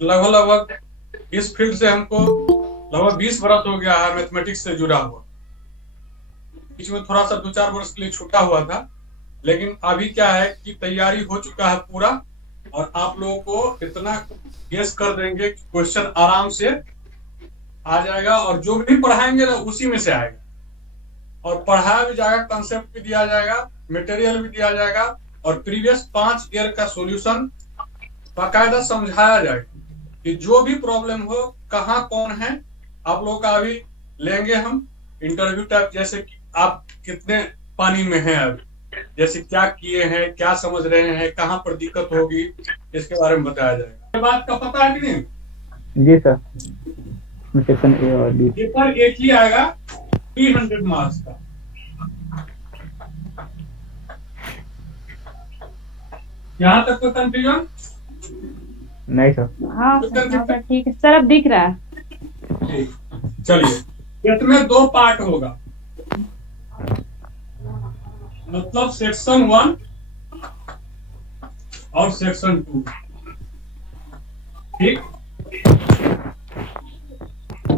लगभग लगभग इस फील्ड से हमको लगभग 20 वर्ष हो गया है मैथमेटिक्स से जुड़ा हुआ। बीच में थोड़ा सा 2-4 वर्ष के लिए छूटा हुआ था, लेकिन अभी क्या है कि तैयारी हो चुका है पूरा, और आप लोगों को इतना गेस कर देंगे कि क्वेश्चन आराम से आ जाएगा, और जो भी पढ़ाएंगे ना उसी में से आएगा, और पढ़ाया भी जाएगा, कंसेप्ट भी दिया जाएगा, मटेरियल भी दिया जाएगा, और प्रीवियस 5 ईयर का सॉल्यूशन बाकायदा समझाया जाएगा कि जो भी प्रॉब्लम हो कहाँ कौन है। आप लोगों का अभी लेंगे हम इंटरव्यू टाइप, जैसे कि आप कितने पानी में हैं अभी, जैसे क्या किए हैं, क्या समझ रहे हैं, कहाँ पर दिक्कत होगी, इसके बारे में बताया जाएगा। ये बात का पता है कि नहीं? जी सर। सेक्शन ए और बी पेपर एक ही आएगा 300 मार्क्स का। यहाँ तक तो कंफ्यूजन नहीं सर? हाँ सर, ठीक है सर, अब दिख रहा है। ठीक, चलिए इसमें 2 पार्ट होगा, मतलब सेक्शन 1 और सेक्शन 2। ठीक,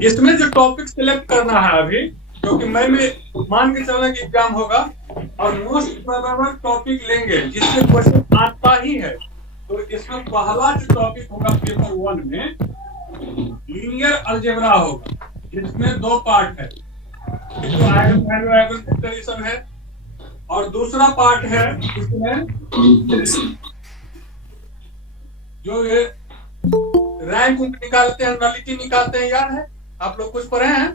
इसमें जो टॉपिक सिलेक्ट करना है अभी, क्योंकि मैं मान के चलना कि एग्जाम होगा और मोस्ट प्रोबेबल टॉपिक लेंगे जिससे क्वेश्चन आता ही है, तो इसमें पहला जो टॉपिक होगा पेपर 1 में लीनियर अलजेब्रा होगा। इसमें 2 पार्ट है, जो आइगन है, और दूसरा पार्ट है इसमें जो ये रैंक निकालते हैं, नलिटी निकालते हैं, याद है आप लोग कुछ पढ़े हैं?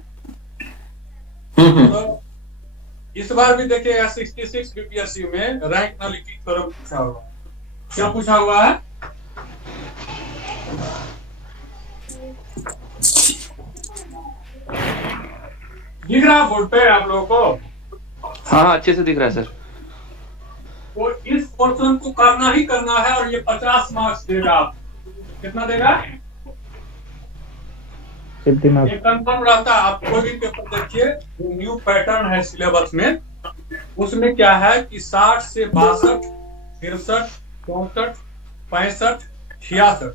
तो इस बार भी देखिएगा 66 बीपीएससी में रैंक नलिटी थ्योरम पूछा हुआ है। क्या पूछा हुआ है? दिख रहा है बोर्ड पे आप लोगों को? हाँ, अच्छे से दिख रहा है सर। तो इस पोर्शन को करना ही करना है, और ये 50 मार्क्स देगा। आप कितना देगा? 50 मार्क्स। ये कंफर्म रहता है। आप कोई भी पेपर देखिए, जो न्यू पैटर्न है सिलेबस में, उसमें क्या है कि 60 से 62, 63, 64, 65, 66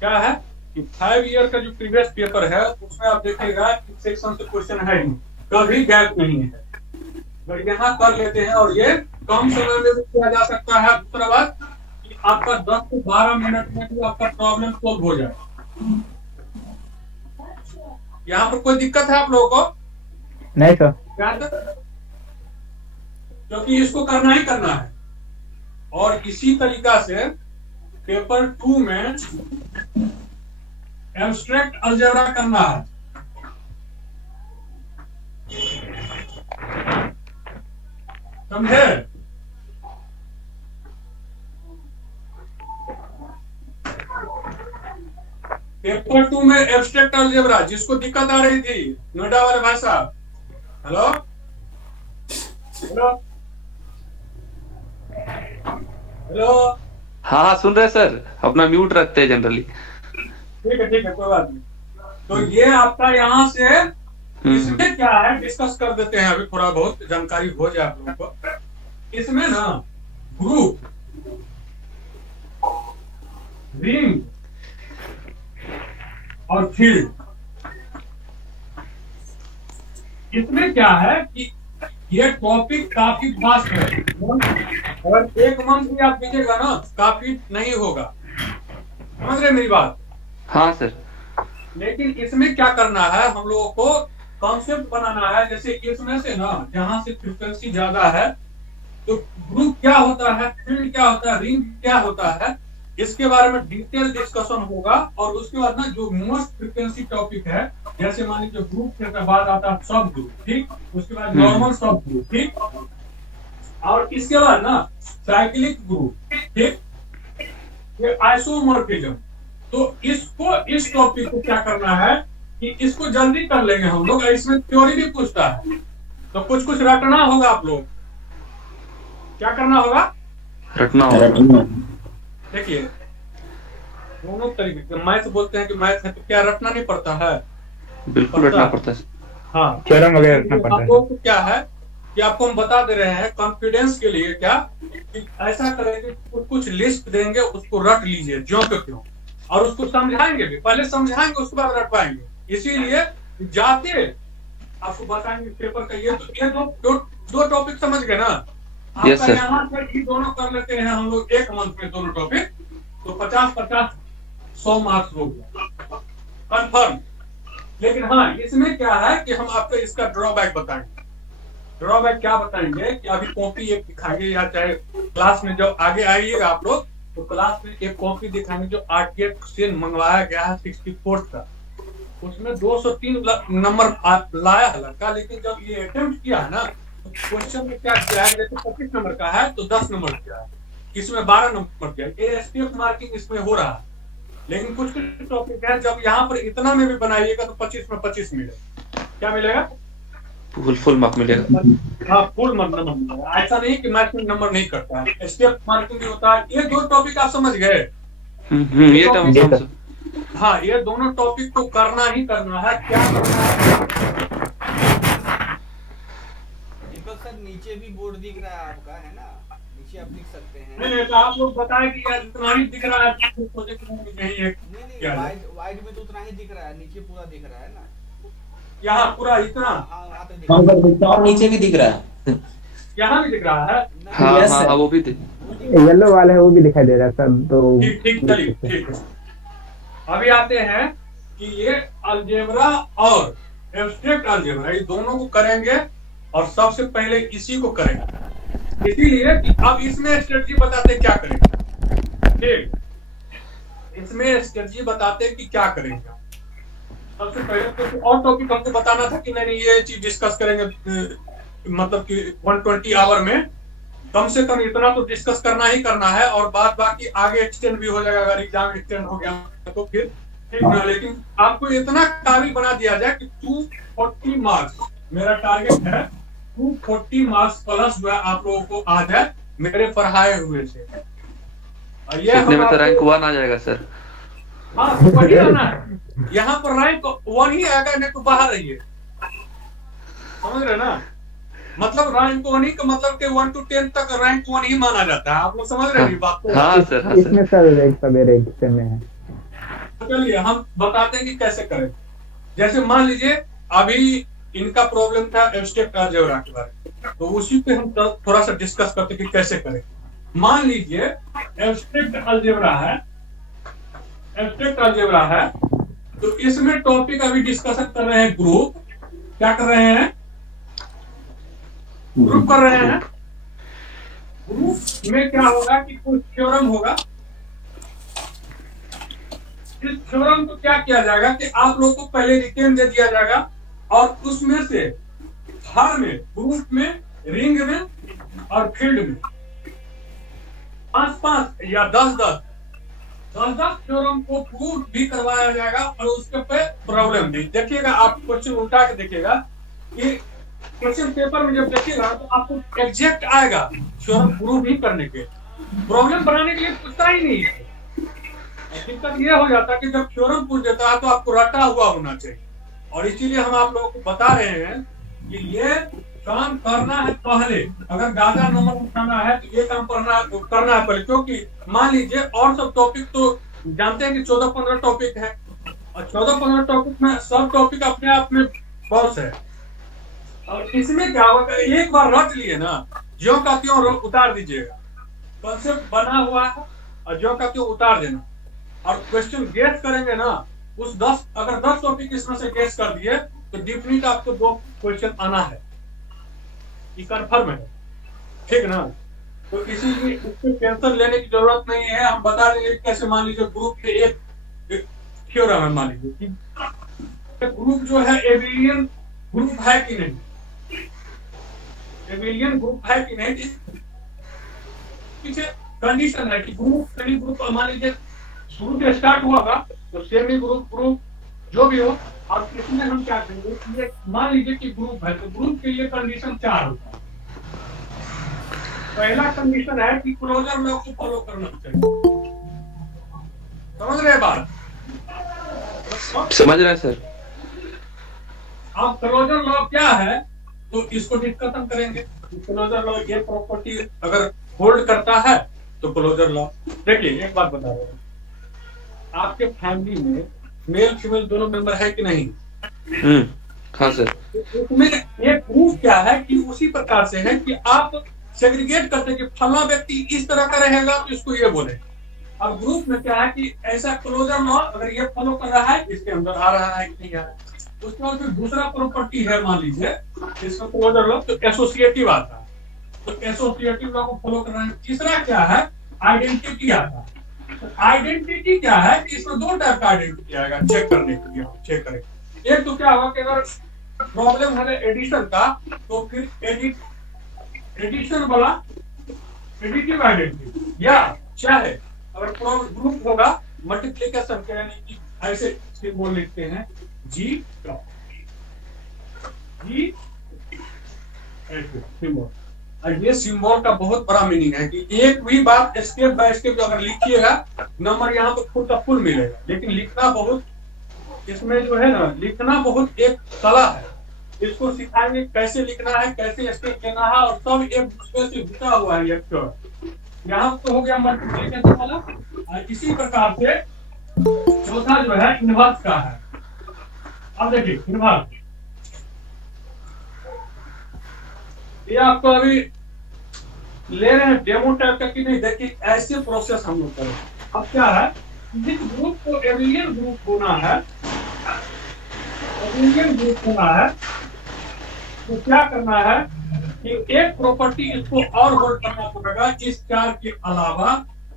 क्या है कि 5 ईयर का जो प्रीवियस पेपर है उसमें आप देखिएगा कि सेक्शन से क्वेश्चन है ही, कभी गैप नहीं है। अगर यहाँ कर लेते हैं, और ये कम समय में भी किया जा सकता है। दूसरा बात कि आपका 10 से 12 मिनट में भी आपका प्रॉब्लम सॉल्व हो जाए। यहाँ पर कोई दिक्कत है आप लोगों को? नहीं सर। क्योंकि इसको करना ही करना है, और इसी तरीका से पेपर 2 में एब्स्ट्रैक्ट अलजेब्रा करना है। समझे? पेपर 2 में एब्स्ट्रैक्ट अलजेब्रा, जिसको दिक्कत आ रही थी नोएडा वाले भाई साहब, हेलो हेलो हेलो, हाँ, सुन रहे सर, अपना म्यूट रखते हैं जनरली। ठीक है कोई बात नहीं। तो ये आपका यहाँ से इसमें क्या है डिस्कस कर देते हैं, अभी थोड़ा बहुत जानकारी हो जाए आप लोगों को। इसमें ना ग्रुप, रिंग और फील्ड, इसमें क्या है कि ये टॉपिक काफी फास्ट है। अगर एक मंथ भी आप दीजिएगा ना, काफी नहीं होगा। समझ रहे मेरी बात? हाँ सर। लेकिन इसमें क्या करना है, हम लोगों को कॉन्सेप्ट बनाना है। जैसे इसमें से ना जहां से फ्रीक्वेंसी ज्यादा है, तो ग्रुप क्या होता है, फील्ड क्या होता है, रिंग क्या होता है, इसके बारे में डिटेल डिस्कशन होगा। और उसके बाद ना जो मोस्ट फ्रीक्वेंसी टॉपिक है, जैसे मान लीजिए ग्रुप के बाद आता है सब ग्रुप, ठीक, उसके बाद नॉर्मल सब ग्रुप, ठीक, और इसके बाद ना साइक्लिक ग्रुप, ठीक, ये आइसोमॉर्फिज्म। तो इसको, इस टॉपिक को क्या करना है कि इसको जल्दी कर लेंगे हम लोग। इसमें थ्योरी भी पूछता है, तो कुछ कुछ रटना होगा। आप लोग क्या करना होगा? रटना होगा। देखिए दोनों तरीके के मैथ बोलते हैं कि मैथ है, तो क्या रटना नहीं पड़ता है? बिल्कुल रटना पड़ता है। हाँ, थ्योरम वगैरह रटना पड़ता है। आप लोग को क्या है कि आपको हम बता दे रहे हैं कॉन्फिडेंस के लिए, क्या कि ऐसा करें कि कुछ लिस्ट देंगे, उसको रट लीजिए ज्यों के त्यों। और उसको समझाएंगे भी, पहले समझाएंगे उसके बाद रटवाएंगे। इसीलिए जाते आपको बताएंगे पेपर का ये दो टॉपिक समझ गए ना। यस आपका सर। यहाँ पर ये दोनों कर लेते हैं हम लोग एक मंथ में दोनों टॉपिक, तो 50-50 100 मार्क्स हो गया कंफर्म। लेकिन हाँ, इसमें क्या है कि हम आपको इसका ड्रॉबैक बताएंगे। ड्रॉबैक क्या बताएंगे कि अभी कॉपी एक दिखाएंगे, या चाहे क्लास में जब आगे आइएगा आप लोग तो क्लास में एक कॉपी दिखाएंगे जो RTA क्वेश्चन मंगवाया गया है 64 का। उसमें 203 नंबर लाया है लड़का, लेकिन जब ये अटेम्प्ट किया है ना तो क्वेश्चन में क्या किया है, जैसे 25 नंबर का है तो 10 नंबर किया है, इसमें 12 नंबर किया है। ये STF मार्किंग इसमें हो रहा है। लेकिन कुछ टॉपिक है जब यहाँ पर इतना में भी बनाइएगा तो 25 में 25 मिलेगा। क्या मिलेगा? फुल मार्क मिलेगा। हाँ, फुल नंबर मिलेगा। ऐसा नहीं कि मैथ में नंबर नहीं करता है, STF मार्किंग भी होता है। ये दो टॉपिक आप समझ गए? ये टर्म हाँ, ये दोनों टॉपिक को करना ही करना है। क्या करना है? दीपक सर, नीचे भी बोर्ड दिख रहा है आपका, है ना? नीचे आप लिख सकते हैं। नहीं, तो आप लोग बताएं कि यार इतना ही दिख रहा है, प्रोजेक्ट में नहीं है। नहीं, वाइड में तो उतना ही दिख रहा है, नीचे पूरा दिख रहा है ना? यहाँ पूरा इतना? हाँ, तो दिख रहा है। और नीचे भी दिख रहा है। यहाँ भी दिख रहा है? हाँ, वो भी येलो वाला है, वो भी दिखाई दे रहा है सर। तो ठीक, चलिए ठीक है। अभी आते हैं कि ये अलजेब्रा और एब्स्ट्रैक्ट अलजेब्रा, ये दोनों को करेंगे और सबसे पहले इसी को करेंगे। इसीलिए कि अब इसमें स्ट्रेटजी बताते क्या करेंगे। ठीक, इसमें स्ट्रेटजी बताते कि क्या करेंगे। सबसे पहले तो और टॉपिक हमको बताना था कि नहीं ये चीज डिस्कस करेंगे, मतलब कि 120 आवर में कम से कम इतना तो डिस्कस करना ही करना है, और बाकी आगे एक्सटेंड भी हो जाएगा अगर एग्जाम एक्सटेंड हो गया तो फिर ठीक ना। लेकिन आपको इतना काबिल बना दिया जाए कि 240 मार्क्स मेरा टारगेट है, 240 मार्क्स प्लस जो है आप लोगों को आ जाए मेरे पढ़ाए हुए से। और ये में तो रैंक 1 आ जाएगा सर। हाँ, वही आना है। यहाँ पर रैंक 1 ही आएगा, नहीं तो बाहर रहिए। समझ रहे ना? मतलब रैंक 1 ही का मतलब कि 1 to 10 तक रैंक 1 ही माना जाता है। आप लोग समझ रहे हैं बात को? हाँ सर। इसमें सर एक सवेरे में है। चलिए हम बताते हैं कि कैसे करें। जैसे मान लीजिए अभी इनका प्रॉब्लम था एब्स्ट्रैक्ट अलजेब्रा के बारे में, तो उसी पे हम थोड़ा सा डिस्कस करते कि कैसे करें। मान लीजिए एब्स्ट्रैक्ट अलजेब्रा है, तो इसमें टॉपिक अभी डिस्कशन कर रहे हैं ग्रुप। क्या कर रहे हैं? ग्रुप कर रहे हैं। ग्रुप में क्या होगा कि कुछ थ्योरम होगा। इस थ्योरम को क्या किया जाएगा कि आप लोग को पहले रिटेन दे दिया जाएगा, और उसमें से हर में, ग्रुप में, रिंग में और फील्ड में 5-5 या 10-10 थ्योरम को प्रूव भी करवाया जाएगा, और उसके पे प्रॉब्लम भी। देखिएगा, आप क्वेश्चन उल्टा के देखिएगा कि क्वेश्चन पेपर में जब देखिएगा तो आपको एग्जैक्ट आएगा थ्योरम प्रूव ही करने के, प्रॉब्लम बनाने के लिए पूछता ही नहीं है। दिक्कत ये हो जाता है कि जब थ्योरम पूछ देता है तो आपको रटा हुआ होना चाहिए, और इसीलिए हम आप लोगों को बता रहे हैं कि ये काम करना है पहले। अगर ज्यादा नंबर उठाना है तो ये काम करना है पहले, क्योंकि मान लीजिए और सब टॉपिक तो जानते हैं कि 14-15 टॉपिक है, और 14-15 टॉपिक में सब टॉपिक अपने आप में बॉस है। और इसमें क्या होगा, एक बार रट लिए ना, ज्यों का त्यों उतार दीजिएगा। कॉन्सेप्ट बना हुआ है और ज्यों का त्यों उतार देना, और क्वेश्चन गेस करेंगे ना, उस 10 टॉपिक इसमें से गेस कर दिए तो डिफिनिट आपको 2 क्वेश्चन आना है, ये कंफर्म है। ठीक ना? तो इसीलिए इसको टेंशन लेने की जरूरत नहीं है। हम बता देंगे कैसे। मान लीजिए ग्रुप के एक थ्योरम है, मान लीजिए ग्रुप जो है एबिलियन ग्रुप है कि नहीं, एबिलियन ग्रुप है कि नहीं, पीछे कंडीशन है कि ग्रुप मान लीजिए शुरू से स्टार्ट हुआ तो सेमी ग्रुप जो भी हो, और इसमें हम क्या करेंगे, ये मान लीजिए कि ग्रुप है तो ग्रुप के लिए कंडीशन 4 होता है। पहला कंडीशन है कि क्लोजर लॉ को फॉलो करना चाहिए। समझ रहे बात? समझ रहे हैं सर। अब क्लोजर लॉ क्या है तो इसको डिस्कशन करेंगे। क्लोजर लॉ ये प्रॉपर्टी अगर होल्ड करता है तो क्लोजर लॉ। देखिए एक बात बता रहा हूँ, आपके फैमिली में मेल फीमेल दोनों मेंबर है कि नहीं? हाँ सर। उसमें एक प्रूफ क्या है कि उसी प्रकार से है कि आप सेग्रीगेट करते हैं कि फला व्यक्ति इस तरह का रहेगा तो इसको ये बोले। अब ग्रुप में क्या है कि ऐसा क्लोजर लॉ अगर ये फॉलो कर रहा है इसके अंदर आ रहा है कि नहीं आ रहा है, उसके बाद फिर दूसरा प्रॉपर्टी है, मान लीजिए इसका क्लोजर लॉ तो एसोसिएटिव आता है, तो एसोसिएटिव लॉ को फॉलो करना है। तीसरा क्या है? आइडेंटिटी आता है। तो आइडेंटिटी क्या है कि इसमें दो टाइप का आइडेंटिटी आएगा चेक करने के लिए, चेक करें। एक तो क्या होगा कि अगर प्रॉब्लम है एडिशन का तो फिर एडिशन वाला एडिटिव आइडेंटिटी, या चाहे अगर ग्रुप होगा मल्टीप्लिकेशन के, यानी कि ऐसे सिंबल लिखते हैं जी सिंबल। और ये सिंबल का बहुत बड़ा मीनिंग है कि एक भी बात स्टेप बाय स्टेप अगर लिखिएगा नंबर यहाँ पे फुल का फुल मिलेगा, लेकिन लिखना बहुत, इसमें जो है ना लिखना बहुत एक कला है। इसको सिखाएंगे कैसे लिखना है, कैसे स्टेप लेना है, और सब एक दूसरे से जुटा हुआ है अक्षर। यहाँ तो हो गया मल्टीप्लिकेशन वाला, और इसी प्रकार से चौथा जो है इनवर्स का है। अब देखिए इनवर्स, ये आपको अभी ले रहे हैं डेमो टाइप का कि नहीं, देखिए ऐसे प्रोसेस हम लोग करें। अब क्या है, जिस ग्रुप को एबिलियन ग्रुप होना है, एबिलियन ग्रुप होना है तो क्या करना है कि एक प्रॉपर्टी इसको और होल्ड करना पड़ेगा इस चार के अलावा।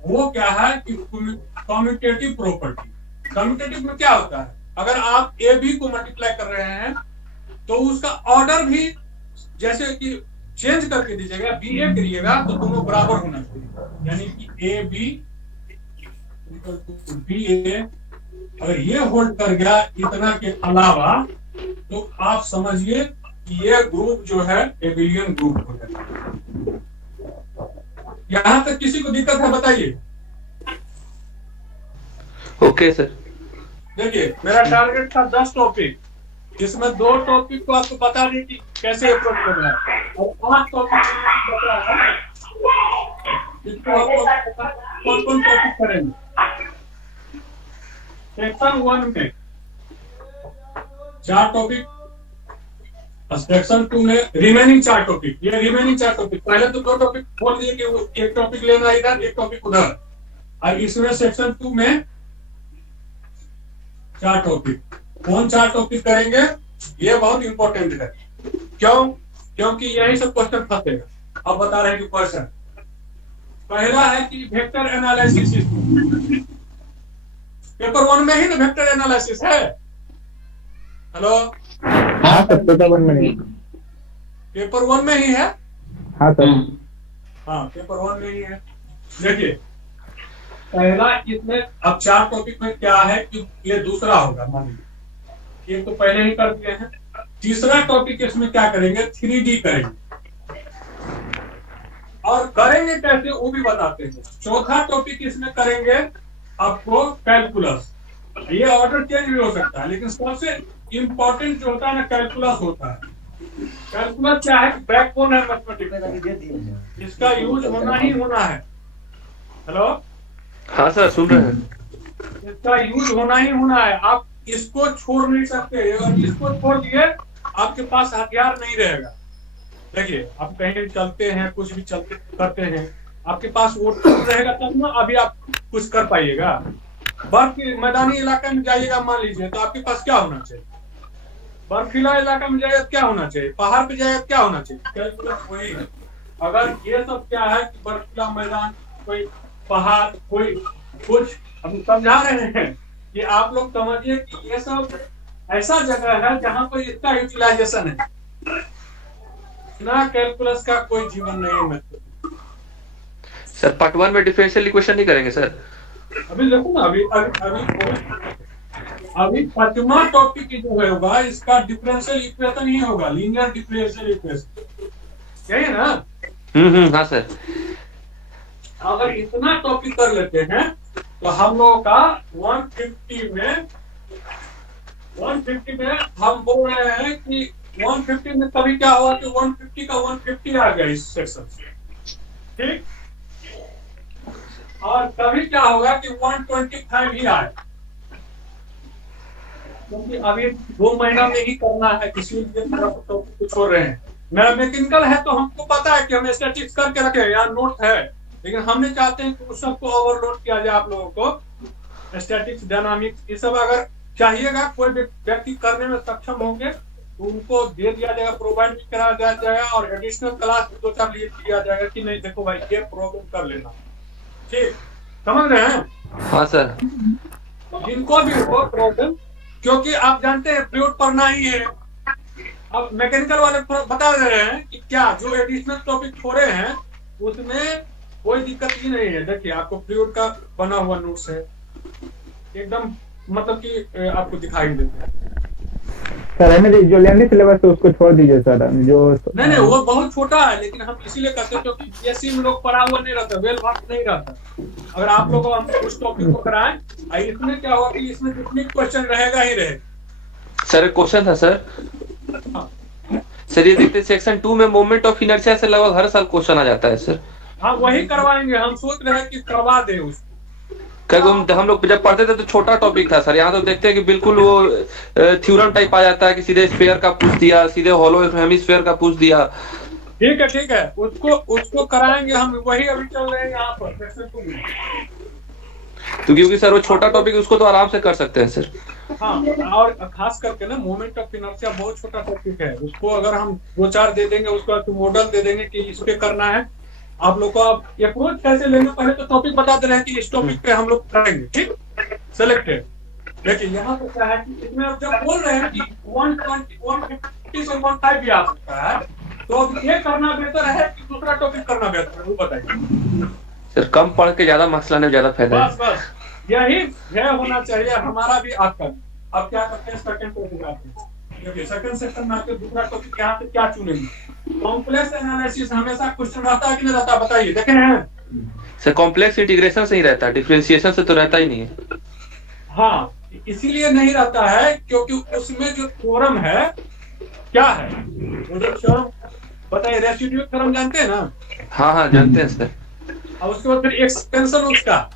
वो क्या है कि कम्यूटेटिव प्रॉपर्टी। कम्यूटेटिव में क्या होता है, अगर आप ए बी को मल्टीप्लाई कर रहे हैं तो उसका ऑर्डर भी जैसे कि चेंज करके दीजिएगा, बी ए करिएगा तो दोनों बराबर होना चाहिए, यानी कि ए बी ए अगर ये होल्ड कर गया इतना के अलावा तो आप समझिए कि ये ग्रुप जो है एबिलियन ग्रुप हो जाएगा। यहां तक किसी को दिक्कत है बताइए? Okay sir. देखिए मेरा टारगेट था 10 टॉपिक, जिसमें 2 टॉपिक को आपको बता दें कि कैसे अप्रोच करना है, और 5 टॉपिक बता है इसको आपको कौन कौन टॉपिक करेंगे। सेक्शन 1 में 4 टॉपिक, सेक्शन 2 में रिमेनिंग 4 टॉपिक। ये रिमेनिंग 4 टॉपिक, पहले तो 2 टॉपिक बोल दिए कि वो एक टॉपिक लेना इधर एक टॉपिक उधर, और इसमें सेक्शन 2 में 4 टॉपिक। कौन 4 टॉपिक करेंगे ये बहुत इंपॉर्टेंट है। क्यों? क्योंकि यही सब क्वेश्चन फंसेगा। अब बता रहे हैं कि क्वेश्चन पहला है कि वेक्टर एनालिसिस। पेपर 1 में ही ना वेक्टर एनालिसिस है। हेलो, हाँ सर, पेपर 1 में नहीं। पेपर 1 में ही है। हाँ सर। हाँ पेपर 1 में ही है। देखिए पहला इसमें, अब 4 टॉपिक में क्या है कि ये दूसरा होगा, मान लीजिए ये तो पहले ही कर दिए हैं। तीसरा टॉपिक इसमें क्या करेंगे, 3D करेंगे, और करेंगे कैसे वो भी बताते हैं। चौथा टॉपिक इसमें करेंगे आपको कैलकुलस। ये ऑर्डर चेंज भी हो सकता है, लेकिन सबसे इंपॉर्टेंट जो होता है ना कैलकुलस होता है। कैलकुलस क्या है, बैकबोन है मैथमेटिक्स, इसका यूज होना ही होना है। हेलो, हाँ सर सुन रहे हैं। इसका यूज होना ही होना है, आप इसको छोड़ नहीं सकते। अगर इसको छोड़ दिए आपके पास हथियार नहीं रहेगा। देखिए आप कहीं चलते हैं, कुछ भी चलते करते हैं, आपके पास वो टूल रहेगा तब ना अभी आप कुछ कर पाइएगा। बर्फ मैदानी इलाके में जाइएगा मान लीजिए, तो आपके पास क्या होना चाहिए, बर्फीला इलाका में जाइए क्या होना चाहिए, पहाड़ पे जाइए क्या होना चाहिए, कैलकुलस वही है। अगर ये सब क्या है कि बर्फीला मैदान, कोई पहाड़, कोई कुछ, हम समझा रहे हैं कि आप लोग समझिए कि ये सब ऐसा जगह है जहां पर इसका यूटिलाइजेशन है। ना कैलकुलस का कोई जीवन नहीं है। सर पार्ट 1 में डिफरेंशियल इक्वेशन नहीं करेंगे सर? अभी देखो ना, अभी 5वां टॉपिक जो है होगा इसका डिफरेंशियल इक्वेशन ही होगा, लीनियर डिफरेंशियल इक्वेशन, यही है ना? हाँ सर। अगर इतना टॉपिक कर लेते हैं तो हम लोगों का 150 में हम बोल रहे हैं कि 150 में कभी क्या हुआ कि 150 का 150 आ गया इस सेक्शन से, ठीक। और कभी क्या होगा कि 125 ही आए, क्योंकि अभी 2 महीना में ही करना है, इसीलिए टॉपिक को छोड़ रहे हैं। मेरा मैकेनिकल है तो हमको पता है कि हम स्टैटिक्स करके रखे, यहाँ नोट है, लेकिन हम नहीं चाहते हैं कि उस सबको ओवरलोड किया जाए। आप लोगों को स्टैटिक्स, डायनामिक्स, ये सब अगर चाहिएगा, कोई व्यक्ति करने में सक्षम होंगे तो उनको दे दिया जाएगा, प्रोवाइड भी करा दिया जाएगा, और एडिशनल क्लास 2-4 लिए दिया जाएगा कि नहीं देखो भाई ये प्रॉब्लम कर लेना। ठीक, समझ रहे हैं? हाँ सर। जिनको भी हो प्रॉब्लम, क्योंकि आप जानते हैं फ्लूइड पढ़ना ही है। अब मैकेनिकल वाले बता दे रहे हैं कि क्या जो एडिशनल टॉपिक छोड़े हैं उसमें कोई दिक्कत ही नहीं है। देखिए आपको फ्लूइड का बना हुआ नोट्स है, एकदम मतलब कि आपको दिखाई देता है। सर हमें जो लेंदी सिलेबस है उसको छोड़ दीजिए सर। जो नहीं वो बहुत छोटा है, लेकिन हम इसीलिए करते हैं क्योंकि बीएससी में लोग पढ़ा हुआ नहीं रहता, वेल वर्क नहीं रहता। अगर आप लोग हम उस टॉपिक को कराएं, इसमें क्या होगा कि इसमें कितने क्वेश्चन रहेगा ही रहेगा। सर एक क्वेश्चन था सर। हाँ। सर ये देखते सेक्शन 2 में मोमेंट ऑफ इनर्शिया से लगभग हर साल क्वेश्चन आ जाता है सर। हाँ वही करवाएंगे, हम सोच रहे हैं कि करवा दें उसको। हम लोग जब पढ़ते थे तो छोटा टॉपिक था सर, यहाँ तो देखते हैं कि बिल्कुल वो थ्योरम टाइप आ जाता है कि सीधे स्फीयर का पूछ दिया, सीधे हॉलो हेमिस्फीयर का पूछ दिया। ठीक है, उसको कराएंगे हम, वही अभी चल रहे हैं यहाँ पर। तो क्योंकि सर वो छोटा टॉपिक उसको तो आराम से कर सकते हैं सर। हाँ, और खास करके ना मोमेंट ऑफ इनर्शिया बहुत छोटा टॉपिक है, उसको अगर हम 2-4 दे देंगे, उसके बाद मॉडल दे देंगे कि इस पे करना है। आप लोग को आप अप्रोच कैसे लेंगे, पहले तो टॉपिक बता दे रहे हैं कि इस टॉपिक पे हम लोग करेंगे, ठीक सेलेक्टेड। लेकिन यहाँ पर क्या है कि इसमें अब जब बोल रहे हैं कि 120, 150 से 115 भी आ सकता है, तो अब ये करना बेहतर है कि दूसरा टॉपिक करना बेहतर है, वो बताइए सर। कम पढ़ के ज्यादा मार्क्स लाने में ज्यादा फायदा है। बस यही ध्येय होना चाहिए हमारा भी आपका। अब क्या करते हैं, सेकंड टॉपिक आते हैं। देखिए सेकंड सेक्शन में आके दूसरा टॉपिक यहाँ पे क्या चुनेंगे। कॉम्प्लेक्स एनालिसिस हमेशा क्वेश्चन रहता है कि नहीं रहता, बताइए। देखे हैं सर कॉम्प्लेक्स इंटीग्रेशन से ही रहता है, डिफरेंशिएशन से तो रहता ही नहीं है। हाँ, इसीलिए नहीं रहता है क्योंकि उसमें जो थ्योरम है क्या है, वो जो थ्योरम बताइए, रेसिड्यू थ्योरम जानते हैं ना? हाँ जानते हैं सर। और उसके बाद फिर एक्सपेंशन, उसका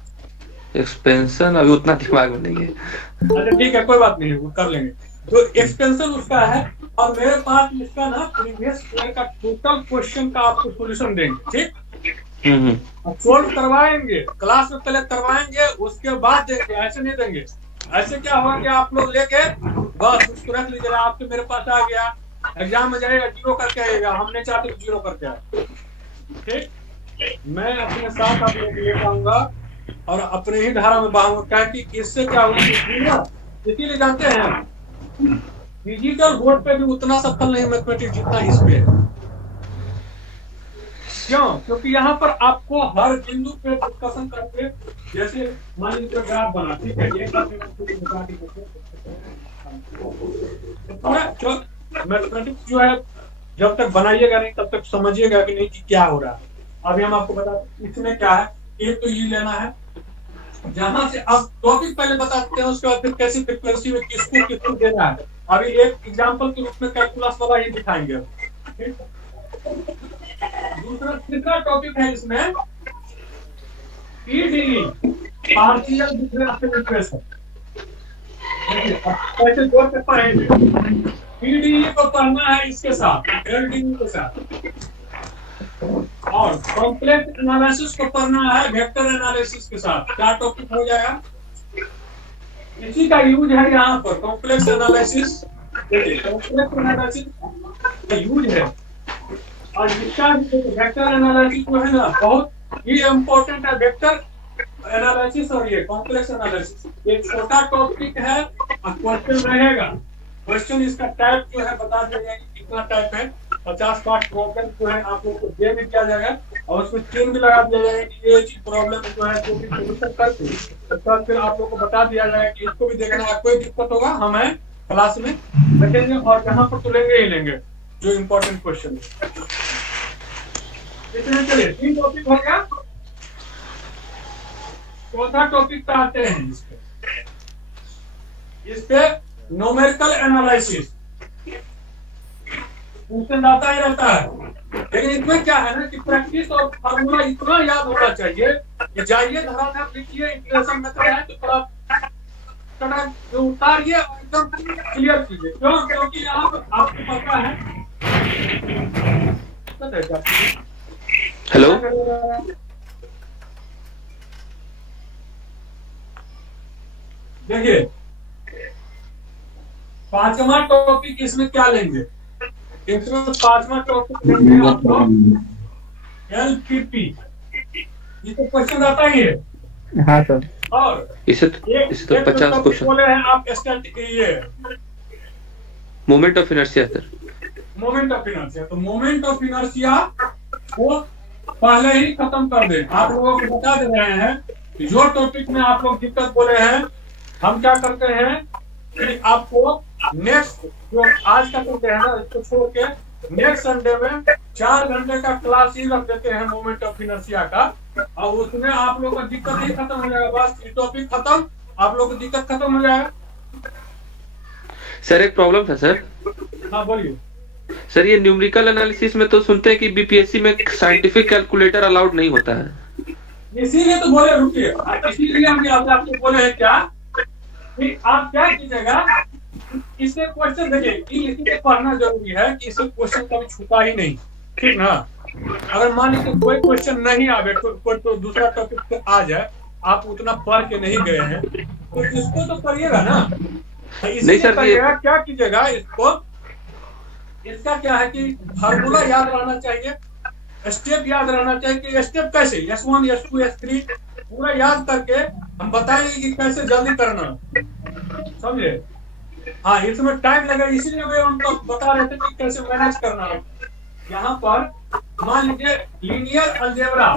एक्सपेंशन अभी उतना दिमाग में नहीं है। अच्छा ठीक है, कोई बात नहीं, वो कर लेंगे। तो एक्सपेंशन उसका है, और मेरे पास इसका ना प्रीवियस ईयर का टोटल क्वेश्चन का आपको सॉल्यूशन देंगे, ठीक? अब सोल्व करवाएंगे, क्लास में पहले करवाएंगे, उसके बाद देंगे, ऐसे नहीं देंगे। ऐसे क्या होगा कि आप लोग लेके बस उसको रख लीजिएगा, आपके मेरे पास आ गया, एग्जाम में जाएगा 0 करके आएगा, हम नहीं चाहते 0 करके आए, ठीक? मैं अपने साथ आप लोग लेकर आऊंगा और अपने ही धारा में बहाऊंगा, क्या कि इससे क्या होगा, इसीलिए जानते हैं डिजिटल बोर्ड पे भी उतना सफल नहीं मैथमेटिक्स जितना इस पे है। क्यों? क्योंकि यहाँ पर आपको हर बिंदु पे डिस्कशन करके, जैसे मान लीजिए ग्राफ बना, ठीक है, ये मैथमेटिक्स जो है जब तक बनाइएगा नहीं तब तक समझिएगा कि नहीं कि क्या हो रहा है। अभी हम आपको बताते इसमें क्या है, एक तो ये लेना है, जहां से अब टॉपिक पहले बताते हैं, उसके बाद फिर कैसी फ्रीक्वेंसी में किसको देना है। अभी एक एग्जांपल के रूप में कैलकुलस वाला ही दिखाएंगे। तीसरा टॉपिक है इसमें पीडीई, पार्शियल डिफरेंशियल इक्वेशन। कैसे जोड़ के पढ़ेंगे, पीडीई को पढ़ना है इसके साथ, एलडीई के साथ, और कॉम्प्लेक्स एनालिसिस को पढ़ना है वेक्टर एनालिसिस के साथ। क्या टॉपिक हो जाएगा, इसी का यूज है यहाँ पर, कॉम्प्लेक्स एनालिसिस। कॉम्प्लेक्स एनालिसिस का यूज है, और इसका वेक्टर एनालिसिस जो है ना बहुत ही इम्पोर्टेंट है। वेक्टर एनालिसिस और ये कॉम्प्लेक्स एनालिसिस एक छोटा टॉपिक है, और क्वेश्चन रहेगा। क्वेश्चन इसका टाइप जो है बता दिया जाएगा कितना टाइप है, 50 पार्ट प्रॉब्लम जो है आप लोग को दे भी दिया जाएगा, और उसमें चिन्ह भी लगा दिया जाएगा कि ये चीज प्रॉब्लम जो है जो भी सोल्यूशन करके उसका फिर आप लोग को बता दिया जाएगा कि इसको भी देखना है। कोई दिक्कत होगा हमें क्लास में देखेंगे, और यहाँ पर तो लेंगे ही लेंगे जो इम्पोर्टेंट क्वेश्चन है। इसमें चलिए 3 टॉपिक हो गया, चौथा टॉपिक पे आते हैं। इस पे न्यूमेरिकल एनालिसिस क्वेश्चन आता ही रहता है, लेकिन इसमें क्या है ना कि प्रैक्टिस और फार्मूला इतना याद होना चाहिए कि जाइए धरातल लिखिए, इक्वेशन में है तो थोड़ा उतारिए और एकदम क्लियर कीजिए। क्यों? क्योंकि यहाँ पर आपको पता है। हेलो, देखिए 5वां टॉपिक इसमें क्या लेंगे? इसमें 5वां टॉपिक लेंगे आपको LPP। ये तो क्वेश्चन आता ही है। हाँ सर। और इसे तो 50 क्वेश्चन बोले हैं आप स्टैटिक, ये moment of inertia sir. Moment of inertia, तो मोमेंट ऑफ इनर्शिया को पहले ही खत्म कर दें। आप लोगों को बता दे रहे हैं कि जो टॉपिक में आप लोग दिक्कत बोले हैं, हम क्या करते हैं कि आपको नेक्स्ट जो आज का करते हैं ना, इसको छोड़ के नेक्स्ट संडे में 4 घंटे का क्लास ही रख देते हैं मोमेंट ऑफ इनर्शिया का, और उसमें आप लोगों का दिक्कत ही खत्म हो जाएगा। बस ये टॉपिक खत्म, आप लोगों की दिक्कत खत्म हो जाएगा। सर एक प्रॉब्लम था सर। हाँ बोलिए सर, ये न्यूमेरिकल एनालिसिस में तो सुनते हैं कि बीपीएससी में साइंटिफिक कैलकुलेटर अलाउड नहीं होता है। इसीलिए तो बोले, रुकिए, इसीलिए हम आपको बोले हैं क्या कि आप क्या कीजिएगा, इससे क्वेश्चन देखिए, इसीलिए पढ़ना जरूरी है कि इससे क्वेश्चन कभी छूटा ही नहीं, ठीक ना। अगर मान लीजिए कोई क्वेश्चन नहीं आवे, कोई तो दूसरा टॉपिक पे आ जाए, आप उतना पढ़ के नहीं गए हैं, तो इसको तो करिएगा ना। नहीं सर, करिएगा, क्या कीजिएगा, इसको इसका क्या है कि फार्मूला याद रहना चाहिए, स्टेप याद रहना चाहिए कि स्टेप कैसे S1 S2 S3 पूरा याद करके हम बताएंगे कि कैसे जल्दी करना, समझे। हाँ, इसमें टाइम लगेगा, इसीलिए वे उनको बता रहे थे कि कैसे मैनेज करना है। यहाँ पर मान लीजिए लीनियर अलजेब्रा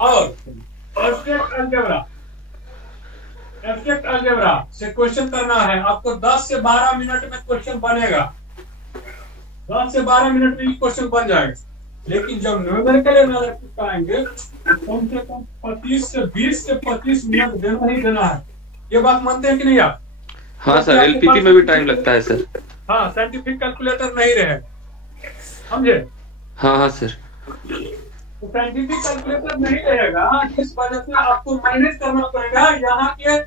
और एब्स्ट्रैक्ट अलजेब्रा से क्वेश्चन करना है आपको। 10 से 12 मिनट में क्वेश्चन बनेगा, 10 से 12 मिनट में क्वेश्चन बन जाएगा। लेकिन जब न्यूमेरिकल एनालिसिस कराएंगे कम से कम 20 से 25 मिनट देना ही देना है। ये बात मानते हैं कि नहीं आप? हाँ सर, एलपीपी में भी टाइम लगता है सर। हाँ, साइंटिफिक कैलकुलेटर नहीं रहे, समझे। हाँ हाँ सर, तो साइंटिफिक कैलकुलेटर नहीं रहेगा, इस वजह से आपको मैनेज करना पड़ेगा। यहाँ के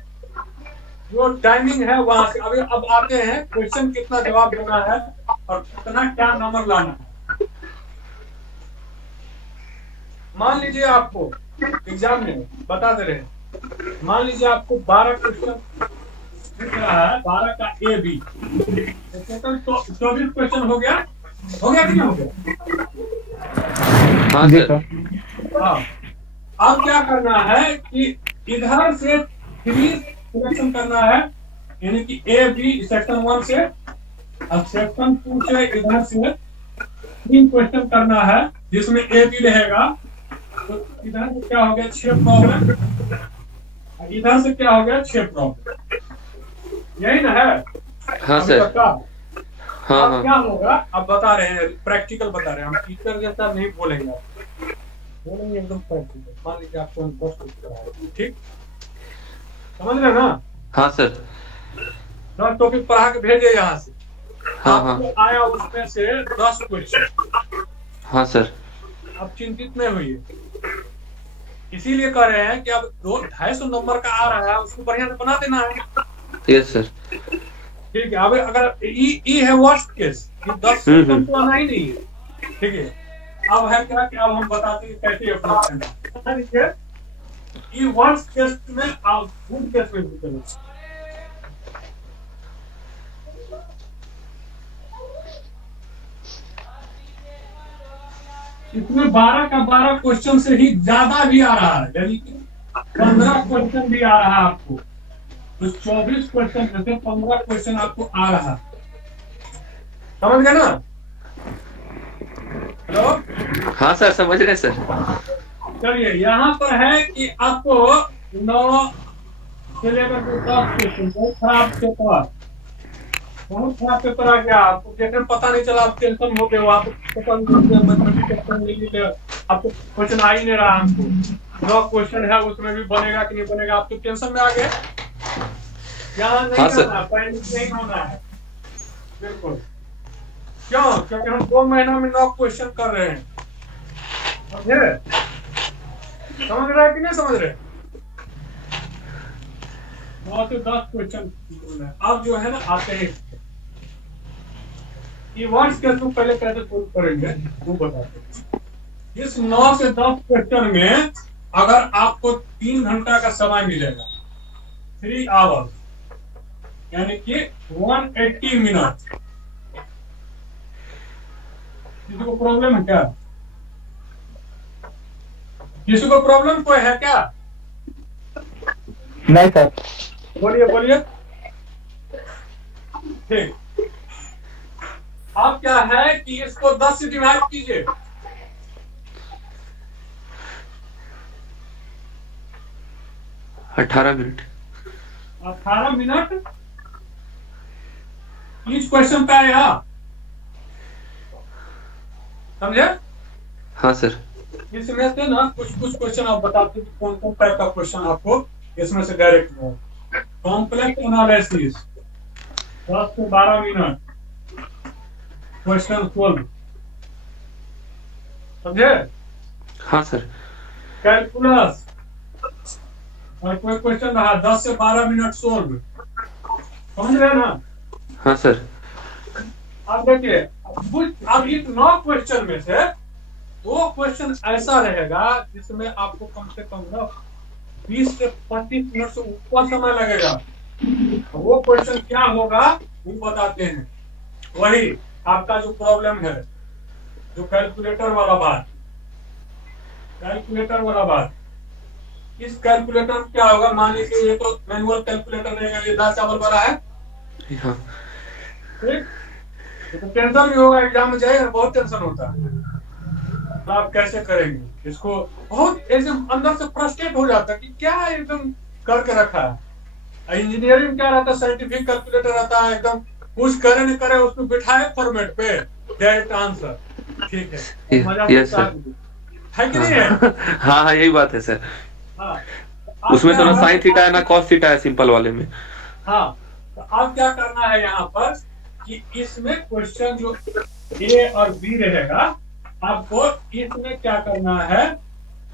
जो टाइमिंग है वहां से अभी अब आते हैं क्वेश्चन कितना जवाब देना है और कितना क्या नंबर लाना है। मान लीजिए आपको एग्जाम में बता दे रहे हैं, मान लीजिए आपको 12 क्वेश्चन दिख रहा है, 12 का A-B, टोटल 24 क्वेश्चन हो गया कि नहीं हो गया? हाँ सर। हाँ। अब क्या करना है कि इधर से 3 सिलेक्शन करना है, यानी कि A-B सेक्शन 1 से, अब सेक्शन 2 से इधर से 3 क्वेश्चन करना है जिसमें A-B रहेगा। तो इधर से क्या हो गया 6 प्रॉब्लम, इधर से क्या हो गया 6 प्रॉब्लम, यही ना है? हाँ सर। हाँ हाँ। क्या होगा अब बता रहे हैं, प्रैक्टिकल बता रहे हैं, हम टीचर जैसा नहीं बोलेंगे, बोलेंगे एकदम प्रैक्टिकल। मान लीजिए आपको 10 क्वेश्चन, ठीक समझ रहे ना? हाँ सर। 10 टॉपिक पढ़ा के भेजे यहाँ से। हाँ हाँ। आया उसमें से 10 क्वेश्चन। हाँ सर। अब चिंतित नहीं हुई, इसीलिए कह रहे हैं कि अब 250 नंबर का आ रहा है, उसको बढ़िया से बना देना है। Yes sir. ठीक है। अब अगर ई है वर्स्ट केस, 10 क्वेश्चन तो आना ही नहीं है, ठीक है। अब है क्या कि अब हम बताते हैं कैसे अप्रोच करना है। ई वर्स्ट केस में आप गुड केस में करें। इसमें 12 का 12 क्वेश्चन से ही ज्यादा भी आ रहा है, यानी कि 15 क्वेश्चन भी आ रहा है आपको। तो 24 क्वेश्चन में से 15 क्वेश्चन आपको आ रहा है, समझ गए ना? हेलो। हाँ सर, समझ रहे सर। चलिए, यहाँ पर है कि आपको 9 से लेकर 10 क्वेश्चन, बहुत खराब पेपर आ गया। आपको देखने पता नहीं चला, आप टेंशन हो गए, आपको आपको क्वेश्चन आ ही नहीं रहा। हमको 9 क्वेश्चन है, उसमें भी बनेगा कि नहीं बनेगा, आप तो टेंशन में आ गए। यहाँ नहीं होना, पैनिक नहीं होना है बिल्कुल। क्यों? क्योंकि हम 2 महीना में 9 क्वेश्चन कर रहे हैं, समझ रहे हैं कि नहीं समझ रहे? 9 से 10 क्वेश्चन अब जो है ना आते हैं। कीवर्ड्स के थ्रू पहले कैसे सोल्व करेंगे वो बताते हैं। इस 9 से 10 क्वेश्चन में अगर आपको 3 घंटा का समय मिलेगा, 3 आवर्स, यानी कि 180 मिनट। किसी को प्रॉब्लम है क्या? किसी को प्रॉब्लम कोई है क्या? नहीं सर। बोलिए बोलिए। ठीक, अब क्या है कि इसको 10 से डिवाइड कीजिए। 18 मिनट। 18 मिनट ईच क्वेश्चन पे आएगा, समझे? हाँ सर। इसमें से ना कुछ क्वेश्चन आप बताते हैं कौन कौन टाइप का क्वेश्चन आपको इसमें से डायरेक्ट हो। कॉम्प्लेक्स एनालिसिस 10 से 12 मिनट क्वेश्चन सोल्व, समझे? हाँ सर। कैलकुलस और कोई क्वेश्चन रहा 10 से 12 मिनट सोल्व, समझ रहे ना? हाँ सर। अब देखिए, अब इस 9 क्वेश्चन में से 2 क्वेश्चन ऐसा रहेगा जिसमें आपको कम से कम ना 20 से 25 मिनट से ऊपर समय लगेगा। वो क्वेश्चन क्या होगा वो बताते हैं। वही आपका जो प्रॉब्लम है, जो कैलकुलेटर वाला बात, इस कैलकुलेटर में क्या होगा, मान लीजिए ये तो मैनुअल कैलकुलेटर रहेगा, ये दाल चावल वाला है। हाँ। ठीक, तो टेंशन भी होगा, एग्जाम में जाएगा बहुत टेंशन होता है, तो आप कैसे करेंगे इसको? बहुत एकदम अंदर से फ्रस्ट्रेट हो जाता है कि क्या एकदम करके रखा है। इंजीनियरिंग क्या रहता है, साइंटिफिक कैलकुलेटर रहता है, एकदम कुछ करे न करे उसको बिठाए फॉर्मेट पे डायरेक्ट आंसर। ठीक है, मजा है कि नहीं है? हाँ हाँ यही बात है सर। हाँ, उसमें तो ना साइन थीटा है ना कॉस थीटा है सिंपल वाले में। हाँ, तो अब क्या करना है यहाँ पर कि इसमें क्वेश्चन जो ए और बी रहेगा, आपको इसमें क्या करना है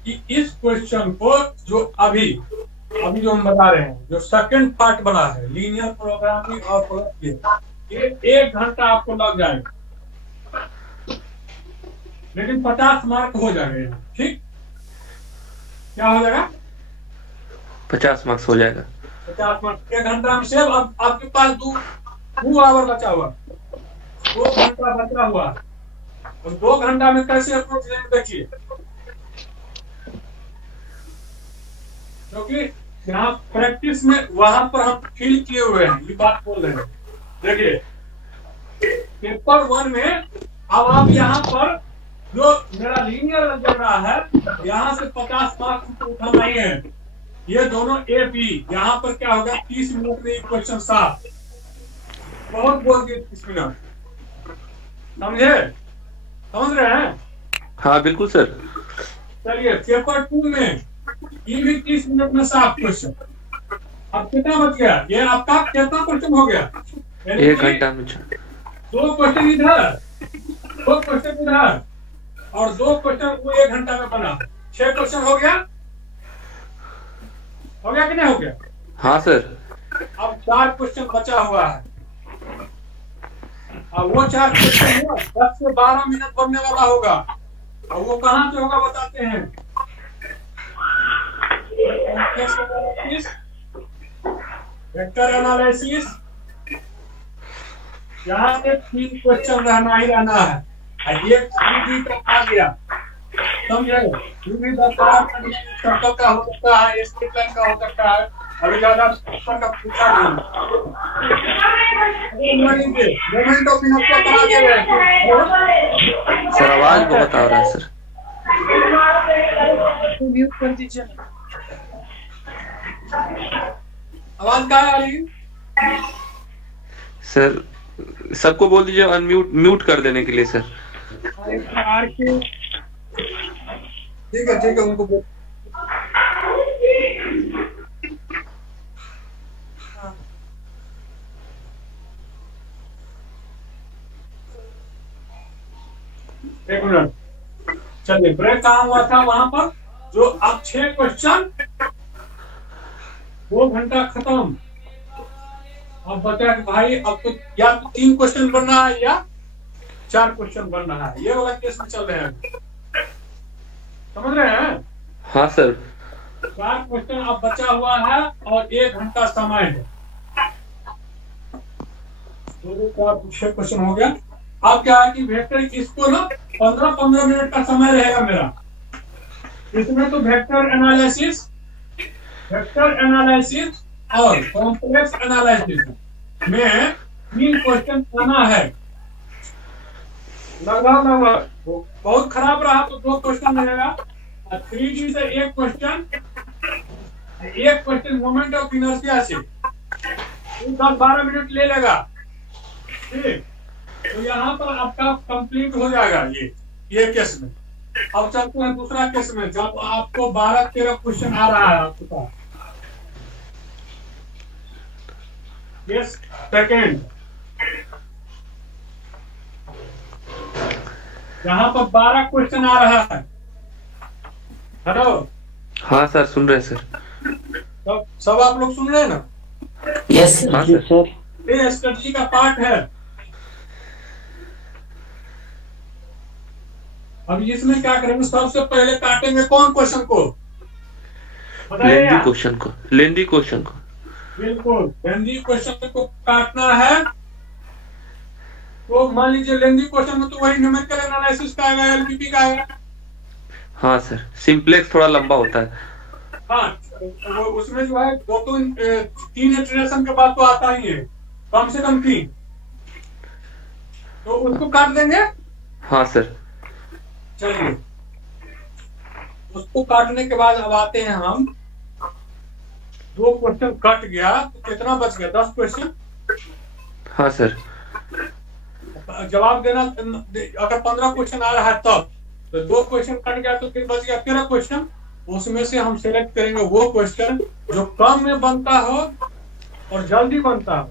कि इस क्वेश्चन को जो अभी जो हम बता रहे हैं, जो सेकंड पार्ट बना है लीनियर प्रोग्रामिंग और ये 1 घंटा आपको लग जाएगा, लेकिन 50 मार्क हो जाएगा। ठीक, क्या हो जाएगा? 50 मार्क्स हो जाएगा। 50 मार्क्स 1 घंटा में से। अब आपके पास 2 आवर बचा हुआ, 2 घंटा बचा हुआ, और 2 घंटा में कैसे अप्रोच लेंगे देखिए, क्योंकि यहाँ प्रैक्टिस में वहां पर हम फील किए हुए हैं, ये बात बोल रहे हैं। देखिए पेपर 1 में अब आप यहाँ पर जो मेरा लीनियर अलजेब्रा है, यहाँ से 50 मार्क्स उठाना ही है। ये दोनों ए बी, यहाँ पर क्या होगा 30 मिनट में क्वेश्चन 7, बहुत बोल दिए 30 मिनट, समझे? समझ रहे हैं? हाँ बिल्कुल सर। चलिए पेपर 2 में ये भी 30 मिनट में 7 क्वेश्चन। अब कितना बच गया? ये आपका कितना क्वेश्चन हो गया? 1 घंटा में 2 क्वेश्चन इधर, 2 क्वेश्चन इधर, और 2 क्वेश्चन वो 1 घंटा में बना, 6 क्वेश्चन हो गया। हो गया कि नहीं हो गया? हाँ सर। अब 4 क्वेश्चन बचा हुआ है। अब वो 4 क्वेश्चन 10 से 12 मिनट बनने वाला होगा, और वो कहाँ से होगा बताते हैं। वेक्टर एनालिसिस, यहाँ से 3 क्वेश्चन रहना ही रहना है। एक सीधी तक आ गया, समझे? सीधी सर्कल का हो सकता है, स्ट्रेट लाइन का हो सकता है, अभी ज्यादा का पूछा मोमेंट ऑफ इनर्शिया बना दे रहे हैं। सर आवाज बहुत आ रहा है सर। म्यूट कर दीजिए। आवाज कहाँ आ रही है? सर सबको बोल दीजिए अनम्यूट म्यूट कर देने के लिए सर। ठीक है उनको बोल। एक मिनट, चलिए ब्रेक कहाँ हुआ था? वहां पर जो अब 6 क्वेश्चन 2 घंटा खत्म। अब बचा कि भाई अब तो या तो 3 क्वेश्चन बनना है या 4 क्वेश्चन बनना है, ये वाला केस में चल रहे हैं, समझ रहे हैं? हाँ सर। 4 क्वेश्चन अब बचा हुआ है और 1 घंटा समय है, तो 6 क्वेश्चन हो गया। अब क्या है कि वेक्टर इसको ना 15-15 मिनट का समय रहेगा मेरा इसमें। तो वेक्टर एनालिसिस और कॉम्प्लेक्स एनालिसिस में 3 क्वेश्चन आना है। लगभग बहुत खराब रहा तो 2 क्वेश्चन रहेगा, 3D से 1 क्वेश्चन मोमेंट ऑफ इनर्शिया से 10-12 मिनट ले लेगा, ठीक। तो यहाँ पर आपका कंप्लीट हो जाएगा ये केस में। अब चलते हैं दूसरा केस में, जब आपको 12-13 क्वेश्चन आ रहा है आपके पास। केस सेकेंड, यहाँ पर 12 क्वेश्चन आ रहा है। हेलो, हाँ सर सुन रहे सर। सब आप लोग सुन रहे हैं ना? यस हाँ सर। ये स्ट्रेटजी का पार्ट है। अब इसमें क्या करेंगे, सबसे पहले काटेंगे कौन क्वेश्चन को, लेंदी क्वेश्चन को। बिल्कुल लेंदी क्वेश्चन को काटना है। तो मान लीजिए लेंदी क्वेश्चन में तो वही न्यूमेरिकल एनालिसिस का आएगा, एलपीपी का आएगा। हाँ सर, सिंप्लेक्स थोड़ा लंबा होता है। हाँ, वो उसमें जो है 2-3 इटरेशन के बाद तो आता ही है, कम से कम 3, तो उसको काट देंगे। हाँ सर। चलिए, उसको काटने के बाद अब आते हैं हम, 2 क्वेश्चन कट गया तो कितना बच गया? 10 क्वेश्चन। हाँ सर। जवाब देना, अगर 15 क्वेश्चन आ रहा है तब, तो 2 क्वेश्चन कट गया तो फिर बच गया 13 क्वेश्चन। उसमें से हम सिलेक्ट करेंगे वो क्वेश्चन जो कम में बनता हो और जल्दी बनता हो,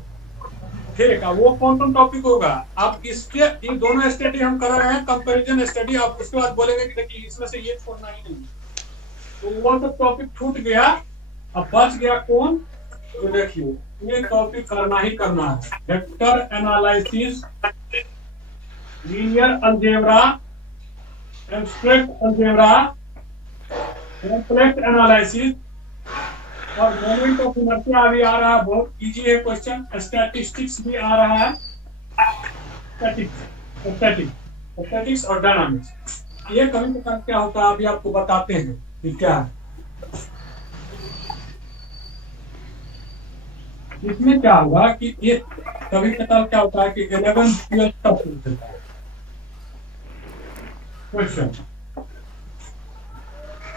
ठीक है। वो कौन टॉपिक होगा? आप इसके ये दोनों स्टडी हम कर रहे हैं, कंपैरिजन स्टडी। आप उसके बाद बोलेंगे कि देखिए इसमें से ये छोड़ना ही नहीं, तो वो सब टॉपिक छूट गया। अब बच गया कौन? तो देखिए ये टॉपिक करना ही करना है, vector analysis, linear algebra, abstract algebra, complex analysis और मोमेंट ऑफ इनर्शिया भी आ रहा है, बहुत इजी है क्वेश्चन। स्टैटिस्टिक्स भी आ रहा है, स्टैटिक्स और डायनामिक्स। ये कभी कभी क्या होता है अभी आपको बताते हैं कि क्या है। इसमें क्या होगा कि ये कभी कभी क्या होता है कि 11-12 का पूछ देता है क्वेश्चन,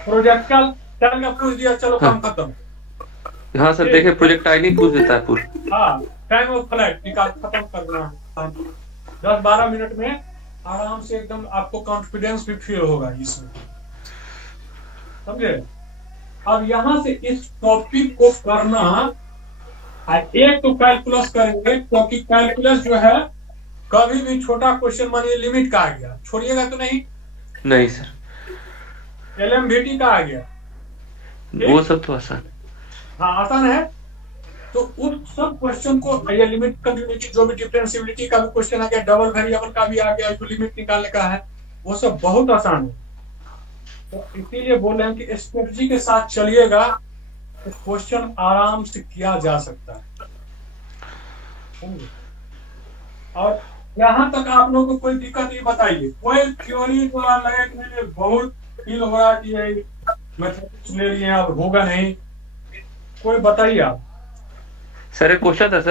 प्रोजेक्टल का पूछ दिया, चलो काम खत्म। हाँ सर, देखिए प्रोजेक्टाइल ही पूछ देता है पूरा। हाँ, टाइम ऑफ फ्लाइट निकाल खत्म करना है। 10-12 मिनट में आराम से एकदम आपको कॉन्फिडेंस भी फील होगा इसमें, समझे? अब यहाँ से इस टॉपिक को करना, एक तो कैलकुलस करेंगे, क्योंकि कैलकुलस जो है कभी भी छोटा क्वेश्चन मानिए लिमिट का आ गया, छोड़िएगा तो नहीं सर। एलएमवीटी का आ गया, वो सब तो आसान। हाँ आसान है। तो उस सब क्वेश्चन को, ये लिमिट कंटिन्यूटी जो भी डिफरेंशिएबिलिटी का भी क्वेश्चन आ गया, डबल वेरिएबल का भी आ गया, जो लिमिट निकालने का है, वो सब बहुत आसान है। तो इसीलिए बोल रहे हैं कि स्ट्रेटजी के साथ चलिएगा तो क्वेश्चन आराम से किया जा सकता है। और यहाँ तक आप लोगों को कोई दिक्कत नहीं, बताइए कोई थ्योरी को लगे कि मैंने बहुत फील हो रहा कि ये मैथमेटिक्स ले लिए अब होगा नहीं, कोई बताइए आप। सर एक क्वेश्चन था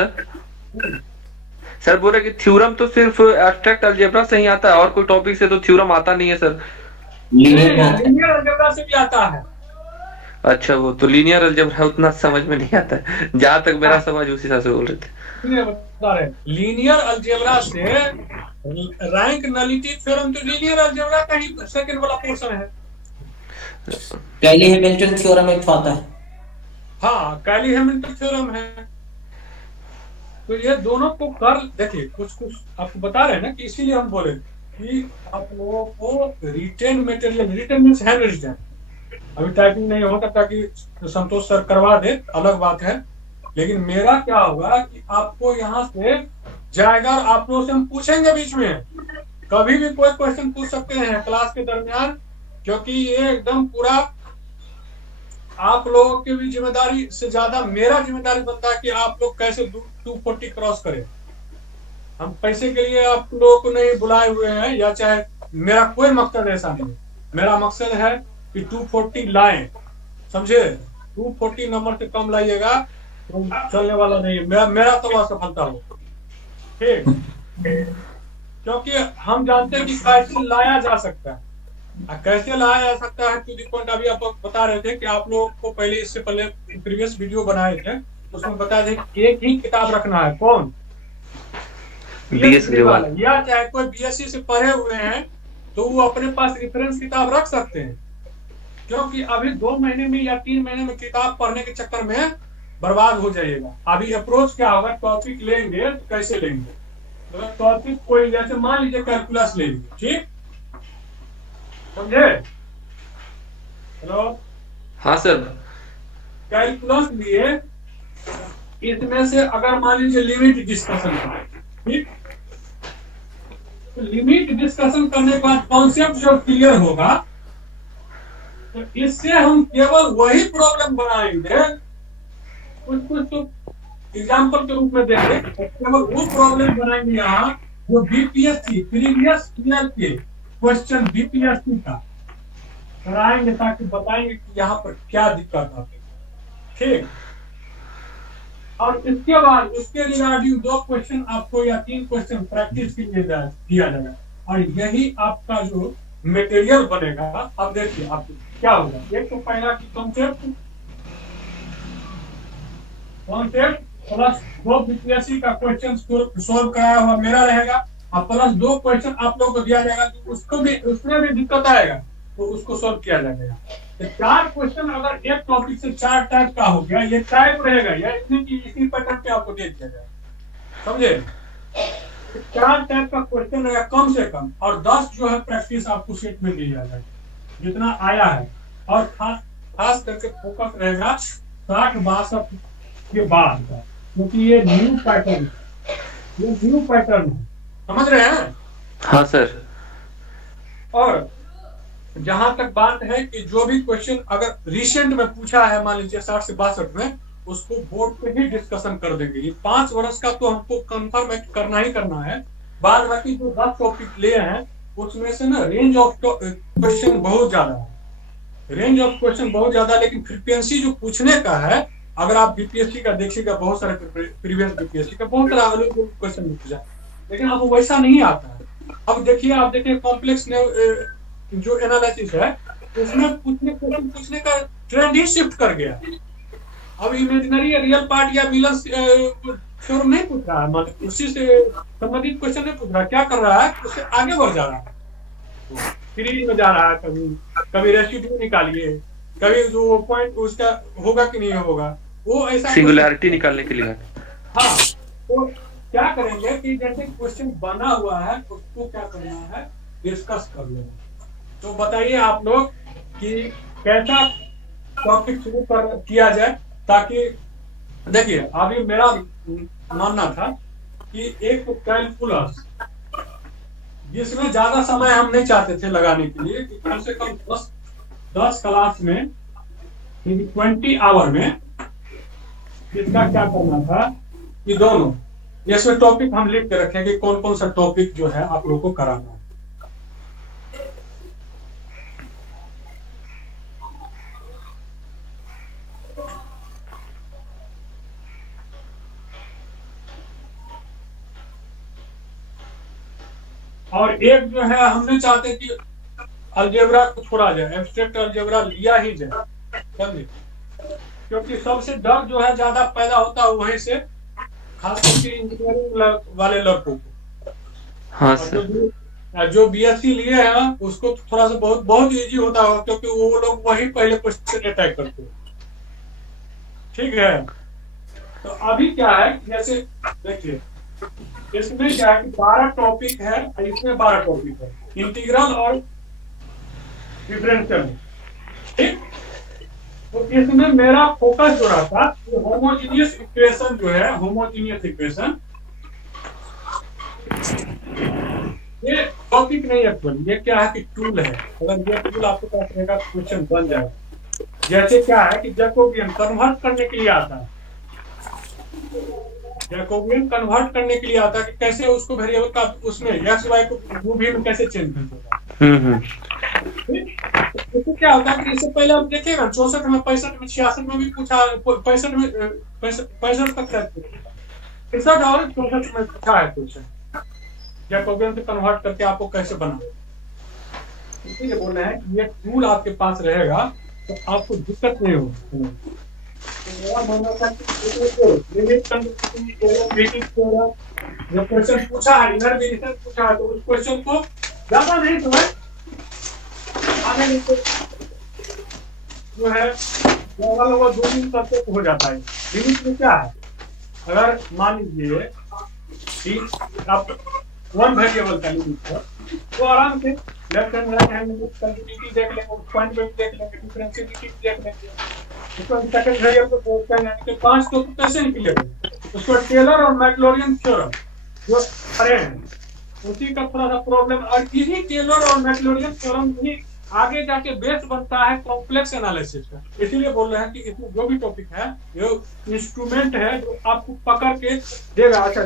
सर बोले कि थ्योरम तो सिर्फ एब्स्ट्रैक्ट अलजेब्रा से ही आता है और कोई टॉपिक से तो थ्योरम आता नहीं है सर? लीनियर अलजेब्रा से भी आता है। अच्छा, वो तो लीनियर अलजेब्रा उतना समझ में नहीं आता है, जहां तक मेरा समझ उसी हिसाब से बोल रहे थे। बता रहे लीनियर अलजेब्रा से रैंक नलिटी थ्योरम तो लीनियर अलजेब्रा का ही सेकंड वाला पोर्शन है। कैली हैमिल्टन थ्योरम एक आता है। हाँ, कैली हैमिल्टन थ्योरम है। तो ये दोनों को कर देखिए, कुछ आपको बता रहे हैं ना कि इसीलिए हम बोले कि आप लोगों को written material, written means handwritten, अभी टाइपिंग नहीं हो सकता कि संतोष सर करवा दे, अलग बात है, लेकिन मेरा क्या होगा कि आपको यहाँ से जाएगा और आप लोगों से हम पूछेंगे बीच में, कभी भी कोई क्वेश्चन पूछ सकते हैं क्लास के दरमियान, क्योंकि ये एकदम पूरा आप लोगों की भी जिम्मेदारी से ज्यादा मेरा जिम्मेदारी बनता है कि आप लोग कैसे 240 क्रॉस करें। हम पैसे के लिए आप लोगों को नहीं बुलाए हुए हैं, या चाहे मेरा कोई मकसद ऐसा नहीं, मेरा मकसद है कि 240 लाएं, समझे। 240 नंबर से कम लाइएगा तो चलने वाला नहीं है, मेरा तो असफलता हो, ठीक। क्योंकि हम जानते हैं कि कैसे लाया जा सकता है, कैसे लाया जा सकता है टू द पॉइंट। अभी आप बता रहे थे कि आप लोगों को पहले, इससे पहले प्रीवियस वीडियो बनाए थे, उसमें बताया थे कि एक ही किताब रखना है, कौन, बीएससी वाला, या चाहे कोई बीएससी से पढ़े हुए हैं तो वो अपने पास रेफरेंस किताब रख सकते हैं, क्योंकि अभी 2 महीने में या 3 महीने में किताब पढ़ने के चक्कर में बर्बाद हो जाइएगा। अभी अप्रोच क्या होगा, टॉपिक लेंगे तो कैसे लेंगे, तो टॉपिक कोई, जैसे मान लीजिए कैलकुलस लेंगे, ठीक, समझे। हेलो, हाँ सर। कैलकुलस लिए, इसमें से अगर मान लीजिए लिमिट डिस्कशन, ठीक, तो लिमिट डिस्कशन करने के बाद कॉन्सेप्ट जब क्लियर होगा तो इससे हम केवल वही प्रॉब्लम बनाएंगे, कुछ तो एग्जाम्पल के रूप में देंगे, केवल वो प्रॉब्लम बनाएंगे यहाँ जो बीपीएससी प्रीवियस ईयर के क्वेश्चन बीपीएससी का कराएंगे, ताकि बताएंगे कि यहाँ पर क्या दिक्कत आती है, ठीक। और इसके बाद उसके रिगार्डिंग 2 क्वेश्चन आपको या 3 क्वेश्चन प्रैक्टिस के लिए दिया जाएगा, और यही आपका जो मटेरियल बनेगा। अब देखिए आपको क्या होगा, एक तो पहला की कॉन्सेप्ट प्लस 2 बीपीएससी का क्वेश्चन सोल्व कराया हुआ मेरा रहेगा, और प्लस 2 क्वेश्चन आप लोगों को दिया जाएगा, तो उसको भी, उसमें भी दिक्कत आएगा तो उसको सोल्व किया जाएगा। तो 4 क्वेश्चन अगर एक टॉपिक से 4 टाइप का हो गया, ये टाइप रहेगा या इसी पैटर्न पे आपको दे दिया जाएगा, समझे। 4 टाइप का क्वेश्चन रहेगा कम से कम, और 10 जो है प्रैक्टिस आपको सेट में दी जाएगा जितना आया है, और खास करके फोकस रहेगा 60-62 के बाद का, क्योंकि ये न्यू पैटर्न है, समझ रहे हैं। हाँ सर। और जहां तक बात है कि जो भी क्वेश्चन अगर रिसेंट में पूछा है, मान लीजिए 60 से 62 में, उसको बोर्ड पे ही डिस्कशन कर देंगे। ये 5 वर्ष का तो हमको कंफर्म करना ही करना है। बाद बाकी जो 10 टॉपिक लिए हैं उसमें से ना रेंज ऑफ क्वेश्चन बहुत ज्यादा है, लेकिन फ्रीक्वेंसी जो पूछने का है, अगर आप बीपीएससी का देखिएगा, बहुत सारे प्रीवियस बीपीएससी का बहुत सारा क्वेश्चन पूछा, लेकिन अब वैसा नहीं आता है। अब देखिए, आप देखिए कॉम्प्लेक्स जो एनालिसिस है उसमें पूछने का ट्रेंड ही शिफ्ट कर गया। अब इमेजिनरी रियल पार्ट या मिलर्स थ्योरम नहीं पूछ रहा है, मतलब उसी से संबंधित क्वेश्चन नहीं पूछ रहा, क्या कर रहा है, उससे आगे बढ़ जा रहा है, सीरीज में जा रहा है, कभी रेसिड्यू निकालिए, कभी जो पॉइंट उसका होगा कि नहीं होगा, वो ऐसा सिंगुलैरिटी निकालने के लिए। हाँ, तो क्या करेंगे कि जैसे क्वेश्चन बना हुआ है उसको क्या करना है, डिस्कस कर लेना। तो बताइए आप लोग कि कैसा टॉपिक शुरू किया जाए, ताकि देखिए अभी मेरा मानना था कि एक तो कैलकुलस, जिसमें ज्यादा समय हम नहीं चाहते थे लगाने के लिए, कि कम से कम 10 क्लास में 20 आवर में इसका क्या करना था कि दोनों जैसे टॉपिक हम लिख के रखें कि कौन कौन सा टॉपिक जो है आप लोगों को कराना है। और एक जो है हमने चाहते कि अलजेब्रा को छोड़ा जाए, एब्स्ट्रैक्ट अलजेब्रा लिया ही जाए, समझे, क्योंकि सबसे डर जो है ज्यादा पैदा होता है वहीं से, खास करके इंजीनियरिंग वाले लड़कों को। हाँ सर। जो बीएससी लिए हैं उसको थोड़ा सा बहुत इजी होता है, क्योंकि वो लोग वही पहले क्वेश्चन अटैक करते हैं, ठीक है। तो अभी क्या है, जैसे देखिए इसमें क्या है कि 12 टॉपिक है, इसमें 12 टॉपिक है, इंटीग्रल और डिफरेंशियल, ठीक। तो इसमें मेरा फोकस जो रहता है होमोजीनियस इक्वेशन जो है, होमोजीनियस इक्वेशन, ये टॉपिक नहीं है एक्चुअली, ये क्या है कि टूल है। अगर ये टूल आपके पास रहेगा तो क्वेश्चन बन जाएगा। जैसे क्या है कि जैकोबियन कन्वर्ट करने के लिए आता है, जैकोबियन कन्वर्ट करने के लिए आता है कि कैसे उसको वेरिएबल का उसमें एक्स वाई को वो भी में कैसे चेंज कर देगा। तो क्या होता है कि इससे पहले आप देखिएगा 64 में, 65 में, 66 में भी पूछा, 65 में 65 तक है, 65 और 64 में पूछा है क्वेश्चन जैकोबियन से कन्वर्ट करके आपको कैसे बनाना। इसलिए बोल रहे हैं कि ये टूल आपके पास रहेगा तो आपको दिक्कत नहीं होगी। मेरा मानना था कि जो क्वेश्चन पूछा है, इनर वेरिएशन पूछा है, तो उस क्वेश्चन को ज्यादा नहीं समझ आगे जो है लगभग 2-3 सब्जेक्ट हो जाता है। लिमिट में क्या है, अगर मान लीजिए कि आप 1 वेरिएबल का लिमिट है तो आराम से लेफ्ट हैंड राइट हैंड में कंटिन्यूटी देख लेंगे, पॉइंट पे देख लेंगे, डिफरेंशिएबिलिटी देख लेंगे। उसको सेकंड वेरिएबल को कहना है कि 5 तो कैसे निकलेगा, उसको टेलर और मैक्लोरिन थ्योरम जो पढ़े हैं उसी का थोड़ा सा प्रॉब्लम, और इसी टेलर और मैक्लोरिन थ्योरम ही आगे जाके बेस बनता है कॉम्प्लेक्स एनालिसिस का। इसीलिए बोल रहे हैं कि इसमें जो भी टॉपिक है ये इंस्ट्रूमेंट है जो आपको पकड़ के देगा। अच्छा,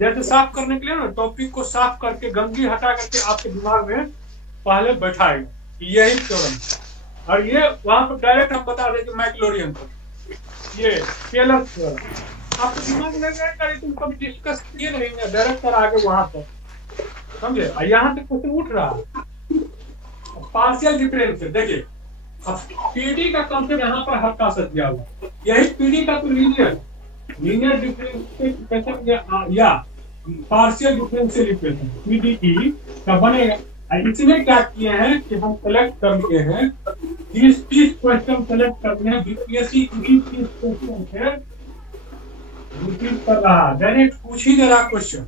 जैसे साफ करने के लिए ना, टॉपिक को साफ करके गंदगी हटा करके आपके दिमाग में पहले बैठाएगा यही थ्योरम, और ये वहां पर डायरेक्ट हम बता दें कि मैक्लोरियन को ये टेलर थ्योरम आपको दिमाग में लगेगा, तुम कभी डिस्कस किए रहेंगे डायरेक्ट कर आगे वहां पर, समझे। यहाँ से क्वेश्चन उठ रहा है पार्शियल डिफरेंशियल। देखिए अब पीडी का कंसेप्ट यहाँ पर हल्का सा दिया हुआ, यही पीडी का तो लीनियर डिफरेंशियल या पार्शियल डिफरेंशियल इक्वेशन पीडीई का बनेगा। इसमें क्या किए हैं कि हम सेलेक्ट कर लिए हैं 30 क्वेश्चन सेलेक्ट करते हैं, बीपीएससी 30 क्वेश्चन से रिपीट कर रहा है, डायरेक्ट पूछ ही दे रहा क्वेश्चन,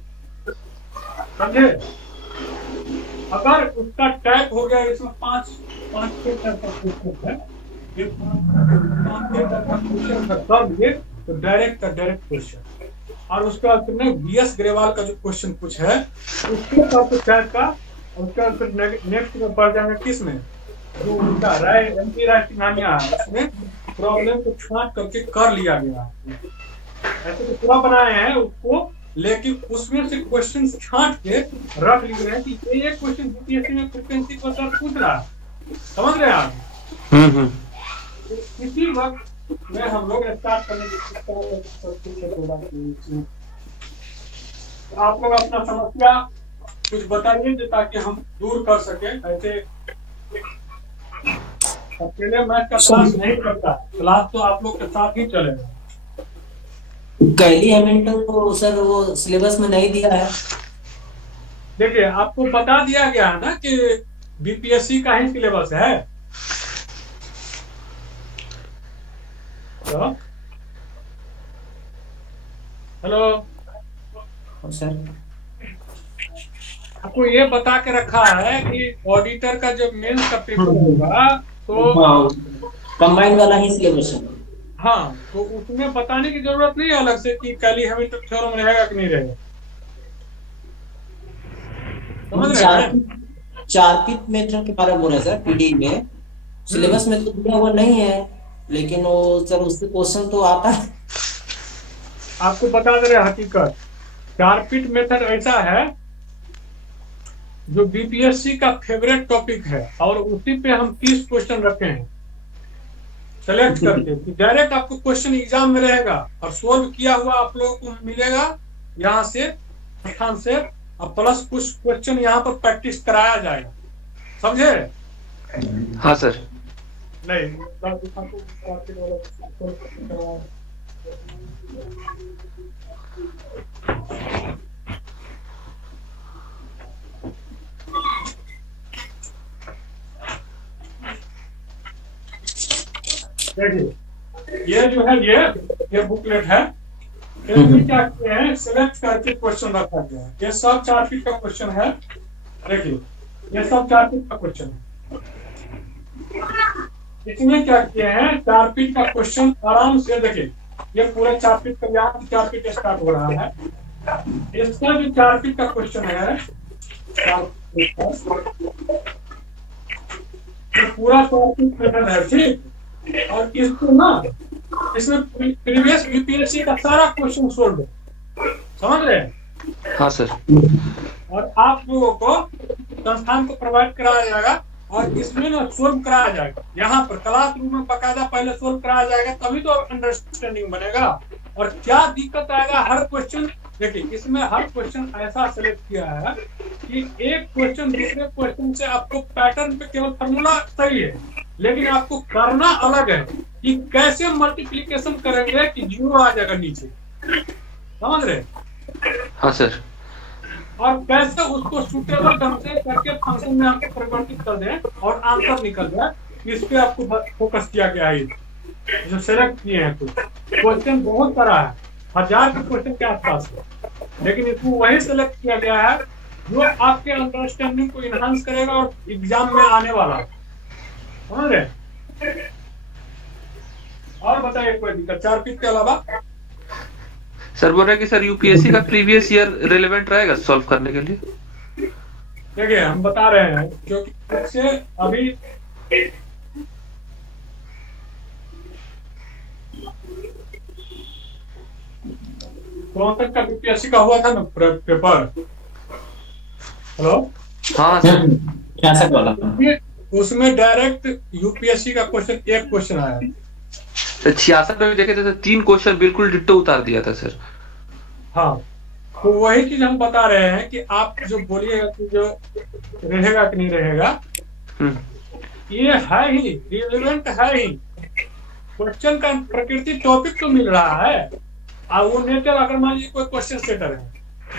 समझे। अगर उसका टाइप हो गया, इसमें 5-6 टाइप का क्वेश्चन है, ये 5-6 टाइप का क्वेश्चन कर दिए तो डायरेक्ट क्वेश्चन। और उसके बाद तुमने बीएस ग्रेवाल का जो क्वेश्चन पूछ है उसके बाद टाइप का, उसका फिर नेक्स्ट में पढ़ जाएंगे किसमें, जो उनका राय एमपी राय सिंघानिया है, उसमें प्रॉब्लम को छांट करके कर लिया गया। ऐसे तो पूरा बनाए हैं उसको, लेकिन उसमें से क्वेश्चन छांट के रख लिए हैं कि ये क्वेश्चन बीपीएससी में फ्रीक्वेंसी पर पूछ रहा है, समझ रहे हैं आप। इसी वक्त में हम लोग स्टार्ट करने की आप लोग अपना समस्या कुछ बताइए ताकि हम दूर कर सके। ऐसे अकेले मैथ का क्लास नहीं करता, क्लास तो आप लोग के साथ ही चलेगा। कैली हैमिल्टन को सर वो सिलेबस में नहीं दिया है। देखिए आपको बता दिया गया है ना कि बीपीएससी का ही सिलेबस है। हेलो सर, आपको ये बता के रखा है कि ऑडिटर का जब मेंस का पेपर होगा तो कंबाइंड वाला ही सिलेबस है। हाँ, तो उसमें बताने की जरूरत नहीं है अलग से कि कैली हैमिल्टन थ्योरम रहेगा कि नहीं रहेगा, समझ रहे हैं। चार्पिक मेथड के बारे में बोल रहे सर, पीडी में सिलेबस में तो दिया हुआ नहीं है, लेकिन वो सर उससे क्वेश्चन तो आता है। आपको बता दे रहे हकीकत, चार्पिक मेथड ऐसा है जो बीपीएससी का फेवरेट टॉपिक है, और उसी पे हम 30 क्वेश्चन रखे हैं सेलेक्ट करके, डायरेक्ट आपको क्वेश्चन एग्जाम में रहेगा और सोल्व किया हुआ आप लोगों को मिलेगा यहाँ से स्थान से, और प्लस कुछ क्वेश्चन यहाँ पर प्रैक्टिस कराया जाएगा, समझे। हाँ सर। नहीं देखिए ये जो है ये बुकलेट है, इसमें क्या किए हैं सेलेक्ट करके क्वेश्चन रखा गया है। ये सब चार्पिक का क्वेश्चन है, देखिए ये सब चार्पिक का क्वेश्चन है। इसमें क्या किए हैं, 4 फीट का क्वेश्चन आराम से देखिए, ये पूरा 4 फीट का, यहाँ से 4 फीट स्टार्ट हो रहा है। इसका जो 4 फीट का क्वेश्चन है, 4 फीट का, ये पूरा 4 फीट पैटर्न है, ठीक। और इसको ना, इसमें प्रीवियस यूपीएससी का सारा क्वेश्चन सोल्व है, समझ रहे हैं? हाँ सर। और आप लोगों को संस्थान को प्रोवाइड कराया जाएगा और इसमें ना सोल्व कराया जाएगा, यहाँ पर क्लासरूम में बकायदा पहले सोल्व कराया जाएगा, तभी तो अंडरस्टैंडिंग बनेगा। और क्या दिक्कत आएगा, हर क्वेश्चन देखिए, इसमें हर क्वेश्चन ऐसा सेलेक्ट किया है कि एक क्वेश्चन दूसरे क्वेश्चन से आपको पैटर्न पे केवल फॉर्मूला सही है, लेकिन आपको करना अलग है कि कैसे मल्टीप्लिकेशन करेंगे कि 0 आ जाएगा नीचे, समझ रहे? हाँ सर। और कैसे उसको सुटेबल ढंग से करके फंक्शन में आपको परिवर्तित कर दें और आंसर निकल जाए, इस पे आपको फोकस किया गया है। जो सेलेक्ट किए हैं कुछ क्वेश्चन बहुत सारा है, 1000 के क्वेश्चन के आसपास है, लेकिन इसको वही सेलेक्ट किया गया है जो आपके अंडरस्टैंडिंग को इनहांस करेगा और एग्जाम में आने वाला है, समझ रहे? और बताइए कोई दिक्कत 4 फीट के अलावा? सर बोल रहे कि सर यूपीएससी का प्रीवियस ईयर रिलेवेंट रहेगा सॉल्व करने के लिए? देखिए हम बता रहे हैं, क्योंकि इससे अभी कौन तक का यूपीएससी का हुआ था ना पेपर, हेलो? हाँ सर। क्या सर बोला? उसमें डायरेक्ट यूपीएससी का क्वेश्चन, एक क्वेश्चन आया। 66 में देखे थे तो 3 क्वेश्चन बिल्कुल डिट्टो उतार दिया था सर। हाँ, तो वही चीज हम बता रहे हैं कि आप जो बोलिएगा कि जो रहेगा कि नहीं रहेगा, ये है ही रिलेवेंट है ही, क्वेश्चन का प्रकृति टॉपिक तो मिल रहा है। और वो नेचर, अगर मान लीजिए कोई क्वेश्चन सेटर है,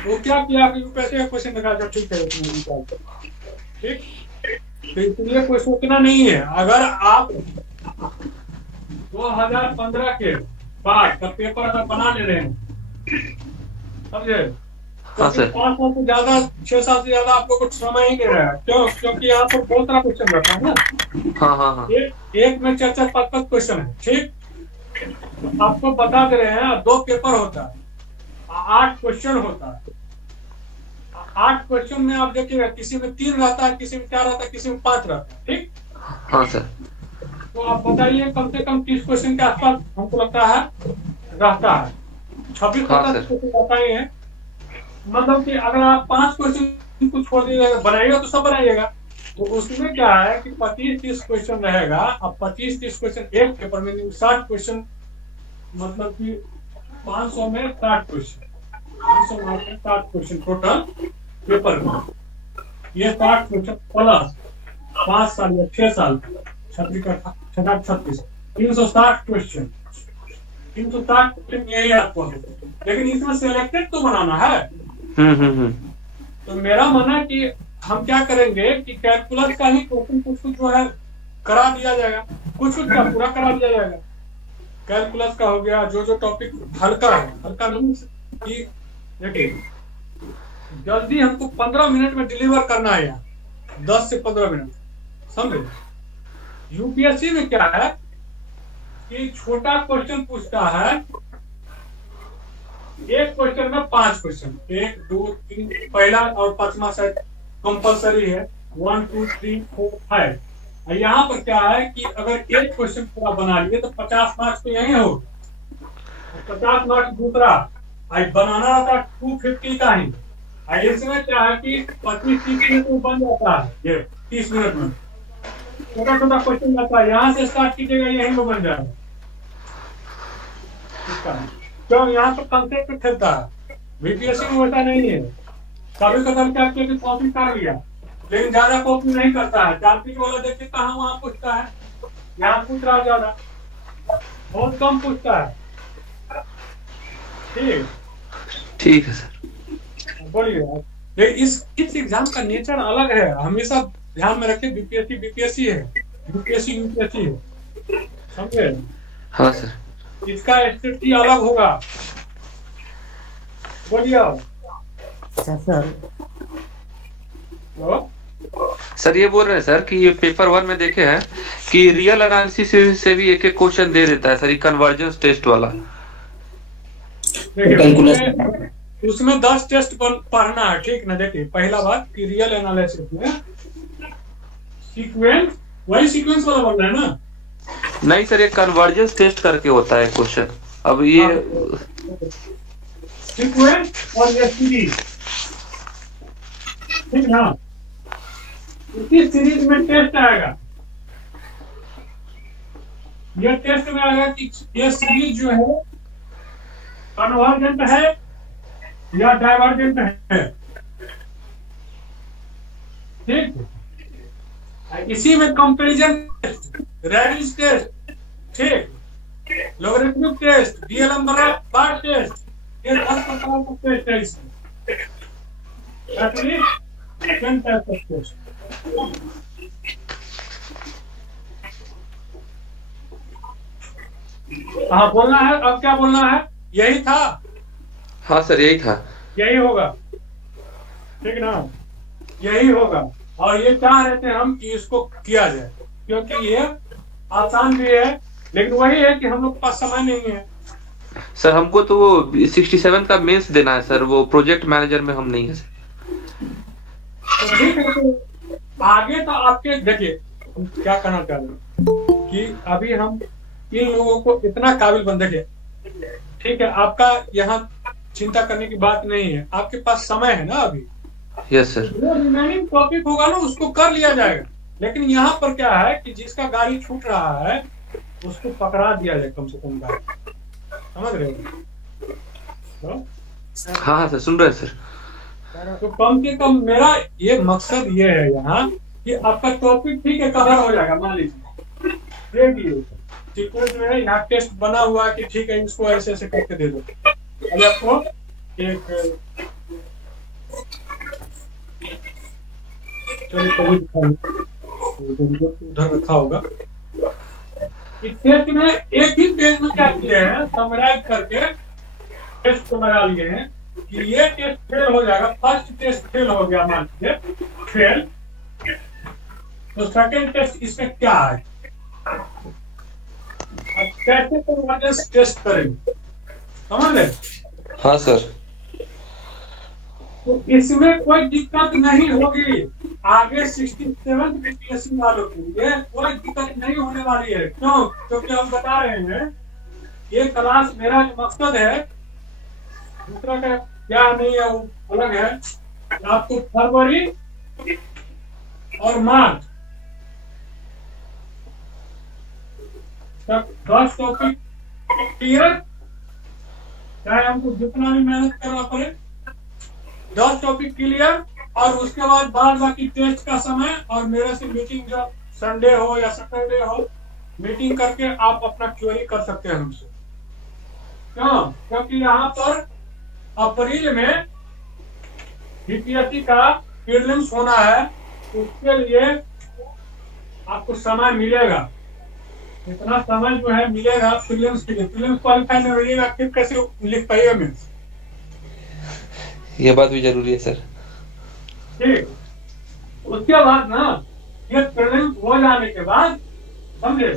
वो क्या किया कि यूपीएससी का क्वेश्चन निकाल, ठीक है ठीक, तो इसलिए कोई सोचना नहीं है। अगर आप 2015 के बाद का पेपर अगर बना ले रहे हैं, समझे, हाँ सर। 5 साल से ज्यादा, 6 साल से ज्यादा आप लोग को समय ही नहीं रहा है, क्यों? क्योंकि यहाँ पर बहुत सारा क्वेश्चन रहता है ना। हाँ हाँ हाँ। एक में 4-4, 5-5 क्वेश्चन है, ठीक। तो आपको बता दे रहे हैं 2 पेपर होता है, 8 क्वेश्चन होता है। 8 क्वेश्चन में आप देखिएगा, किसी में 3 रहता है, किसी में 4 रहता है, किसी में 5 रहता है, ठीक। हाँ सर। तो आप बताइए, कम से कम 30 क्वेश्चन के आसपास हमको लगता है रहता है, 26 क्वेश्चन रहता ही है। मतलब कि अगर आप 5 क्वेश्चन को छोड़ दीजिएगा, बनाइएगा तो सब बनाइएगा, तो उसमें क्या है कि 25-30 क्वेश्चन रहेगा। अब 25-30 क्वेश्चन एक पेपर में, 60 क्वेश्चन, मतलब कि 500 में 60 क्वेश्चन, 500 मार्क्स में 60 क्वेश्चन टोटल पेपर में। ये 60 क्वेश्चन प्लस 5 साल या 6 साल, 36 360 क्वेश्चन, 360 क्वेश्चन यही आपको, लेकिन इसमें सिलेक्टेड तो बनाना है। तो मेरा मानना है कि हम क्या करेंगे कि कैलकुलस का ही क्वेश्चन कुछ जो है करा दिया जाएगा, कुछ का पूरा करा दिया जाएगा। कैलकुलस का हो गया, जो टॉपिक हल्का है, हल्का नहीं कि देखिए, जल्दी हमको 15 मिनट में डिलीवर करना है, यहाँ 10 से 15 मिनट, समझे। यूपीएससी में क्या है कि छोटा क्वेश्चन पूछता है, एक क्वेश्चन में 5 क्वेश्चन, 1 2 3, पहला और 5वां शायद कंपलसरी है, 1 2 3 4 5। यहाँ पर क्या है कि अगर एक क्वेश्चन पूरा बना लिए तो 50 मार्क्स तो यही हो, 50 मार्क्स दूसरा बनाना रहता 250 का ही। इसमें क्या है कि 25-30 मिनट में बन जाता है, ये 30 मिनट में छोटा छोटा क्वेश्चन रहता है, यहाँ से स्टार्ट कीजिएगा, यही में बन जाएगा। क्यों? यहाँ पर कंसेप्ट खेलता है, वीपीएससी में वैसा नहीं है। कभी कभी क्या कि कॉपी कर लिया, लेकिन ज्यादा कॉपी नहीं करता है। 4 फीट वाला देखिए कहाँ वहाँ पूछता है, यहाँ पूछ रहा ज्यादा, बहुत कम पूछता है। ठीक है सर, बोलिए। इस एग्जाम का नेचर अलग है, हमेशा ध्यान में रखिए। बीपीएससी है, यूपीएससी है, समझे। हाँ सर, इसका स्थिति अलग होगा। बोलिए। सर हेलो, सर ये बोल रहे हैं सर कि ये पेपर 1 में देखे हैं कि रियल एनालिसिस से भी एक एक क्वेश्चन दे देता है सर, ये कन्वर्जेंस टेस्ट वाला। देखिए उसमें 10 टेस्ट पढ़ना है, ठीक ना। देखिए पहला बात कि रियल एनालिसिस में सीक्वेंस, वही सीक्वेंस वाला बोल रहे हैं ना? नहीं सर, ये कन्वर्जेंस टेस्ट करके होता है क्वेश्चन। अब ये सीक्वेंस और ये सीरीज, ठीक ना। इसी सीरीज में टेस्ट आएगा, ये टेस्ट में आएगा कि ये सीरीज जो है कन्वर्जेंट है या डाइवर्जेंट है, ठीक। इसी में कंपैरिजन टेस्ट, रेडियस टेस्ट, ठीक, लॉगरिथमिक टेस्ट, डीएलएम बार टेस्ट, ये 10 प्रकार का टेस्ट है इसमें। टेस्ट हाँ बोलना है, अब क्या बोलना है? यही था? हाँ सर यही था। यही होगा, ठीक ना, यही होगा। और ये चाह रहे थे हम कि इसको किया जाए, क्योंकि ये आसान भी है, लेकिन वही है कि हम लोग के पास समय नहीं है। सर हमको तो वो 67 का मेंस देना है सर, वो प्रोजेक्ट मैनेजर में हम नहीं है सर। तो ठीक है, तो आगे तो आपके देखिए हम क्या कहना चाह रहे हैं कि अभी हम इन लोगों को इतना काबिल बन, देखिए ठीक है, आपका यहाँ चिंता करने की बात नहीं है, आपके पास समय है ना अभी। Yes sir. जो रिमेनिंग टॉपिक होगा ना उसको कर लिया जाएगा, लेकिन यहाँ पर क्या है कि जिसका गाड़ी छूट रहा है उसको पकड़ा दिया जाए कम से कम गाड़ी, समझ रहे हो? हाँ हाँ सर सुन रहे हैं सर। तो कम से कम मेरा ये मकसद ये है यहाँ कि आपका टॉपिक ठीक है कवर हो जाएगा। मान लीजिए देखिए सीक्वेंस में है, यहाँ टेस्ट बना हुआ है कि ठीक है इसको ऐसे ऐसे करके दे दो। अभी आपको एक उधर रखा होगा, इस टेस्ट में एक ही पेज में क्या किए हैं, समराइज करके टेस्ट को लगा लिए हैं कि ये टेस्ट फेल हो जाएगा। फर्स्ट टेस्ट फेल हो गया, मान लीजिए फेल, तो सेकंड टेस्ट इसमें क्या है, अब कैसे कन्वर्जेंस टेस्ट करेंगे, समझ रहे? हाँ सर। तो इसमें कोई दिक्कत नहीं होगी, आगे 67 बीपीएससी वालों के लिए कोई दिक्कत नहीं होने वाली है। क्यों? क्योंकि हम बता रहे हैं ये क्लास, मेरा जो मकसद है, दूसरा का क्या नहीं है वो अलग है। आपको फरवरी और मार्च तक 10 टॉपिक क्लियर, चाहे हमको जितना भी मेहनत करना पड़े, 10 टॉपिक क्लियर। और उसके बाद बाकी टेस्ट का समय और मेरे से मीटिंग, जो संडे हो या सैटरडे हो, मीटिंग करके आप अपना क्वेरी कर सकते हैं हमसे। क्यों? क्योंकि यहाँ पर अप्रैल में बीपीएससी का प्रीलिम्स होना है, उसके लिए आपको समय मिलेगा, इतना समय जो है मिलेगा प्रीलिम्स के लिए। प्रीलिम्स क्वालिफाई नहीं होइएगा फिर कैसे लिख पाइएगा मेंस? ये बात भी जरूरी है सर। ठीक, उसके बाद ना ये प्रीलिम्स हो जाने के बाद, समझे,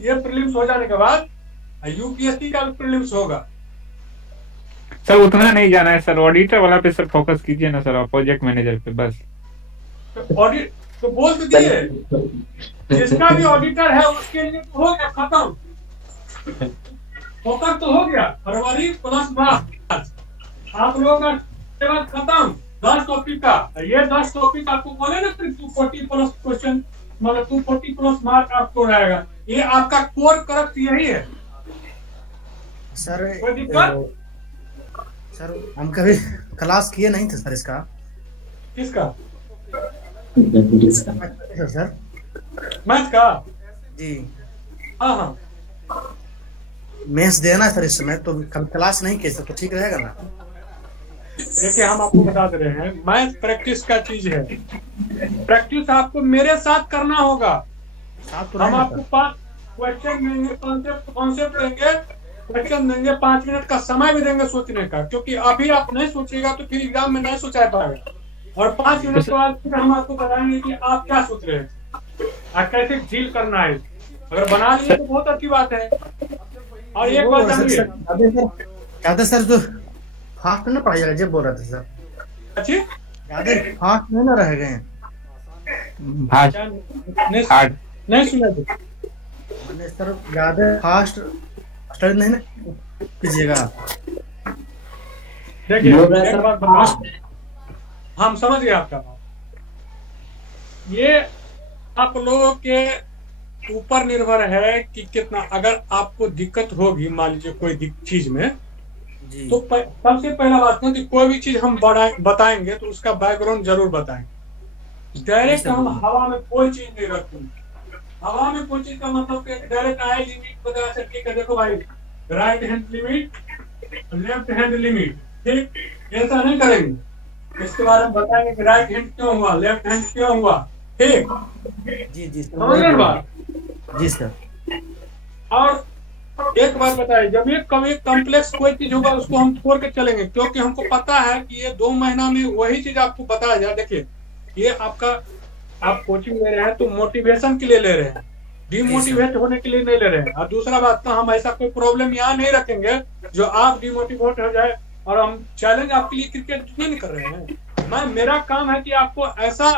ये प्रीलिम्स हो जाने के बाद यूपीएससी का भी प्रीलिम्स होगा। सर उतना नहीं जाना है सर, ऑडिटर वाला पे सर फोकस कीजिए ना सर, और प्रोजेक्ट मैनेजर पे बस। तो ऑडिट तो बोल तो दिए, जिसका भी ऑडिटर है उसके लिए तो हो गया खत्म, फोकस तो हो गया। फरवरी प्लस मार्च आप लोगों का खत्म 10 टॉपिक का। ये 10 टॉपिक आपको बोले ना 240 प्लस क्वेश्चन, मतलब 240 प्लस मार्क आपको रहेगा। ये आपका कोर करक्ट यही है सर। कोई दिक्कत? सर हम कभी क्लास किए नहीं थे सर इसका। किसका? सर मैथ का? जी हाँ हाँ, मेंस देना है सर इस समय, तो कभी क्लास नहीं किए सर, तो ठीक रहेगा ना? देखिए हम आपको बता दे रहे हैं, मैथ प्रैक्टिस का चीज है, प्रैक्टिस आपको मेरे साथ करना होगा। हम आपको 5 क्वेश्चन देंगे, कॉन्सेप्ट देंगे, क्वेश्चन देंगे, 5 मिनट का समय भी देंगे सोचने का, क्योंकि अभी आप नहीं सोचिएगा तो फिर एग्जाम में नहीं सोचा पाएगा। और 5 मिनट के बाद फिर हम आपको बताएंगे कि आप क्या सोच रहे हैं और कैसे डील करना है। अगर बना लिए तो बहुत अच्छी बात है। और एक बात जानिए, कहते सर जो फास्ट में ना पढ़ाई जाएगा, जब बोल रहे थे सर अच्छी ज्यादा फास्ट में ना रह गए नहीं सुना थे मैंने सर, ज्यादा फास्ट स्टडी नहीं ना कीजिएगा। देखिए एक बात बताओ, हम समझ गए आपका बात। ये आप लोगों के ऊपर निर्भर है कि कितना, अगर आपको दिक्कत होगी मान लीजिए कोई चीज में, तो सबसे पहला बात है कि कोई भी चीज हम बताएंगे तो उसका बैकग्राउंड जरूर बताएंगे। डायरेक्ट हम हवा में कोई चीज नहीं रखेंगे। हवा में कोई चीज का मतलब डायरेक्ट आए लिमिट बता सकते हैं। देखो भाई, right hand limit, left hand limit, ठीक, ऐसा नहीं करेंगे। इसके बारे में बताएंगे कि राइट हैंड क्यों हुआ, लेफ्ट हैंड क्यों हुआ, ठीक। जी समझ रहे बात? जी सर। और एक बात बताइए, जब ये कभी कॉम्प्लेक्स कोई चीज होगा उसको हम छोड़ के चलेंगे, क्योंकि हमको पता है कि ये 2 महीना में वही चीज आपको बताया जाए। देखिए ये आपका, आप कोचिंग ले रहे हैं तो मोटिवेशन के लिए ले रहे हैं, डिमोटिवेट होने के लिए नहीं ले रहे हैं। और दूसरा बात तो हम ऐसा कोई प्रॉब्लम यहाँ नहीं रखेंगे जो आप डिमोटिवेट हो जाए। और हम चैलेंज आपके लिए क्रिकेट नहीं कर रहे हैं। मेरा काम है कि आपको ऐसा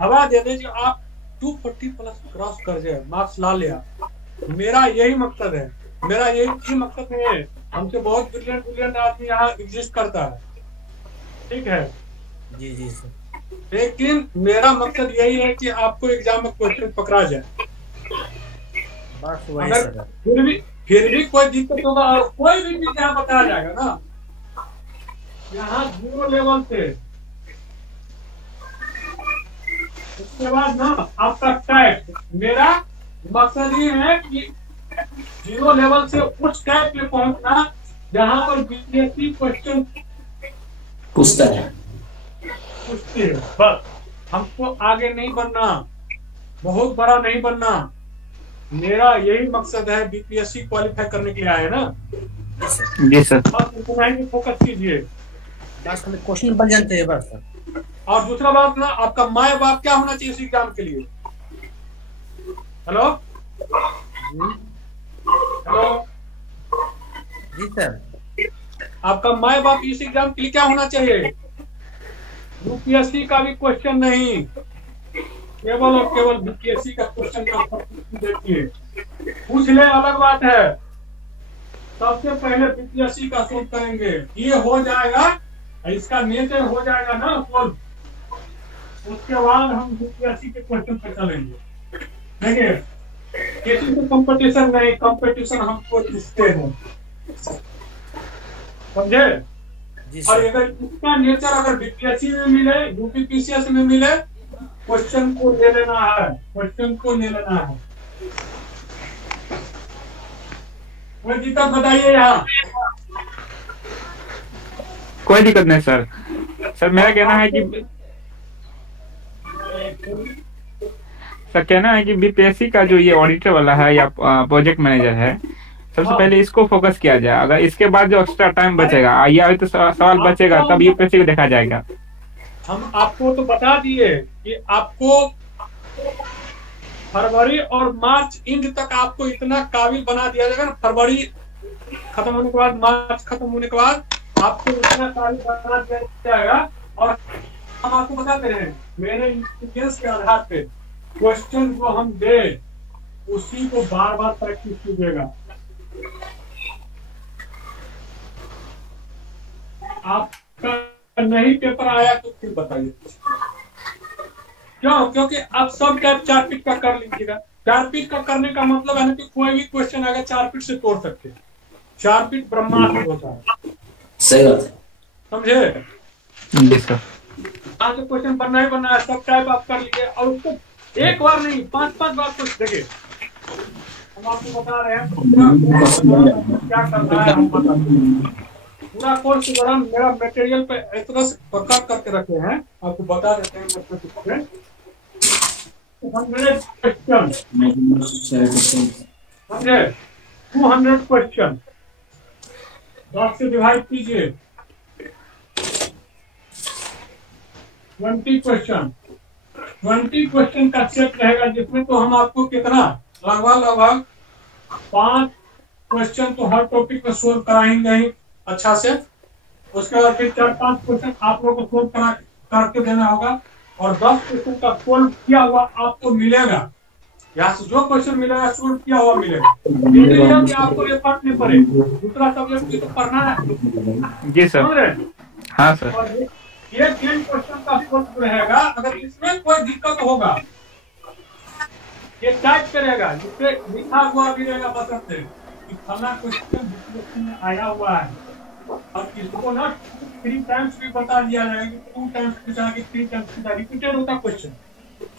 हवा दे दे जो आप 240 प्लस क्रॉस कर जाए, मार्क्स ला ले। मेरा यही मकसद है, मेरा यही मकसद है। हमसे बहुत ब्रिलियंट आदमी यहाँ एग्जिस्ट करता है, ठीक है। जी जी सर। लेकिन मेरा मकसद यही है कि आपको एग्जाम में क्वेश्चन पकड़ा जाए। अगर फिर भी कोई दिक्कत होगा और कोई भी चीज यहाँ बताया जाएगा ना, यहाँ 0 लेवल से, उसके बाद ना आपका टैग, मेरा मकसद ये है कि 0 लेवल से उस टैग पे पहुंचना जहां पर बीपीएससी क्वेश्चन पूछता है। बस हमको आगे नहीं बढ़ना, बहुत बड़ा नहीं बनना। मेरा यही मकसद है, बीपीएससी क्वालिफाई करने के लिए आए ना। जी सर। बस फोकस कीजिए, बस हमें क्वेश्चन बन जाते हैं बस सर। और दूसरा बात ना, आपका माँ बाप क्या होना चाहिए इस एग्जाम के लिए। हेलो हेलो जी सर। आपका माँ बाप इस एग्जाम के लिए क्या होना चाहिए। यूपीएससी का भी क्वेश्चन नहीं, केवल और केवल बीपीएससी का क्वेश्चन का देखिए, पूछ ले अलग बात है। सबसे पहले बीपीएससी का सोल्व करेंगे, ये हो जाएगा, इसका नेचर हो जाएगा ना सोल्व, उसके बाद हम बीपीएससी के क्वेश्चन पर चलेंगे। देखिए किसी से कंपटीशन नहीं, कंपटीशन हमको इससे है, समझे। और अगर इसका नेचर अगर बीपीएससी में मिले, यूपीपीसीएस में मिले, क्वेश्चन को ले लेना है, क्वेश्चन को ले लेना है। कोई दिक्कत बताइए यहाँ। कोई दिक्कत नहीं सर। सर मेरा कहना है कि बीपीएससी का जो ये ऑडिटर वाला है या प्रोजेक्ट मैनेजर है, सबसे पहले इसको फोकस किया जाए। अगर इसके बाद जो एक्स्ट्रा टाइम बचेगा या तो सवाल बचेगा तब यूपीएससी को देखा जाएगा। हम आपको तो बता दिए कि आपको फरवरी और मार्च एंड तक आपको इतना काबिल बना दिया जाएगा ना। फरवरी खत्म होने के बाद, मार्च खत्म होने के बाद आपको इतना काबिल बना दिया जाएगा। और हम आपको बताते रहे, मेरे एक्सपीरियंस के आधार पे क्वेश्चन जो हम दे उसी को बार बार प्रैक्टिस कीजिएगा। आपका नहीं पेपर आया तो फिर बताइए क्यों, क्योंकि आप सब टाइप 4 पीट का कर लीजिएगा। 4 पीट का करने का मतलब है ना कि कोई भी क्वेश्चन आएगा 4 पीट से तोड़ सकते हैं। 4 पीट ब्रह्मांड होता है, सही बात है, समझे। जी सर। आज क्वेश्चन बनना ही बनना है, सब टाइप आप कर लीजिए। और उसको एक बार नहीं 5-5 बार कुछ देखिए। हम आपको बता रहे हैं क्या करना है, हम बता पूरा कोर्स के दौरान मेरा मटेरियल पे इस तरह से पकड़ करके रखे हैं, आपको बता देते हैं। 100 क्वेश्चन समझे, 200 क्वेश्चन 10 से डिवाइड कीजिए, 20 क्वेश्चन का सेट रहेगा, जिसमें तो हम आपको कितना लगभग 5 क्वेश्चन तो हर टॉपिक में सोल्व कराएंगे ही अच्छा से। उसके बाद फिर 4-5 क्वेश्चन आप लोगों को सोल्व करके देना होगा, और 10 क्वेश्चन का सोल्व किया हुआ आपको मिलेगा। यहाँ से जो क्वेश्चन मिलेगा सोल्व किया हुआ मिलेगा, कि आपको एफर्ट नहीं पड़े। दूसरा सब्जेक्ट तो पढ़ना है जी सर। हाँ सर। और ये 10 क्वेश्चन का सोल्व रहेगा। अगर इसमें कोई दिक्कत होगा, ये टाइप करेगा, जिसपे लिखा हुआ भी रहेगा बटन से कि फला क्वेश्चन में आया हुआ है, और इसको ना 3 टाइम्स भी बता दिया जाएगा कि 2 टाइम्स पूछा कि 3 टाइम्स पूछा, रिपीटेड होता क्वेश्चन,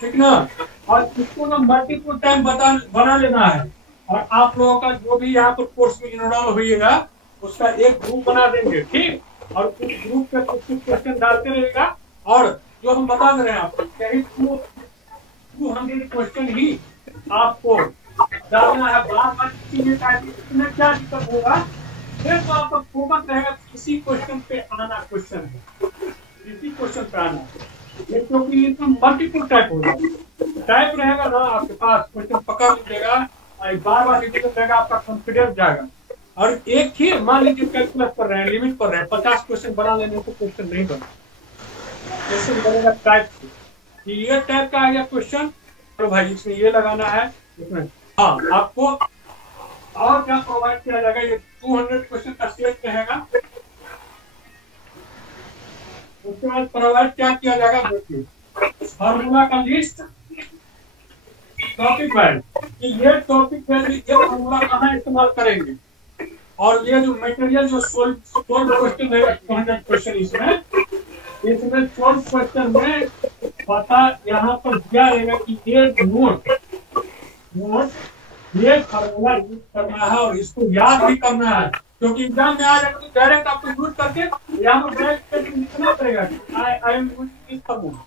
ठीक ना। और इसको ना मल्टीपल टाइम बना लेना है। और आप लोगों का जो भी यहाँ पर कोर्स में इनरोल होइएगा, उसका एक ग्रुप बना देंगे, ठीक। और उस ग्रुप पे कुछ क्वेश्चन डालते रहेगा, और जो हम बता दे रहे हैं आपको, यही 200 क्वेश्चन ही आपको डालना है। बार इसमें क्या दिक्कत होगा, फिर तो आपका फोकस रहेगा किसी क्वेश्चन पे आना, क्वेश्चन है किसी क्वेश्चन पे आना, क्योंकि इसमें मल्टीपल टाइप होगा। टाइप रहेगा ना आपके पास, क्वेश्चन पकड़ लीजिएगा, बार रिपीट रहेगा, आपका कॉन्फिडेंस जाएगा। और एक ही मान लीजिए कैलकुलेट कर रहे हैं, लिमिट कर रहे हैं, 50 क्वेश्चन बना लेने को क्वेश्चन नहीं बना, क्वेश्चन बनेगा टाइप से। ये टाइप का आ गया क्वेश्चन, तो भाई इसमें ये लगाना है, इसमें हाँ आपको और क्या प्रोवाइड किया जाएगा। ये 200 क्वेश्चन का सेट रहेगा। उसके बाद प्रोवाइड क्या किया जाएगा, देखिए फार्मूला का लिस्ट, टॉपिक वाइज, ये टॉपिक वाइज ये फार्मूला कहाँ इस्तेमाल करेंगे, और ये जो मटेरियल जो सोल्व क्वेश्चन है 200 क्वेश्चन, इसमें 12 क्वेश्चन में पता यहाँ पर क्या रहेगा कि ये नोट ये फार्मूला यूज करना है, और इसको याद भी करना है, क्योंकि एग्जाम में आ जाएगा तो डायरेक्ट आपको यूज करके यहाँ पर डायरेक्ट लिखना पड़ेगा I am using this formula,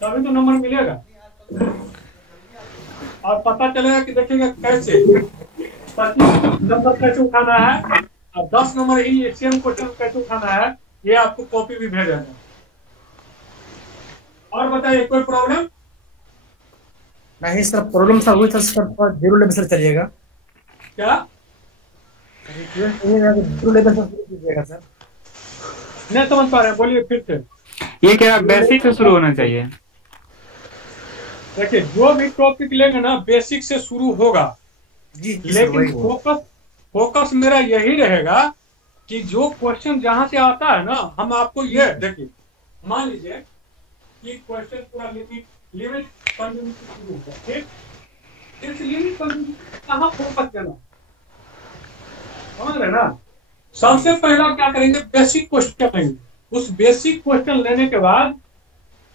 तभी तो नंबर मिलेगा। और पता चलेगा कि देखिएगा कैसे 25 नंबर कैसे उठाना है, और 10 नंबर ही सेम क्वेश्चन कैसे उठाना है, ये आपको कॉपी भी भेजा जाए। और बताइए कोई प्रॉब्लम? नहीं सर, प्रॉब्लम सर हुई था सर, 0 लेवल से चलिएगा क्या? 0 लेवल से कीजिएगा सर। नहीं समझ पा रहे हैं, बोलिए फिर से। ये क्या बेसिक से शुरू होना चाहिए? देखिए जो भी टॉपिक लेंगे ना बेसिक से शुरू होगा जी, लेकिन फोकस मेरा यही रहेगा कि जो क्वेश्चन जहां से आता है ना, हम आपको ये देखिए, मान लीजिए कि क्वेश्चन पूरा लिमिट कंटिन्यूटी शुरू होगा, ठीक। इस लिमिट कंटिन्यूटी कहाँ फोकस देना, समझ रहे ना। सबसे पहला क्या करेंगे, बेसिक क्वेश्चन लेंगे। उस बेसिक क्वेश्चन लेने के बाद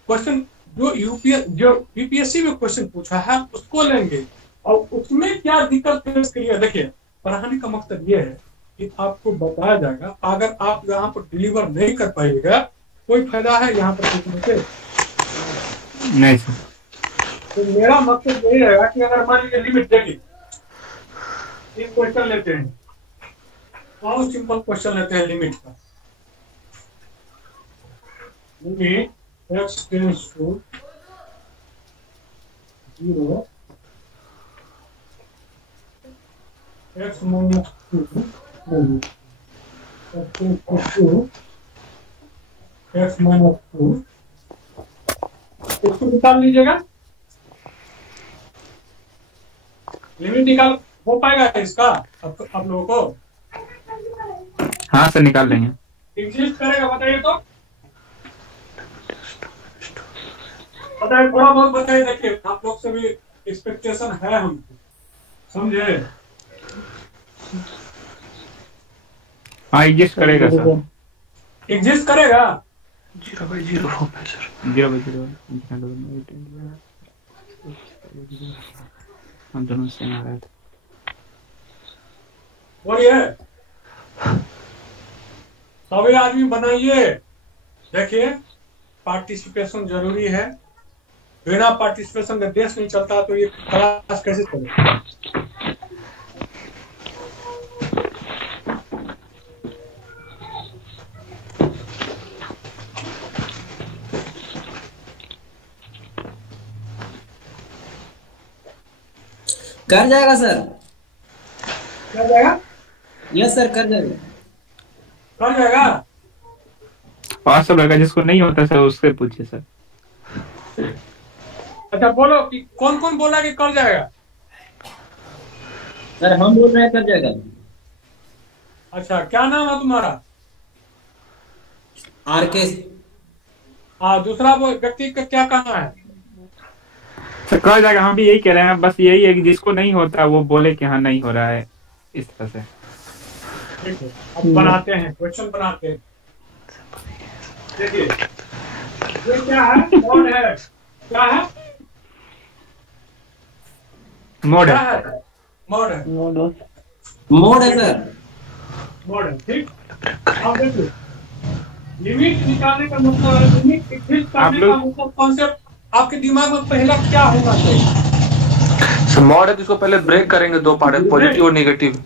क्वेश्चन जो यूपीएससी में क्वेश्चन पूछा है उसको लेंगे, और उसमें क्या दिक्कत फेस करिए। देखिए पढ़ाने का मकसद ये है कि आपको बताया जाएगा, अगर आप यहाँ पर डिलीवर नहीं कर पाइएगा कोई फायदा है यहाँ पर सीखने से? नहीं सर। तो मेरा मकसद यही रहेगा कि अगर मान लीजिए लिमिट देखिए, एक क्वेश्चन लेते हैं, बहुत सिंपल क्वेश्चन लेते हैं लिमिट का। Limit x tends to 0 x minus 2 x tends to x minus 2, इसको निकाल लीजिएगा। लिमिट निकाल हो पाएगा इसका आप लोगों को? हाँ सर निकाल लेंगे। एग्जिस्ट करेगा बताइए तो, बताइए थोड़ा बहुत बताइए। देखिए आप लोग से भी एक्सपेक्टेशन है हमको, समझे? हाँ एग्जिस्ट करेगा सर। एग्जिस्ट करेगा 0/0 फॉर्म है सर। 0/0 हम दोनों सेम आ रहे थे। बोलिए सभी आदमी बनाइए। देखिए पार्टिसिपेशन जरूरी है, बिना पार्टिसिपेशन का देश नहीं चलता, तो ये क्लास कैसे चलेगा? कर जाएगा सर। कर जाएगा? यस सर, कर जाएगा। कर जाएगा? और सब लड़का जिसको नहीं होता सर उससे पूछिए सर। अच्छा बोलो कि कौन कौन बोला कि कर जाएगा? सर हम बोल रहे हैं कर जाएगा। अच्छा क्या नाम है तुम्हारा? RK। हाँ, दूसरा वो व्यक्ति का क्या कहना है? सर कर जाएगा, हम भी यही कह रहे हैं, बस यही है कि जिसको नहीं होता वो बोले कि हाँ नहीं हो रहा है, इस तरह से। ठीक है, अब बनाते हैं, क्वेश्चन बनाते हैं। देखिए ये क्या है? मोड है। क्या है? मोड क्या है। है? मोड है। मोड है सर। मोड है, ठीक। अब देखिए लिमिट निकालने का मतलब है, लिमिट एग्जिस्ट करने का मतलब कॉन्सेप्ट आपके दिमाग में पहला क्या होना चाहिए? मॉड है तो इसको पहले ब्रेक करेंगे, दो पार्ट है, पॉजिटिव और नेगेटिव।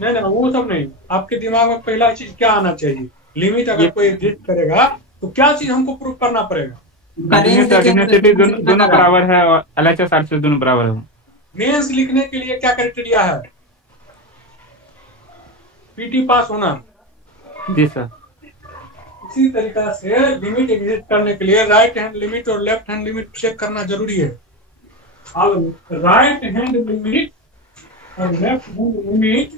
नहीं वो सब नहीं, आपके दिमाग में पहला चीज क्या आना चाहिए? लिमिट अगर कोई एग्जिस्ट करेगा तो क्या चीज हमको प्रूव करना पड़ेगा? दोनों बराबर है और LHS RHS दोनों बराबर है। मेंस लिखने के लिए क्या क्राइटेरिया है? PT पास होना। जी सर। इसी तरीका से लिमिट एग्जिस्ट करने के लिए राइट हैंड लिमिट और लेफ्ट हैंड लिमिट चेक करना जरूरी है। अब राइट हैंड लिमिट और लेफ्ट हैंड लिमिट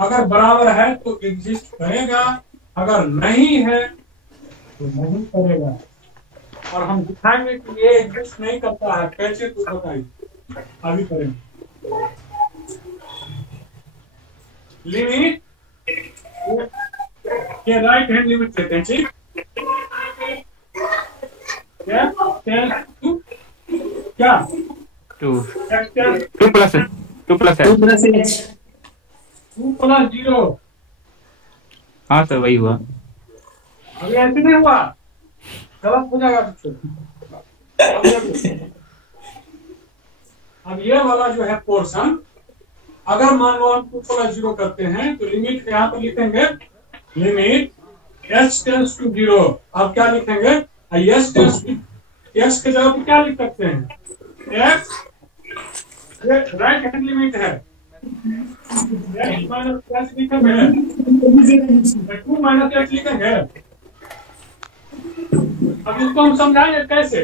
अगर बराबर है तो एग्जिस्ट करेगा, अगर नहीं है तो नहीं करेगा। और हम दिखाएंगे कि ये एग्जिस्ट नहीं करता है, कैसे तो बताइए, अभी करेंगे। लिमिट के राइट हैंड लिमिट लेते हैं, ठीक? क्या 2 प्लस है। 2 प्लस 2 प्लस 0। हाँ सर वही हुआ। अभी ऐसे नहीं हुआ, गलत हो जाएगा कुछ। अब ये वाला जो है पोर्शन, अगर मान लो हम 2 प्लस 0 करते हैं तो लिमिट यहाँ पर लिखेंगे लिमिट h टेंड्स टू 0। अब क्या लिखेंगे? h टेंड्स टू, x के जगह पे क्या लिख सकते हैं? x, ये राइट हैंड लिमिट है, x माइनस h लिखेंगे, 2 माइनस h लिखेंगे। अब इसको हम समझाएंगे कैसे।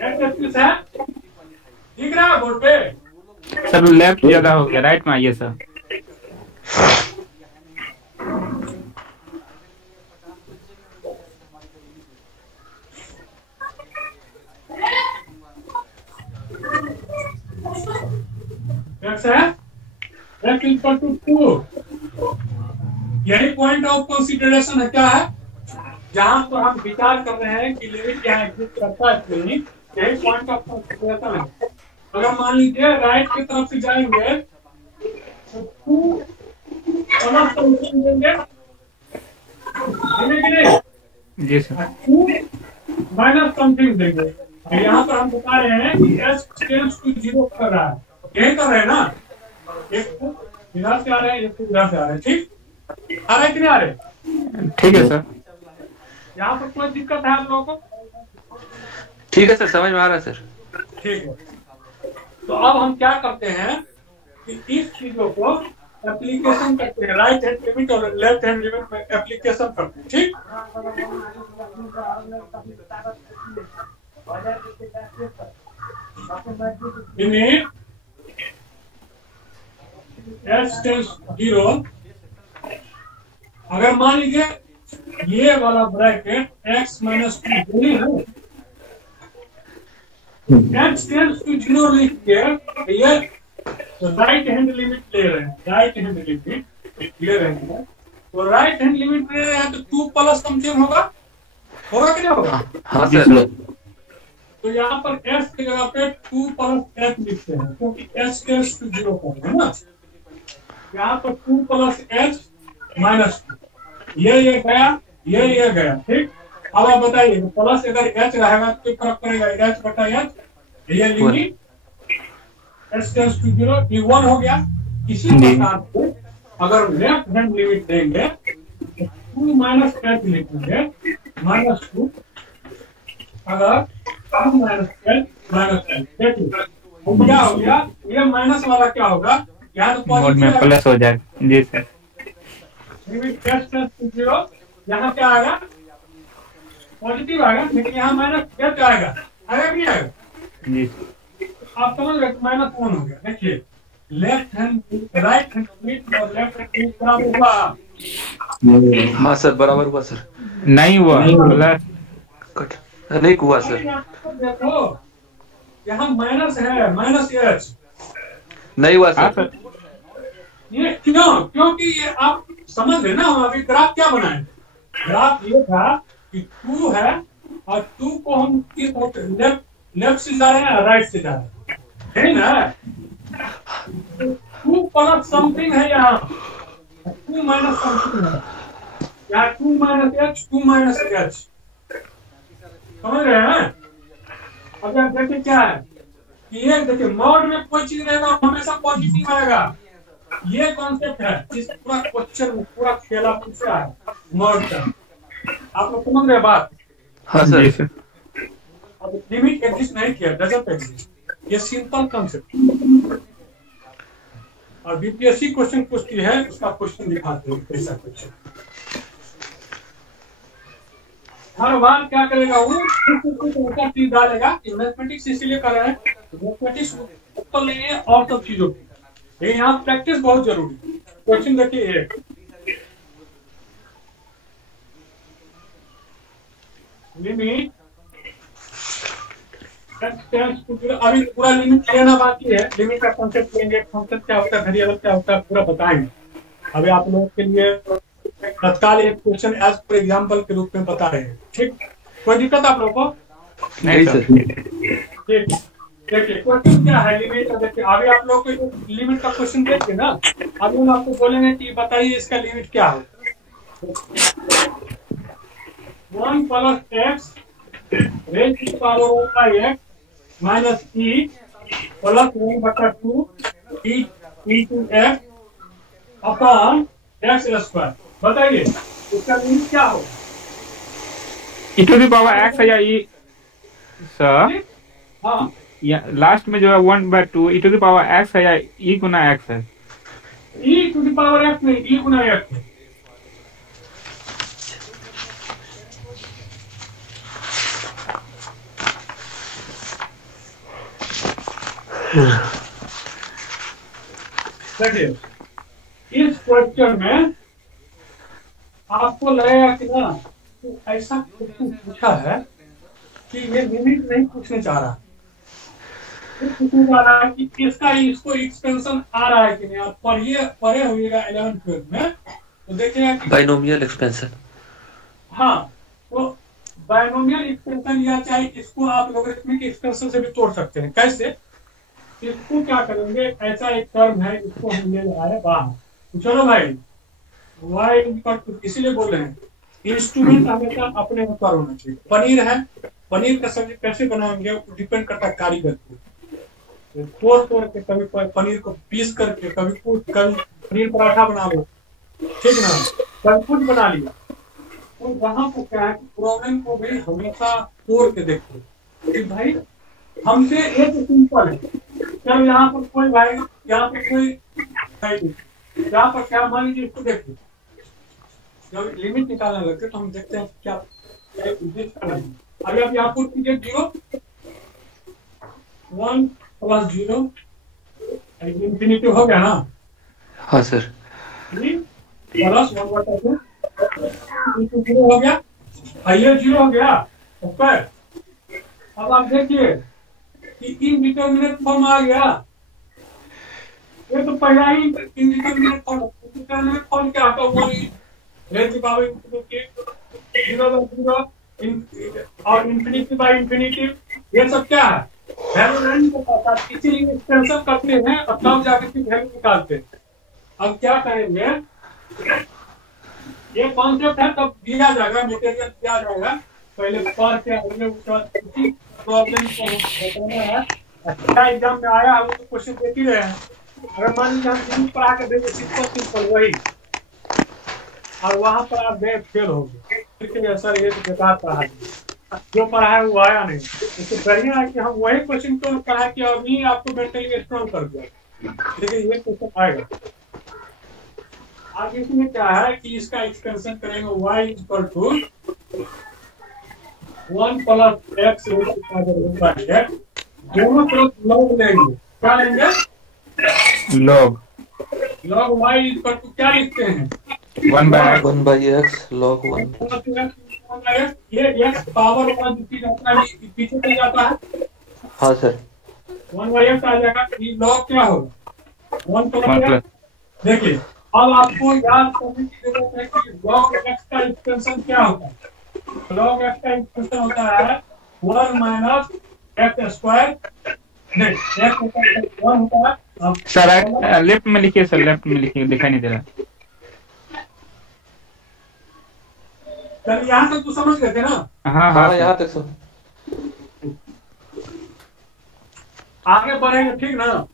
x है, दिख रहा है बोर्ड पे? सर लेफ्ट ज्यादा हो गया, राइट में आइए सर। x है, x इक्वल टू 2। यही पॉइंट ऑफ कंसीडरेशन है, क्या है? जहां पर हम विचार कर रहे हैं कि लिमिट यहाँ एग्जिस्ट करता है कि नहीं, यही पॉइंट ऑफ कंसीडरेशन है। अगर मान लीजिए राइट की तरफ से जाएंगे तो 2 प्लस समथिंग देंगे, कि नहीं? जी सर। 2 माइनस समथिंग देंगे। यहाँ पर हम बता रहे हैं कि h टेंड्स टू 0 कर रहा है, यही कर रहे हैं ना? एक इधर से आ रहे हैं, एक इधर से आ रहे हैं, ठीक? आ रहे कि नहीं आ रहे? ठीक है सर। यहाँ पर कोई दिक्कत है आप लोगों को? ठीक है सर, समझ में आ रहा है सर। ठीक है, तो अब हम क्या करते हैं कि इस चीजों को एप्लीकेशन करते हैं, राइट हैंड लिमिट और लेफ्ट हैंड लिमिट में एप्लीकेशन करते हैं, ठीक? लिमिट h टेंड्स 0, अगर मान लीजिए ये वाला ब्रैकेट x माइनस 2 है, x टेंड्स टू 0 लिख के ये राइट हैंड लिमिट ले रहे हैं, राइट हैंड लिमिट ले रहे हैं, तो राइट हैंड लिमिट ले रहे हैं तो 2 प्लस समथिंग होगा कि नहीं होगा? हाँ सर। तो यहाँ पर s की जगह पे 2 प्लस h लिखते हैं, क्योंकि h टेंड्स टू 0 कर है ना। यहाँ पर 2 प्लस h माइनस 2, ये गया, ये गया, ठीक? अब आप बताइए प्लस अगर h रहेगा तो फर्क पड़ेगा, h बटा h, ये लिमिट h टेंड्स टू 0 ये 1 हो गया। इसी प्रकार से अगर लेफ्ट हैंड लिमिट देंगे तो 2 माइनस h लिखेंगे, -2 अगर देखिए अब क्या हो गया, ये माइनस वाला क्या होगा, यहाँ तो मोड में पॉजिटिव प्लस हो जाएगा। जी सर। लिमिट x + 0, यहाँ क्या आएगा, पॉजिटिव आएगा, लेकिन यहाँ माइनस आएगा कि नहीं आएगा? जी आप समझ रहे, -1 हो गया। देखिए left hand right hand limit और लेफ्ट हैंड बराबर हुआ। हाँ सर बराबर हुआ सर। नहीं हुआ प्लस नहीं हुआ सर। देखो यहाँ माइनस है, -h नहीं हुआ हाँ सर। सर। ये क्यों? क्योंकि ये आप समझ रहे ना, हम अभी ग्राफ क्या बनाए, ग्राफ ये था कि 2 है और 2 को हम लेफ्ट से जा रहे हैं, राइट से जा रहे हैं, है ना? 2 प्लस समथिंग है, यहाँ 2 माइनस समथिंग है, यहाँ 2 - h 2 - h, समझ रहे हैं? अब आप देखिए क्या है कि ये देखिए मॉड में कोई चीज रहेगा हमेशा पॉजिटिव आएगा। ये कॉन्सेप्ट है जिस पूरा क्वेश्चन में पूरा खेला पूछा है मॉड का। आप लोग समझ रहे बात? हाँ जी सर। सर। अब लिमिट एग्जिस्ट नहीं किया, डजंट एग्जिस्ट, ये सिंपल कॉन्सेप्ट। और बीपीएससी क्वेश्चन पूछती है, उसका क्वेश्चन दिखाते हैं कैसा क्वेश्चन। हर बार क्या करेगा वो उल्टा चीज डालेगा। मैथमेटिक्स इसीलिए कर रहे हैं, मैथमेटिक्स ऊपर नहीं है और सब चीजों की, लेकिन यहाँ प्रैक्टिस बहुत जरूरी है। क्वेश्चन देखिए एक, लिमिट अभी पूरा लिमिट लेना बाकी है। लिमिट का कॉन्सेप्ट लेंगे, फंक्शन क्या होता है, वेरिएबल क्या होता है, पूरा बताएंगे। अभी आप लोगों के लिए तत्काल एक क्वेश्चन एज पर एग्जाम्पल के रूप में बता रहे हैं, ठीक? कोई दिक्कत आप लोगों को? नहीं सर। ठीक, देखिए क्वेश्चन क्या है लिमिट का। देखिए अभी आप लोग को लिमिट का क्वेश्चन देखिए ना, अभी हम आपको बोलेंगे कि बताइए इसका लिमिट क्या है। 1 + x raised to the power of x minus e plus 1/2 e into x upon x square। बताइए इसका लिमिट क्या होगा? e⁻x है या e सर? हाँ, लास्ट में जो है 1/2 e⁻x है या e गुना x है? e⁻x नहीं, e गुना x है। देखिए इस क्वेश्चन में आपको लगेगा कि ना ऐसा क्वेश्चन पूछा है कि ये लिमिट नहीं पूछने चाह रहा, पूछने चाह रहा है कि इसको एक्सपेंशन आ रहा है कि नहीं। आप पढ़े होइएगा 11th में, तो देखिएगा कि बाइनोमियल एक्सपेंशन। हाँ, तो बाइनोमियल एक्सपेंशन या चाहे इसको आप लॉगरिथमिक एक्सपेंशन से भी तोड़ सकते हैं। कैसे? इसको क्या करेंगे, ऐसा एक टर्म है, इसको हम ले जा रहे हैं बाहर। तो चलो भाई y इसीलिए बोल रहे हैं इंस्ट्रूमेंट हमेशा अपने ऊपर होना चाहिए। पनीर है, पनीर का सब्जी कैसे बनाएंगे डिपेंड करता है कारीगर पे। तोड़ के कभी पनीर को पीस करके, कभी पनीर पराठा बना लो, ठीक ना, कभी कुछ बना लिया। तो वहां पर क्या है, प्रॉब्लम को भी हमेशा तोड़ के देखो कि भाई हमसे एक सिंपल है। चलो यहाँ पर कोई भाई, यहाँ पर कोई यहाँ पर क्या, मान लीजिए इसको देखिए, जब लिमिट निकालने लगते तो हम देखते हैं क्या अभी आप यहाँ पुट कीजिए 0 1 + 0 इंफिनिटी हो गया ना? हाँ सर। प्लस 1/2 0 हो गया, ये 0 हो गया। अब आप देखिए कि इनडिटरमिनेट फॉर्म आ गया। ये तो पहला ही इनडिटरमिनेट फॉर्म। इनडिटरमिनेट फॉर्म क्या आता है? 1 0/0 और ∞/∞। ये सब क्या है? वैल्यू नहीं पता, इसीलिए एक्सपेंशन करते हैं और तब जाकर के वैल्यू निकालते हैं। अब क्या करेंगे, ये कॉन्सेप्ट है तब दिया जाएगा, मटेरियल दिया जाएगा, पहले पढ़ के उसी प्रॉब्लम को बताना है। अच्छा एग्जाम में आया हम तो क्वेश्चन देख ही रहे हैं। अगर मान लीजिए हम लिमिट पर आके देंगे सिंपल वही, और वहां पर आप गए फेल हो गए, सर ये तो बेकार पढ़ा। जो पढ़ा है वो आया नहीं, इससे बढ़िया है कि हम वही क्वेश्चन को पढ़ा कि अभी आपको मेंटली स्ट्रॉन्ग कर दिया। देखिए ये क्वेश्चन आएगा आगे। इसमें क्या है कि इसका एक्सपेंशन करेंगे y equal to 1 plus x दोनों तरफ लॉग लेंगे। क्या लेंगे? Log log y equal to क्या लिखते हैं? 1/x log 1। ये x पावर वाला जो जाता है पीछे चल जाता है। हाँ सर 1/x आ जाएगा। ये लॉग क्या होगा? 1 1 प्लस। देखिए अब आपको याद करने की जरूरत है कि log x का एक्सपेंशन क्या होता है। log x का एक्सपेंशन होता है 1 माइनस x स्क्वायर। x होता है सर लेफ्ट में लिखिए, सर लेफ्ट में लिखिए, दिखाई नहीं दे रहा। चलिए यहाँ तक तो समझ गए थे ना? हाँ हाँ हाँ यहाँ तक सर। आगे बढ़ेंगे ठीक ना?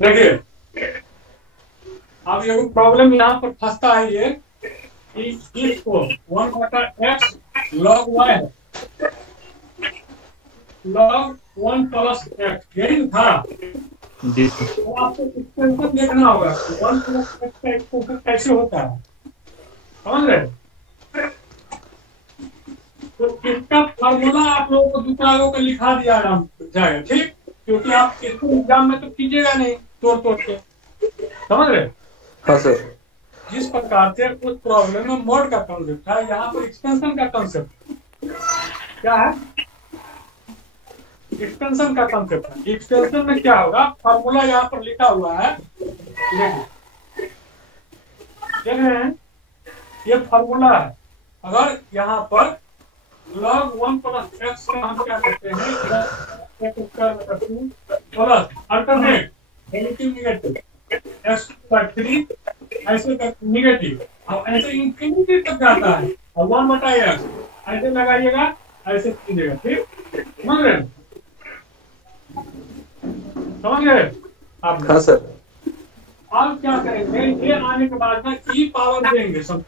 देखिए अब ये प्रॉब्लम यहाँ पर फंसता है ये कि इसको 1/x log y है, log 1 प्लस x यही था। जी तो आपको एक्सपेंशन देखना होगा 1 प्लस x का एक्सपेंशन कैसे होता है, समझ रहे? तो इसका फॉर्मूला आप लोगों को दूसरा लोगों को लिखा दिया आराम जाएगा, ठीक? क्योंकि आप इसको एग्जाम में तो कीजिएगा नहीं तोड़ के, समझ रहे? हाँ सर। जिस प्रकार से उस प्रॉब्लम में मोड का कॉन्सेप्ट था, यहाँ पर एक्सपेंशन का कॉन्सेप्ट क्या है? एक्सपेंशन का कॉन्सेप्ट है। एक्सपेंशन में क्या होगा? फॉर्मूला यहाँ पर लिखा हुआ है, देख रहे हैं? ये फॉर्मूला है। अगर यहाँ पर log 1 प्लस x का हम क्या करते हैं? प्लस अल्टरनेट नेगेटिव x का 3 ऐसे नेगेटिव, अब ऐसे इंफिनिटी तक जाता है और 1/x ऐसे लगाइएगा, ऐसे कीजिएगा, ठीक? समझ रहे? समझ गए आप? हाँ सर। अब क्या करेंगे? ये आने के बाद ना ई पावर देंगे सब।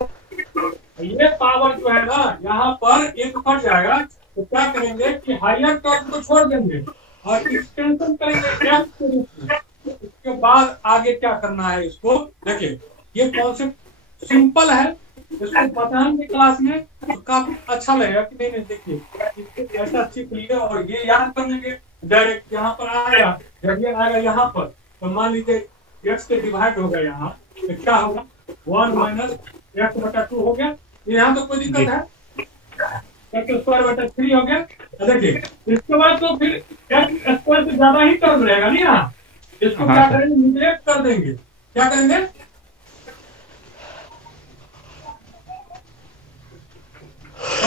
ये पावर जो है ना यहाँ पर एक कट जाएगा, तो क्या करेंगे कि हायर टर्म को छोड़ देंगे और एक्सटेंशन करेंगे x के रूप में। उसके बाद आगे क्या करना है इसको देखिए। ये कॉन्सेप्ट सिंपल है, इसको बताएंगे क्लास में तो काफी अच्छा लगेगा कि नहीं नहीं देखिए इसको ऐसा सीख लिए और ये याद कर लेंगे डायरेक्ट। यहाँ पर आएगा, जब ये आएगा यहाँ पर तो मान लीजिए x से डिवाइड होगा यहाँ, तो क्या होगा? 1 माइनस x/2 हो गया। यहाँ तो कोई दिक्कत है? x² 3 हो गया। देखिए इसके बाद तो फिर x² से ज्यादा ही टर्म रहेगा नहीं यहाँ, इसको क्या करेंगे? निग्लेक्ट कर देंगे। क्या करेंगे?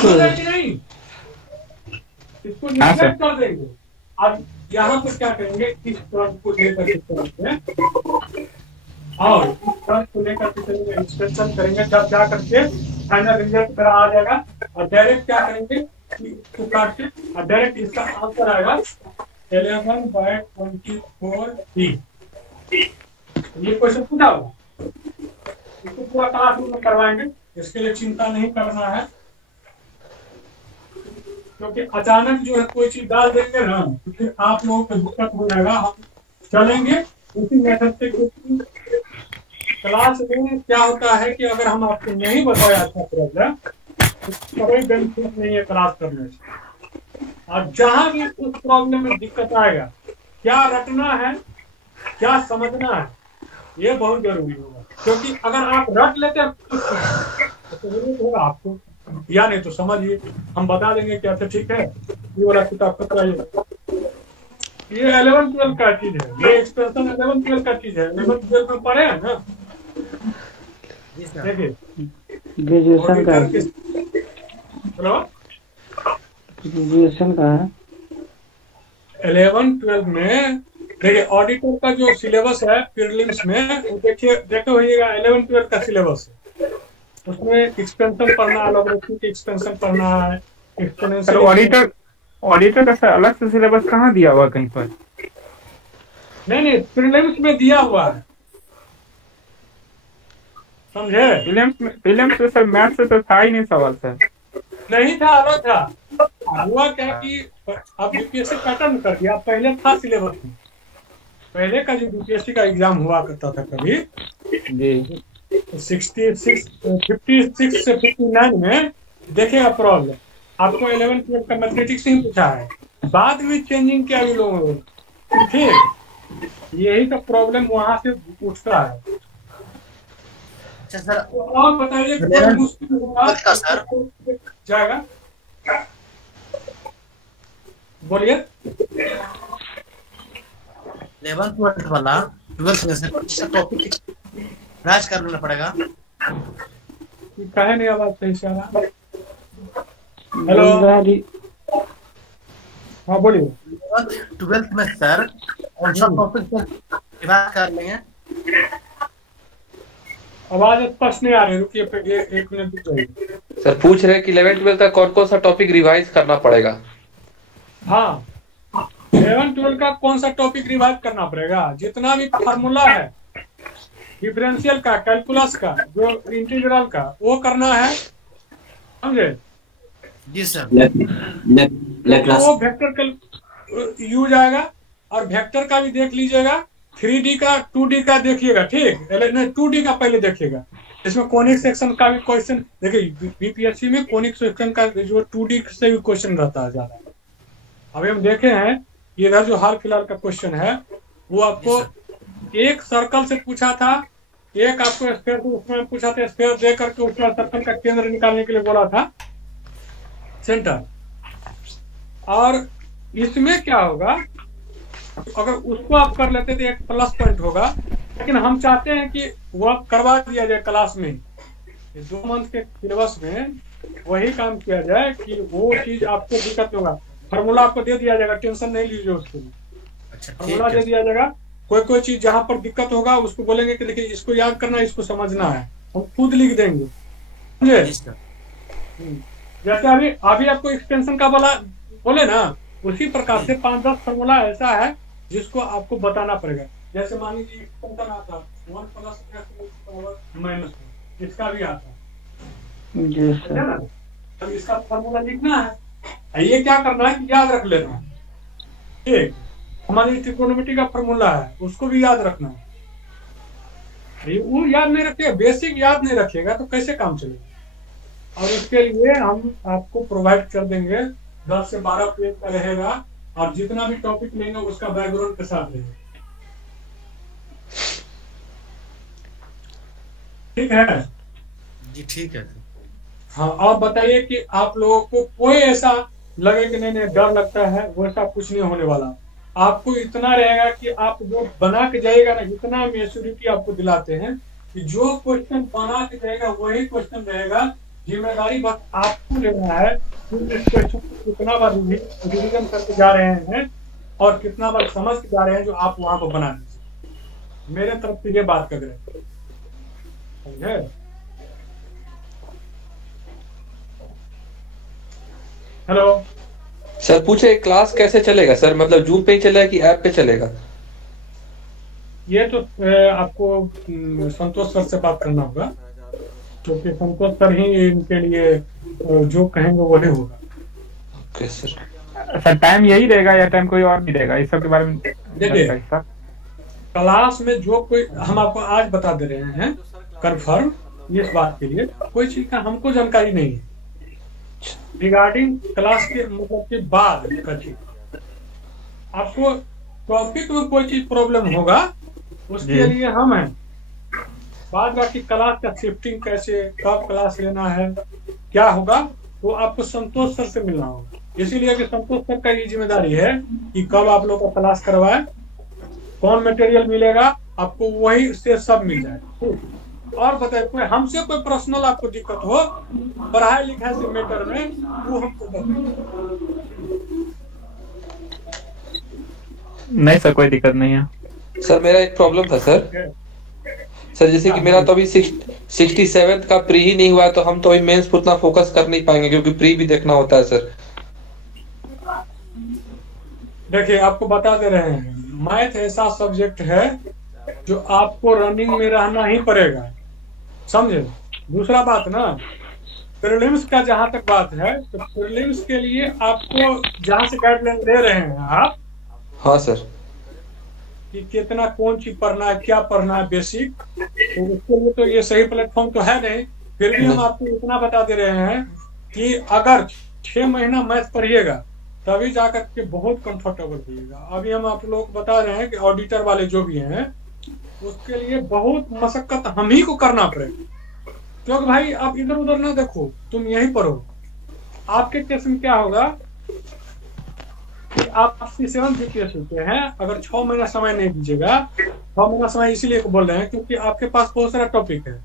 कि नहीं, इसको निग्लेक्ट कर देंगे। अब यहाँ पर क्या करेंगे? इस टर्म को लेकर इस तरह से और इस टर्म को लेकर के चलेंगे, एक्सपेंशन करेंगे, जब जा करके फाइनल रिजल्ट मेरा आ जाएगा और डायरेक्ट क्या करेंगे इसको काट के और डायरेक्ट इसका आंसर आएगा 11/24d। ये क्वेश्चन पूछा होगा, इसको पूरा क्लासरूम में करवाएंगे, इसके लिए चिंता नहीं करना है। क्योंकि अचानक जो है कोई चीज डाल देंगे ना तो फिर आप लोगों को दिक्कत हो जाएगा। हम चलेंगे उसी मेथड से, क्योंकि क्लास में क्या होता है कि अगर हम आपको नहीं बताया अच्छा प्रॉब्लम तो कोई बेनिफिट नहीं है क्लास करने से। और जहां भी उस प्रॉब्लम में दिक्कत आएगा, क्या रटना है क्या समझना है, ये बहुत जरूरी होगा। क्योंकि अगर आप रट लेते हैं तो जरूरत होगा आपको, या नहीं तो समझिए हम बता देंगे क्या था, ठीक है? ये वाला किताब पकड़ाइए। ये 11-12 का चीज है, ये एक्सप्रेशन 11-12 का चीज है। 11-12 में पढ़े हैं ना? देखिए ग्रेजुएशन का हेलो ग्रेजुएशन का है 11-12 में। देखिए ऑडिटर का जो सिलेबस है प्रीलिम्स में वो देखिए देखे होइएगा 11-12 का सिलेबस है। उसमें एक्सपेंशन पढ़ना है, लॉगरिथमिक एक्सपेंशन पढ़ना है, सर एक्सपोनेंशियल। ऑडिटर का सर अलग से सिलेबस कहाँ दिया हुआ कहीं पर? नहीं, प्रीलिम्स में दिया हुआ है, समझे? प्रीलिम्स में सर मैथ से तो था ही नहीं सवाल सर। नहीं था, अलग था। हुआ क्या कि अब यूपीएससी पैटर्न कर दिया, पहले था सिलेबस में। पहले का जो यूपीएससी का एग्जाम हुआ करता था कभी जी 56 से 59 में, देखेगा प्रॉब्लम आपको 11 12 का मैथमेटिक्स ही पूछा है, बाद में चेंजिंग किया इन लोगों ने, ठीक? यही तो प्रॉब्लम वहां से उठता है। अच्छा सर, तो और बताइए कोई मुश्किल होगा सर जाएगा, बोलिए। 11th 12th वाला 12th में से टॉपिक राज कर लेना पड़ेगा। कहे नहीं आवाज सही से आ रहा। हेलो, हाँ बोलिए। 12th में सर और सब टॉपिक रिवाइज कर लेंगे। आवाज स्पष्ट नहीं आ रही, रुकिए एक मिनट रुक जाइए। सर पूछ रहे हैं कि 11th 12th का कौन कौन सा टॉपिक रिवाइज करना पड़ेगा? हाँ, 11 12 का कौन सा टॉपिक रिवाइज करना पड़ेगा? जितना भी फार्मूला है डिफरेंशियल का, कैलकुलस का, जो इंटीग्रल का, वो करना है, समझे? जी सर। वो वेक्टर का यूज आएगा, और वेक्टर का भी देख लीजिएगा, 3D का 2D का देखिएगा, ठीक? नहीं, 2D का पहले देखिएगा। इसमें कोनिक सेक्शन का भी क्वेश्चन देखिए, बीपीएससी में कोनिक सेक्शन का जो 2D से भी क्वेश्चन रहता है ज्यादा। अभी हम देखे हैं इधर जो हाल फिलहाल का क्वेश्चन है, वो आपको एक सर्कल से पूछा था, एक आपको स्फीयर को उसमें पूछा था, स्फीयर दे करके उसका सर्कल का केंद्र निकालने के लिए बोला था, सेंटर। और इसमें क्या होगा, अगर उसको आप कर लेते तो एक प्लस पॉइंट होगा, लेकिन हम चाहते हैं कि वो आप करवा दिया जाए क्लास में, 2 मंथ के सिलेबस में वही काम किया जाए कि वो चीज आपको दिक्कत होगा। फार्मूला आपको दे दिया जाएगा, टेंशन नहीं लीजिए उसके लिए। अच्छा, फार्मूला दे दिया जाएगा, कोई चीज जहाँ पर दिक्कत होगा उसको बोलेंगे कि देखिए इसको याद करना है, इसको समझना है, हम खुद लिख देंगे, समझे? जैसे अभी आपको एक्सटेंशन का बोले ना, उसी प्रकार से 5-10 फार्मूला ऐसा है जिसको आपको बताना पड़ेगा। जैसे मान लीजिए एक्सटेंशन आता 1 + -1, इसका भी आता है ना, अब इसका फार्मूला लिखना है, ये क्या करना है कि याद रख लेना है, ठीक? हमारी ट्रिग्नोमेट्री का फार्मूला है, उसको भी याद रखना है। वो याद नहीं रखिएगा, बेसिक याद नहीं रखिएगा तो कैसे काम चलेगा? और उसके लिए हम आपको प्रोवाइड कर देंगे, 10 से 12 पेज का रहेगा, और जितना भी टॉपिक लेंगे उसका बैकग्राउंड के साथ रहेगा, ठीक है? जी ठीक है। हाँ, और बताइए कि आप लोगों को कोई ऐसा लगे कि नहीं डर लगता है, वैसा कुछ नहीं होने वाला। आपको इतना रहेगा कि आप जो बना के जाइएगा ना, इतना मेच्योरिटी आपको दिलाते हैं कि जो क्वेश्चन बना के जाएगा वही क्वेश्चन रहेगा। जिम्मेदारी बस आपको लेना है कि इस क्वेश्चन को कितना बार रिवीजन करके जा रहे हैं और कितना बार समझ के जा रहे हैं, जो आप वहां पर बना दीजिए। मेरे तरफ से ये बात कर रहे हैं, समझे? हेलो सर पूछे क्लास कैसे चलेगा सर, मतलब जूम पे ही चलेगा कि ऐप पे चलेगा? ये तो आपको संतोष सर से बात करना होगा, क्योंकि संतोष सर ही इनके लिए जो कहेंगे वही होगा। Okay sir. सर टाइम यही रहेगा या टाइम कोई और भी रहेगा, इस सब के बारे में? देखिए, क्लास में जो कोई हम आपको आज बता दे रहे हैं कंफर्म, इस बात के लिए कोई चीज का हमको जानकारी नहीं है रिगार्डिंग क्लास के मतलब के बाद का चीज। आपको टॉपिक में कोई चीज प्रॉब्लम होगा उसके लिए हम हैं, बाद बाकी क्लास का शिफ्टिंग कैसे, कब क्लास लेना है, क्या होगा, तो आपको संतोष सर से मिलना होगा। इसीलिए कि संतोष सर का ये जिम्मेदारी है कि कब आप लोग का क्लास करवाए, कौन मटेरियल मिलेगा आपको, वही से सब मिल जाए। और बताए कोई हमसे कोई पर्सनल आपको दिक्कत हो पढ़ाई लिखाई से मैटर में, वो हमको बताइए। नहीं सर, कोई दिक्कत नहीं है सर। मेरा एक प्रॉब्लम था सर, जैसे कि मेरा तो अभी 67 का प्री ही नहीं हुआ तो हम तो अभी मेंस पर उतना फोकस कर नहीं पाएंगे, क्योंकि प्री भी देखना होता है सर। देखिए आपको बता दे रहे हैं, मैथ ऐसा सब्जेक्ट है जो आपको रनिंग में रहना ही पड़ेगा, समझे। दूसरा बात ना, प्रीलिम्स का जहां तक बात है, तो प्रीलिम्स के लिए आपको जहां से गाइडलाइन ले रहे हैं आप, हाँ सर, कि कितना कौन चीज पढ़ना है, क्या पढ़ना है बेसिक, तो उसके लिए तो ये सही प्लेटफॉर्म तो है नहीं। फिर भी हम आपको इतना बता दे रहे हैं कि अगर 6 महीना मैथ पढ़िएगा तभी जाकर के बहुत कंफर्टेबल होइएगा। अभी हम आप लोग को बता रहे हैं कि ऑडिटर वाले जो भी हैं उसके लिए बहुत मशक्कत हम ही को करना पड़ेगा, क्योंकि भाई आप इधर उधर ना देखो, तुम यही पढ़ो। आपके केस में क्या होगा कि आप 67 बीपीएससी के हैं, अगर 6 महीना समय नहीं दीजिएगा, 6 महीना समय इसीलिए बोल रहे हैं क्योंकि आपके पास बहुत सारा टॉपिक है।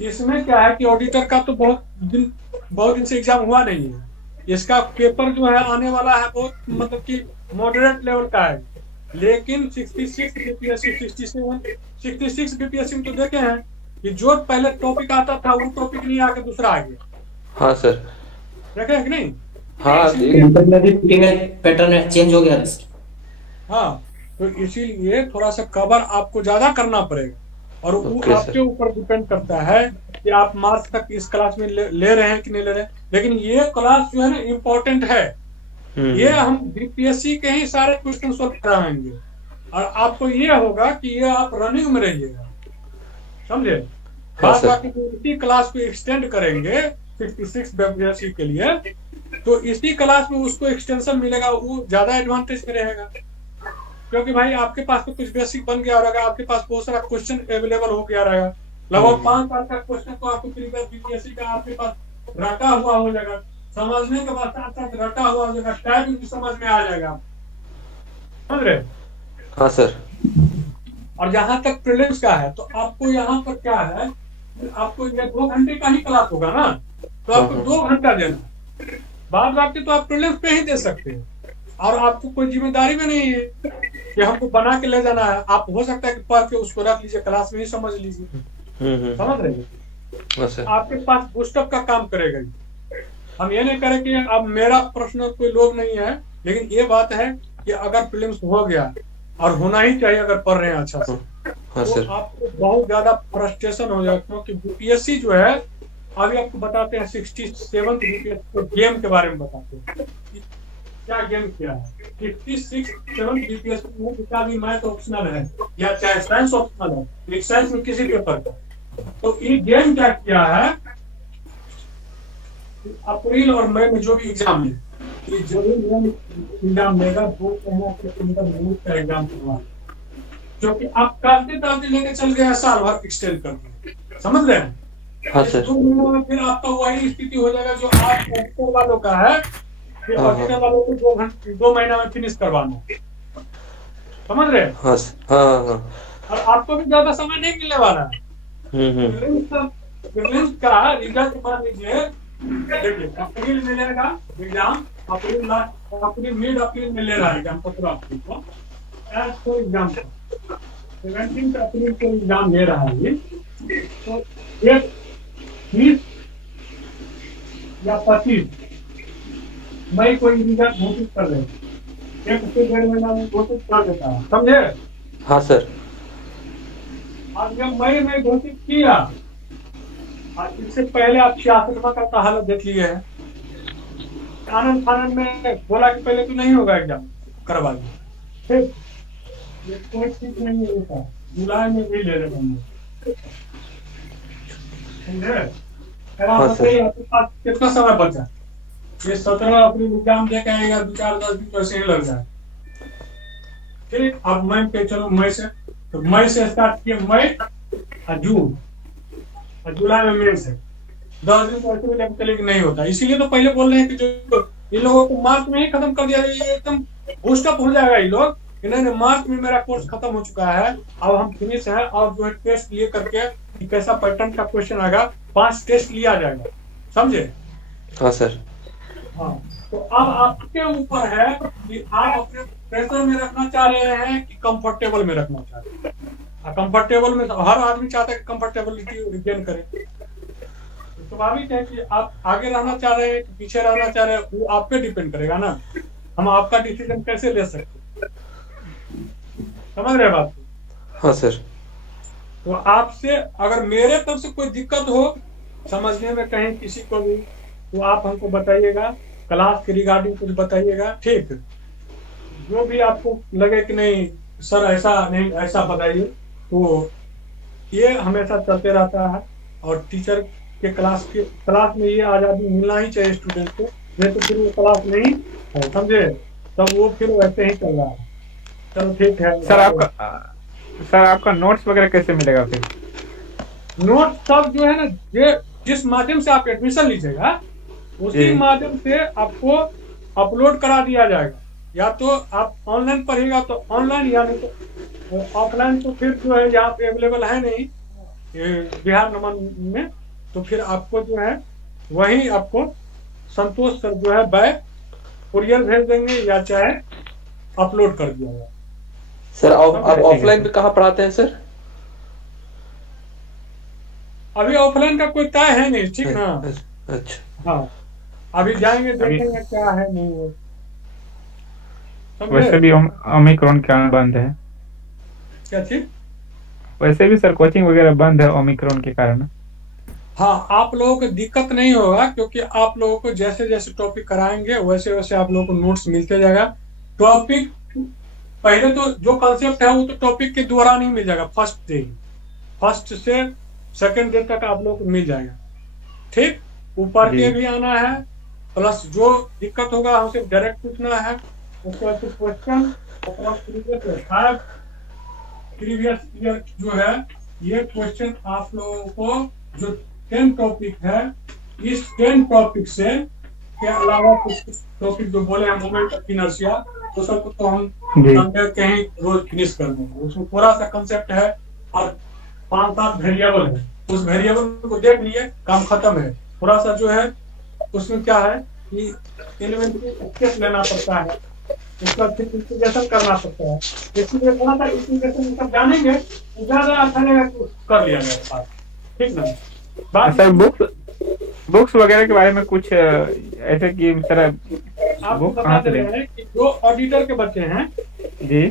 इसमें क्या है कि ऑडिटर का तो बहुत दिन से एग्जाम हुआ नहीं है, इसका पेपर जो है आने वाला है बहुत मतलब कि मॉडरेट लेवल का है। लेकिन 66 बीपीएससी 66 बीपीएससी में तो देखे हैं कि जो पहले टॉपिक आता था वो टॉपिक नहीं आके दूसरा आ गया। हाँ सर, देखे है कि नहीं? हाँ पैटर्न चेंज हो गया। हाँ, तो इसीलिए थोड़ा सा कवर आपको ज्यादा करना पड़ेगा, और वो आपके ऊपर डिपेंड करता है कि आप मार्क्स तक इस क्लास में ले रहे हैं कि नहीं ले रहे हैं। लेकिन ये क्लास जो है ना इम्पोर्टेंट है, ये हम बीपीएससी के ही सारे क्वेश्चन सोल्व कराएंगे, और आपको ये होगा कि ये आप रनिंग में रहिएगा, समझे। बाद बाकी इसी क्लास को एक्सटेंड करेंगे 66 बीपीएससी के लिए, तो इसी क्लास में उसको एक्सटेंशन मिलेगा, वो ज्यादा एडवांटेज में रहेगा, क्योंकि भाई आपके पास तो कुछ बेसिक बन गया रहेगा, आपके पास बहुत सारा क्वेश्चन अवेलेबल हो गया रहेगा। लगभग 5 साल का क्वेश्चन तो आपको प्रीवियस बीपीएससी का आपके पास रटा हुआ हो जाएगा, समझने के बाद साथ साथ रटा हुआ हो जाएगा, टाइप भी समझ में आ जाएगा, समझ रहे? हाँ सर। और जहां तक प्रीलिम्स का है, तो आपको यहाँ पर क्या है, आपको ये 2 घंटे का ही क्लास होगा ना, तो आपको 2 घंटा देना, बाद बाकी तो आप प्रीलिम्स पे ही दे सकते हैं, और आपको कोई जिम्मेदारी भी नहीं है कि हमको बना के ले जाना है। आप हो सकता है कि पढ़ के उसको रख लीजिए, क्लास में ही समझ लीजिए, समझ रहे हैं? आपके पास बूस्टअप का काम करेगा। हम ये नहीं करें कि अब मेरा पर्सनल कोई लोग नहीं है, लेकिन ये बात है कि अगर प्रीलिम्स हो गया, और होना ही चाहिए अगर पढ़ रहे हैं अच्छा से, तो आपको बहुत ज्यादा फ्रस्ट्रेशन हो जाएगा, क्योंकि बीपीएससी जो है, अभी आपको बताते हैं 67 बीपीएससी गेम के बारे में बताते हैं क्या गेम किया है। 67 बीपीएससी में जितना भी मैथ ऑप्शनल है या चाहे साइंस ऑप्शनल है, एक साइंस में किसी पेपर का, तो ये गेम क्या किया है, अप्रैल और मई में जो भी एग्जाम है, ये जरूर एग्जाम लेगा, 2 महीना के अंदर का एग्जाम हुआ, जो कि आप काफी लेके चल गए साल भर एक्सटेंड कर दिए, समझ रहे हैं? हाँ सर। 2 महीनों में फिर आपका वही स्थिति हो जाएगा जो आप ऑडिटर वालों का है, फिर ऑडिटर वालों को 2 महीना में फिनिश करवाना, समझ रहे हैं? हाँ हाँ। और आपको भी ज्यादा समय नहीं मिलने वाला है। प्रीलिम्स का रिजल्ट मान लीजिए, देखिए अप्रैल में लेगा एग्जाम, अप्रैल मिड अप्रैल में ले रहा है एग्जाम, 17 अप्रैल को एग्जाम 17 अप्रैल को एग्जाम ले रहा है। तो एक 20 या 25 मई को रिजल्ट घोषित कर रहे हैं, 1 से 1.5 महीना में घोषित कर देता है, समझे? हाँ सर। और जब मई में घोषित किया, और इससे पहले आप 66वां का हालत देख लिए है, आनंद फानंद में बोला कि पहले तो नहीं होगा एग्जाम, करवा दिया, फिर ये कोई ठीक नहीं होता, जुलाई में भी ले रहे होंगे, समझे? आपके पास कितना समय बचा? ये 17 अप्रैल एग्जाम दे के आएगा, 2-4-10 दिन तो ऐसे ही लग जाए। ठीक, अब मई पे चलो, मई से, तो मई से स्टार्ट किए, मई और जून, जुलाई में मेंस है, 10 दिन तो ऐसे भी चलेगी नहीं होता। इसीलिए तो पहले बोल रहे हैं कि जो इन लोगों को मार्च में ही खत्म कर दिया, ये एकदम बूस्टअप हो जाएगा। ये लोग नहीं, मार्च में मेरा कोर्स खत्म हो चुका है, अब हम फिनिश है, और जो है टेस्ट लिए करके कैसा पैटर्न का क्वेश्चन आएगा, 5 टेस्ट लिया जाएगा, समझे? हाँ सर। हाँ, तो अब आपके ऊपर है कि आप अपने प्रेशर में रखना चाह रहे हैं कि कंफर्टेबल में रखना चाह रहे हैं। कंफर्टेबल में हर आदमी चाहता है कि कंफर्टेबिलिटी गेन करे। तो स्वाभाविक है कि आप आगे रहना चाह रहे हैं कि पीछे रहना चाह रहे हैं, वो आप पे डिपेंड करेगा ना। हम आपका डिसीजन कैसे ले सकते हैं, समझ रहे बात? हाँ सर। तो आपसे अगर मेरे तरफ से कोई दिक्कत हो समझने में कहीं किसी को भी, तो आप हमको बताइएगा, क्लास के रिगार्डिंग कुछ बताइएगा, ठीक। जो भी आपको लगे कि नहीं सर ऐसा नहीं ऐसा बताइए, तो ये हमेशा चलते रहता है। और टीचर के क्लास में ये आज़ादी मिलना ही चाहिए स्टूडेंट को, नहीं तो फिर वो क्लास नहीं है, समझे? तब वो फिर वैसे ही चल रहा है। चलो ठीक है सर आपका नोट्स वगैरह कैसे मिलेगा फिर? नोट्स सब जो है ना, ये जिस माध्यम से आप एडमिशन लीजिएगा उसी माध्यम से आपको अपलोड करा दिया जाएगा। या तो आप ऑनलाइन पढ़ेगा तो ऑनलाइन, या नहीं तो ऑफलाइन। तो फिर जो है यहाँ पे अवेलेबल है नहीं बिहार नमन में, तो फिर आपको जो है वही आपको संतोष सर जो है बाय कुरियर भेज देंगे या चाहे अपलोड कर दिया जाए। सर आप ऑफलाइन में कहाँ पढ़ाते हैं सर? अभी ऑफलाइन का कोई तय है नहीं, ठीक ना? अच्छा। हाँ, अभी जाएंगे देखेंगे क्या है नहीं है। वैसे भी ओमिक्रॉन के कारण बंद है। क्या चीज? वैसे भी सर कोचिंग वगैरह बंद है ओमिक्रॉन के कारण। हाँ, आप लोगों को दिक्कत नहीं होगा, क्योंकि आप लोगों को जैसे जैसे टॉपिक कराएंगे वैसे वैसे आप लोगों को नोट्स मिलते जाएगा। टॉपिक पहले तो जो कंसेप्ट है वो तो टॉपिक के दौरान ही मिल जाएगा, फर्स्ट से सेकंड डे तक आप लोगों को मिल जाएगा, ठीक। ऊपर के भी आना है, प्लस जो दिक्कत होगा हमसे डायरेक्ट पूछना है। उसके बाद क्वेश्चन प्रीवियस ईयर जो है ये क्वेश्चन आप लोगों को जो 10 टॉपिक है, इस 10 टॉपिक से के अलावा कुछ टॉपिक जो बोले हैं मोमेंट ऑफ इनर्शिया, तो सबको तो हम कहीं रोज फिनिश कर देंगे। उसमें थोड़ा सा कंसेप्ट है और 5-7 वेरिएबल है, उस वेरिएबल को देख लिए काम खत्म है। थोड़ा सा जो है उसमें क्या है कि एलिमेंट्री स्टेप लेना पड़ता है, उसका फिर इंटीग्रेशन करना पड़ता है। इसलिए थोड़ा सा इंटीग्रेशन सब जानेंगे तो ज्यादा अच्छा लगेगा, कर लिया जाए, ठीक ना? सर बुक्स वगैरह के बारे में कुछ ऐसे कि सर आपको बता दे रहे हैं कि जो ऑडिटर के बच्चे हैं जी,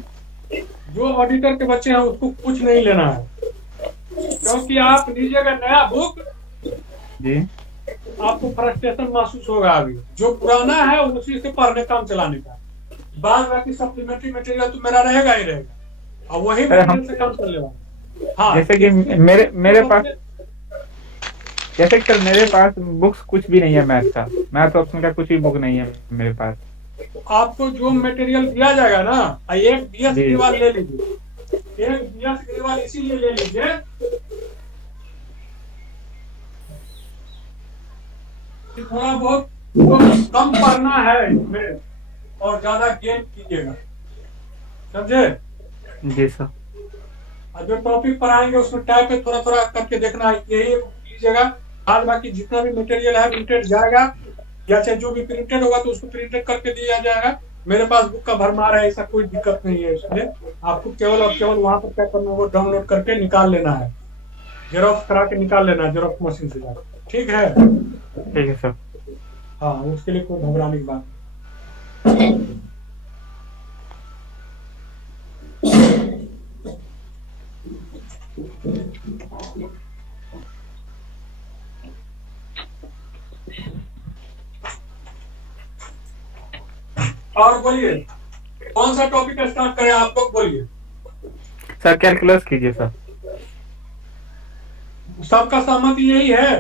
जो ऑडिटर के बच्चे हैं उसको कुछ नहीं लेना है, क्योंकि आप लीजिएगा नया बुक जी, आपको फ्रस्ट्रेशन महसूस होगा। अभी जो पुराना है उसी से पढ़ने काम चलाने का, बाद बाकी सप्लीमेंट्री मटेरियल तो मेरा रहेगा ही रहेगा, और वही मटेरियल से काम कर लेगा। हाँ, जैसे कि मेरे पास जैसे कि सर मेरे पास बुक्स कुछ भी नहीं है मैथ ऑप्शन का कुछ भी बुक नहीं है मेरे पास। तो आपको जो मटेरियल दिया जाएगा ना, एक बीएस ग्रेवाल ले लीजिए, एक बीएस ग्रेवाल इसीलिए ले लीजिए कि थोड़ा बहुत कम पढ़ना है इसमें और ज्यादा गेन कीजिएगा, समझे? जी सर। और जो टॉपिक पढ़ाएंगे उसमें टाइप पे थोड़ा थोड़ा करके देखना है, यही कीजिएगा। बाद बाकी जितना भी मटेरियल है प्रिंटेड जाएगा, या चाहे जो भी प्रिंटेड होगा तो उसको प्रिंटेड करके दिया जाएगा। मेरे पास बुक का भरमार है, ऐसा कोई दिक्कत नहीं है। इसलिए आपको केवल और केवल वहां पर क्या करना है, वो डाउनलोड करके निकाल लेना है, जेरोक्स करा के निकाल लेना है जेरोक्स मशीन से जाकर, ठीक है? ठीक है सर। हाँ, उसके लिए कोई घबराने की बात। और बोलिए कौन सा टॉपिक स्टार्ट करें, आप लोग बोलिए। सर कैलकुलस कीजिए सर। सबका सहमति यही है?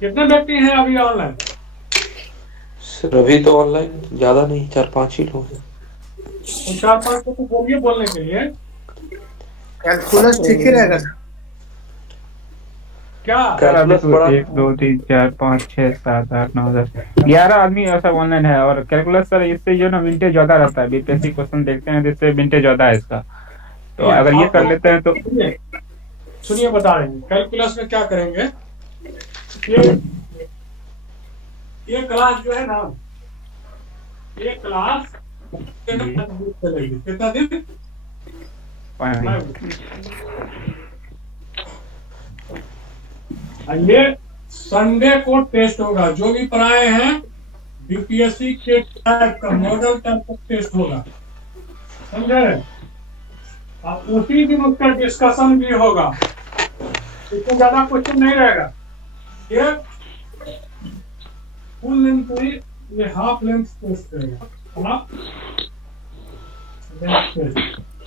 कितने व्यक्ति हैं अभी ऑनलाइन? सर अभी तो ऑनलाइन ज्यादा नहीं, 4-5 ही लोग हैं। तो 4-5 को तो बोलिए बोलने के लिए। कैलकुलस ठीक ही रहेगा सर। क्या कैलकुलस 1 2 3 4 5 6 7 8 9 10 11 आदमी ऐसा ऑनलाइन है। और कैलकुलस सर इससे जो ना विंटेज ज्यादा रहता है, बीपीएससी क्वेश्चन देखते हैं जिससे विंटेज ज्यादा है इसका, तो अगर ये कर लेते हैं तो सुनिए बता रहे हैं। कैलकुलस में क्या करेंगे, ये क्लास जो है ना, ये क्लास कितना दिन? ये संडे को टेस्ट होगा। जो भी पढ़ाए हैं बीपीएससी के टाइप का मॉडल टाइप का टेस्ट होगा, समझे? अब उसी दिन उसका डिस्कशन भी होगा, इसमें ज्यादा क्वेश्चन नहीं रहेगा। ये फुल लेंथ नहीं, ये हाफ लेंथ टेस्ट रहेगा। हाफ लेंथ टेस्ट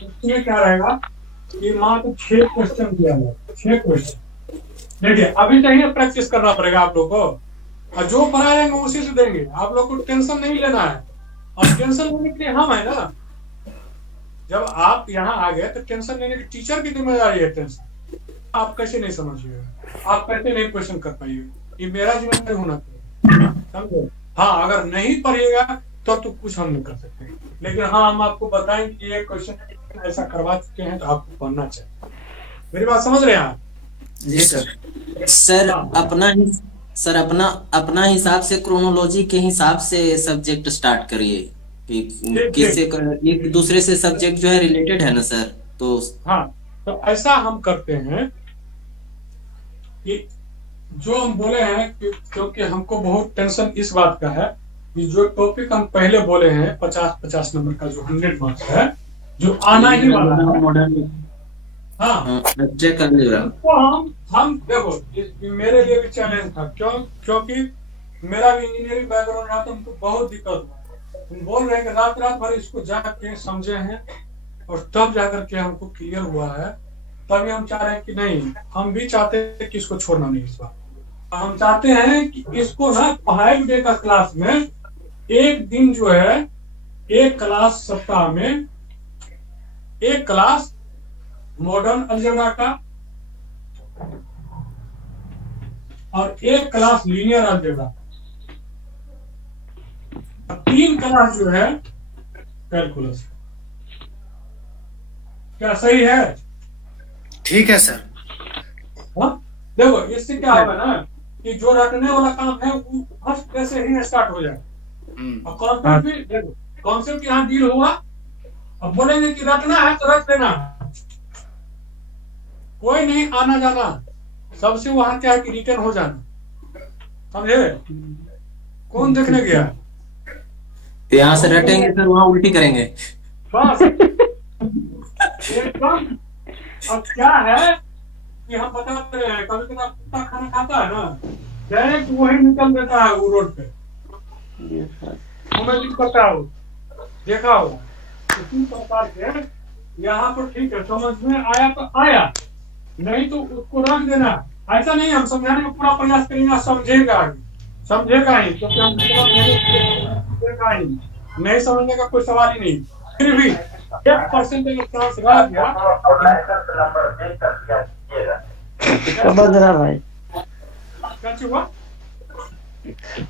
इसमें क्या रहेगा कि मात्र 6 क्वेश्चन दिया है, 6 क्वेश्चन। देखिए अभी चाहिए प्रैक्टिस करना पड़ेगा आप लोग को, और जो पढ़ाएंगे उसी से देंगे। आप लोग को टेंशन नहीं लेना है, और टेंशन लेने के लिए हम है ना। जब आप यहाँ आ गए तो टेंशन लेने की टीचर की जिम्मेदारी है। टेंशन आप कैसे नहीं समझिएगा, आप कैसे नहीं क्वेश्चन कर पाइएगा, ये मेरा जिम्मेदारी होना चाहिए, समझे? हाँ, अगर नहीं पढ़िएगा तो कुछ हम नहीं कर सकते, लेकिन हाँ हम आपको बताएं कि ये क्वेश्चन ऐसा करवा चुके हैं तो आपको पढ़ना चाहिए। मेरी बात समझ रहे हैं आप? जी सर। सर अपना हिसाब से क्रोनोलॉजी के हिसाब से सब्जेक्ट स्टार्ट करिए कि किससे एक दूसरे से सब्जेक्ट जो है रिलेटेड है ना सर। तो हाँ, तो ऐसा हम करते हैं कि जो हम बोले हैं क्योंकि हमको बहुत टेंशन इस बात का है कि जो टॉपिक हम पहले बोले हैं 50-50 नंबर का जो 100 मार्क्स है, जो आना ही वाला है। हाँ, तो हम देखो मेरे लिए भी चैलेंज था, क्योंकि मेरा भी इंजीनियरिंग बैकग्राउंड रहा, तो हमको बहुत दिक्कत हुआ। तुम बोल रहे हैं कि रात भर इसको जाके समझे हैं और तब जाकर के हमको क्लियर हुआ है। तभी हम चाह रहे हैं कि नहीं, हम भी चाहते हैं कि इसको छोड़ना नहीं इस बार। हम चाहते हैं कि इसको ना 5 डे का क्लास में एक दिन जो है, एक क्लास सप्ताह में, एक क्लास मॉडर्न अलजेब्रा का और एक क्लास लीनियर अलजेब्रा, 3 क्लास जो है कैलकुलस। क्या सही है? ठीक है सर। हाँ, देखो इससे क्या होगा ना कि जो रटने वाला काम है वो फर्स्ट डे से ही स्टार्ट हो जाए, और कॉन्सेप्ट भी देखो, कॉन्सेप्ट यहाँ डील हुआ। अब बोलेंगे कि रटना है तो रट देना, कोई नहीं आना जाना, सबसे वहां क्या है कि रिटर्न हो जाना, समझे? कौन देखने गया? यहाँ से रटेंगे सर, वहाँ उल्टी करेंगे बस एकदम। अब क्या है कि हम बताते हैं, कभी कभी कुत्ता खाना खाता है ना, डायरेक्ट वही निकल देता है वो रोड पे, हमें दिक्कत हो, देखा होगा। इसी प्रकार से यहाँ पर ठीक है, समझ में आया तो आया, नहीं तो उसको रख देना। ऐसा नहीं, हम समझाने का पूरा प्रयास करेंगे, समझेगा ही, क्योंकि हम समझेगा ही, नहीं समझने का कोई सवाल ही नहीं। फिर भी 1% चांस रह गया। समझ रहा भाई, क्या हुआ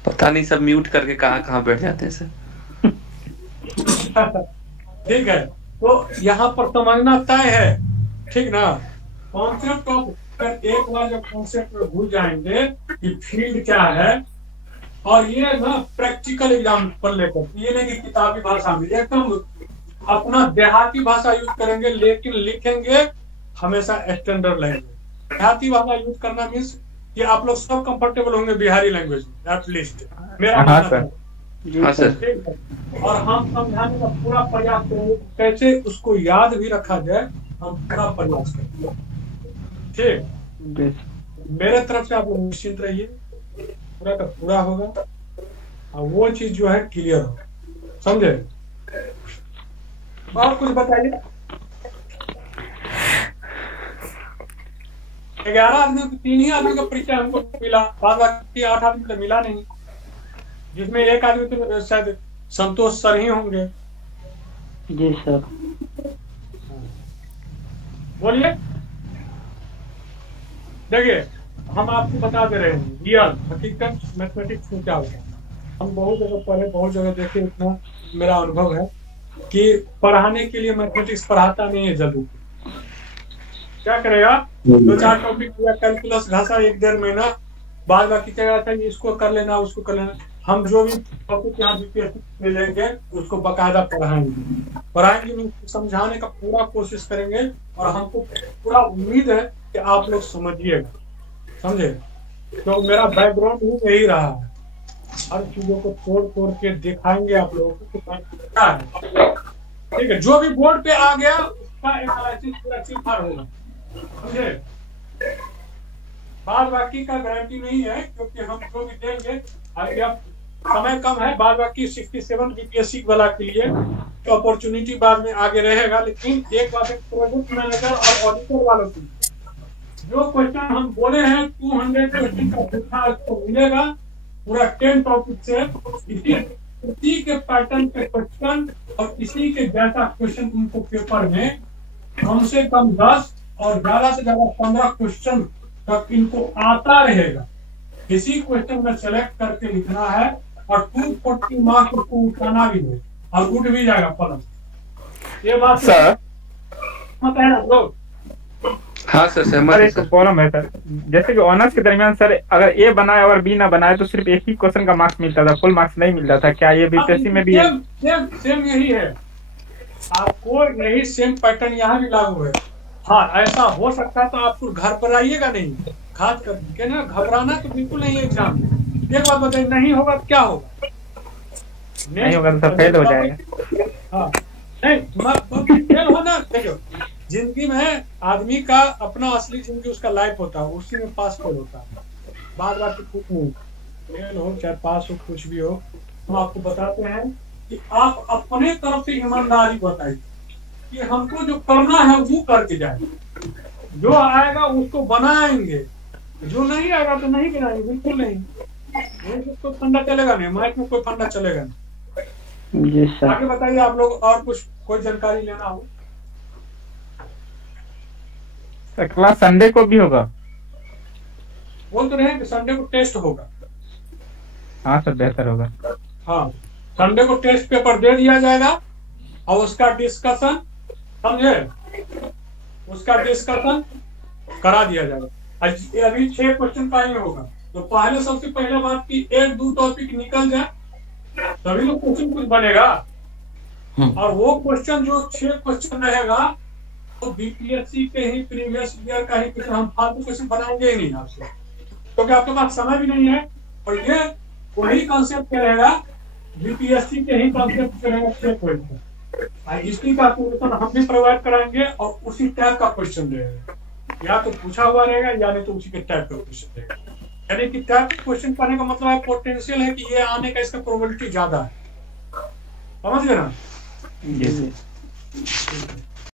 पता नहीं, सब म्यूट करके कहाँ बैठ जाते हैं सर। ठीक है, तो यहाँ पर समझना तय है, ठीक ना? कॉन्सेप्ट ऑफ, एक बार जब कॉन्सेप्ट में भूल जाएंगे कि फील्ड क्या है, और ये ना प्रैक्टिकल एग्जाम पर लेकर, ये नहीं कि किताबी भाषा में, एकदम अपना देहाती भाषा यूज करेंगे, लेकिन लिखेंगे हमेशा स्टैंडर्ड लैंग्वेज। देहाती भाषा यूज करना मीन्स कि आप लोग सब कंफर्टेबल होंगे बिहारी लैंग्वेज में, एटलीस्ट मेरा मानना है। हाँ सर। और हम समझाने का पूरा प्रयास करेंगे, कैसे उसको याद भी रखा जाए, हम पूरा प्रयास करेंगे। ठीक, मेरे तरफ से आप लोग निश्चिंत रहिए, पूरा का पूरा होगा, और वो चीज जो है क्लियर हो, समझे? और कुछ बताइए। 11 आदमी, 3 ही आदमी का परिचय हमको मिला, बाद बाकी 8 आदमी तो मिला नहीं, जिसमें एक आदमी तो शायद संतोष सर ही होंगे। जी सर। बोलिए। देखिए, हम आपको बता दे रहे हैं रियल हकीकत मैथमेटिक्स में क्या होता है। हम बहुत जगह पढ़े, बहुत जगह देखे, इतना मेरा अनुभव है कि पढ़ाने के लिए मैथमेटिक्स पढ़ाता नहीं है जल्दी। क्या करेगा, 2-4 टॉपिक या कैलकुलस घासा 1-1.5 महीना, बाद बाकी क्या था, इसको कर लेना, उसको कर लेना। हम जो भी टॉपिक यहाँ बीपीएससी में लेंगे उसको बकायदा पढ़ाएंगे, समझाने का पूरा कोशिश करेंगे और हमको पूरा उम्मीद है कि आप लोग समझिएगा, समझे। तो मेरा बैकग्राउंड भी यही रहा है, हर चीजों को तोड़ के दिखाएंगे आप लोगों को क्या है, ठीक है। जो भी बोर्ड पे आ गया उसका एनालिसिस पूरा क्लियर होगा, समझे। बाद बाकी का गारंटी नहीं है, क्योंकि हम जो भी देंगे अभी अब समय कम है, बाद बाकी 67 बीपीएससी वाला के लिए तो अपॉर्चुनिटी बाद में आगे रहेगा। लेकिन एक बात है, प्रोजेक्ट मैनेजर और ऑडिटर वालों की जो क्वेश्चन हम बोले हैं 200 क्वेश्चन का पूछा आपको मिलेगा पूरा 10 टॉपिक से, इसी के पैटर्न के क्वेश्चन और इसी के जैसा क्वेश्चन उनको पेपर में कम से कम 10 और ज्यादा से ज्यादा 15 क्वेश्चन तक इनको आता रहेगा। इसी क्वेश्चन में सेलेक्ट करके लिखना है और 240 मार्क्स को उठाना भी है और उठ भी जाएगा फलन। ये बात सर मत है ना लोग। हाँ सर सहमत है। एक प्रॉब्लम है सर, जैसे कि ऑनर्स के दरमियान सर अगर ए बनाए और बी ना बनाए तो सिर्फ एक ही क्वेश्चन का मार्क्स मिलता था, फुल मार्क्स नहीं मिलता था। क्या ये बीपीएससी में भी है? सेम यही है, आपको यही सेम पैटर्न यहाँ भी लागू है। हाँ ऐसा हो सकता है तो आप घर पर आइएगा नहीं, खास करके ना घबराना तो बिल्कुल नहीं है एग्जाम में। एक बात बताइए, नहीं होगा तो क्या होगा? नहीं होगा तो सब फेल हो जाएगा। हाँ नहीं फेल होना, देखो जिंदगी में आदमी का अपना असली जिंदगी उसका लाइफ होता है, उसी में पास फेल होता है। बात कुछ नहीं, फेल हो चाहे पास हो कुछ भी हो, हम आपको बताते हैं कि आप अपने तरफ से ईमानदारी बताइए कि हमको जो करना है वो करके जाए, जो आएगा उसको बनाएंगे, जो नहीं आएगा तो नहीं बनाएंगे, बिल्कुल नहीं। कोई फंडा चलेगा नहीं, माइक में कोई फंडा चलेगा नहीं। जी सर। आगे बताइए आप लोग, और कुछ कोई जानकारी लेना हो? क्लास संडे को भी होगा? बोल तो रहे हैं कि संडे को टेस्ट होगा। हाँ सर बेहतर होगा। हाँ संडे को टेस्ट पेपर दे दिया जाएगा और उसका डिस्कशन, समझे, उसका डिस्कशन करा दिया जाएगा। अभी 6 क्वेश्चन का ही होगा, तो पहले सबसे पहले बात की 1-2 टॉपिक निकल जाए तभी तो क्वेश्चन कुछ बनेगा। और वो क्वेश्चन जो 6 क्वेश्चन रहेगा तो बीपीएससी के ही प्रीवियस ईयर का ही क्वेश्चन, हम फालतू क्वेश्चन बनाएंगे ही नहीं आपसे, क्योंकि आपके पास समय भी नहीं है। और ये वही कॉन्सेप्ट रहेगा, बीपीएससी के ही कॉन्सेप्ट रहेगा 6 क्वेश्चन। हिस्ट्री का क्वेश्चन हम भी प्रोवाइड कराएंगे और उसी टाइप का क्वेश्चन रहेगा, या तो पूछा हुआ रहेगा या नहीं तो उसी के टाइप का क्वेश्चन रहेगा। यानी कि टाइप क्वेश्चन करने का मतलब है पोटेंशियल है कि ये आने का, इसका प्रोबेबिलिटी ज्यादा है, समझ गए ना? जी।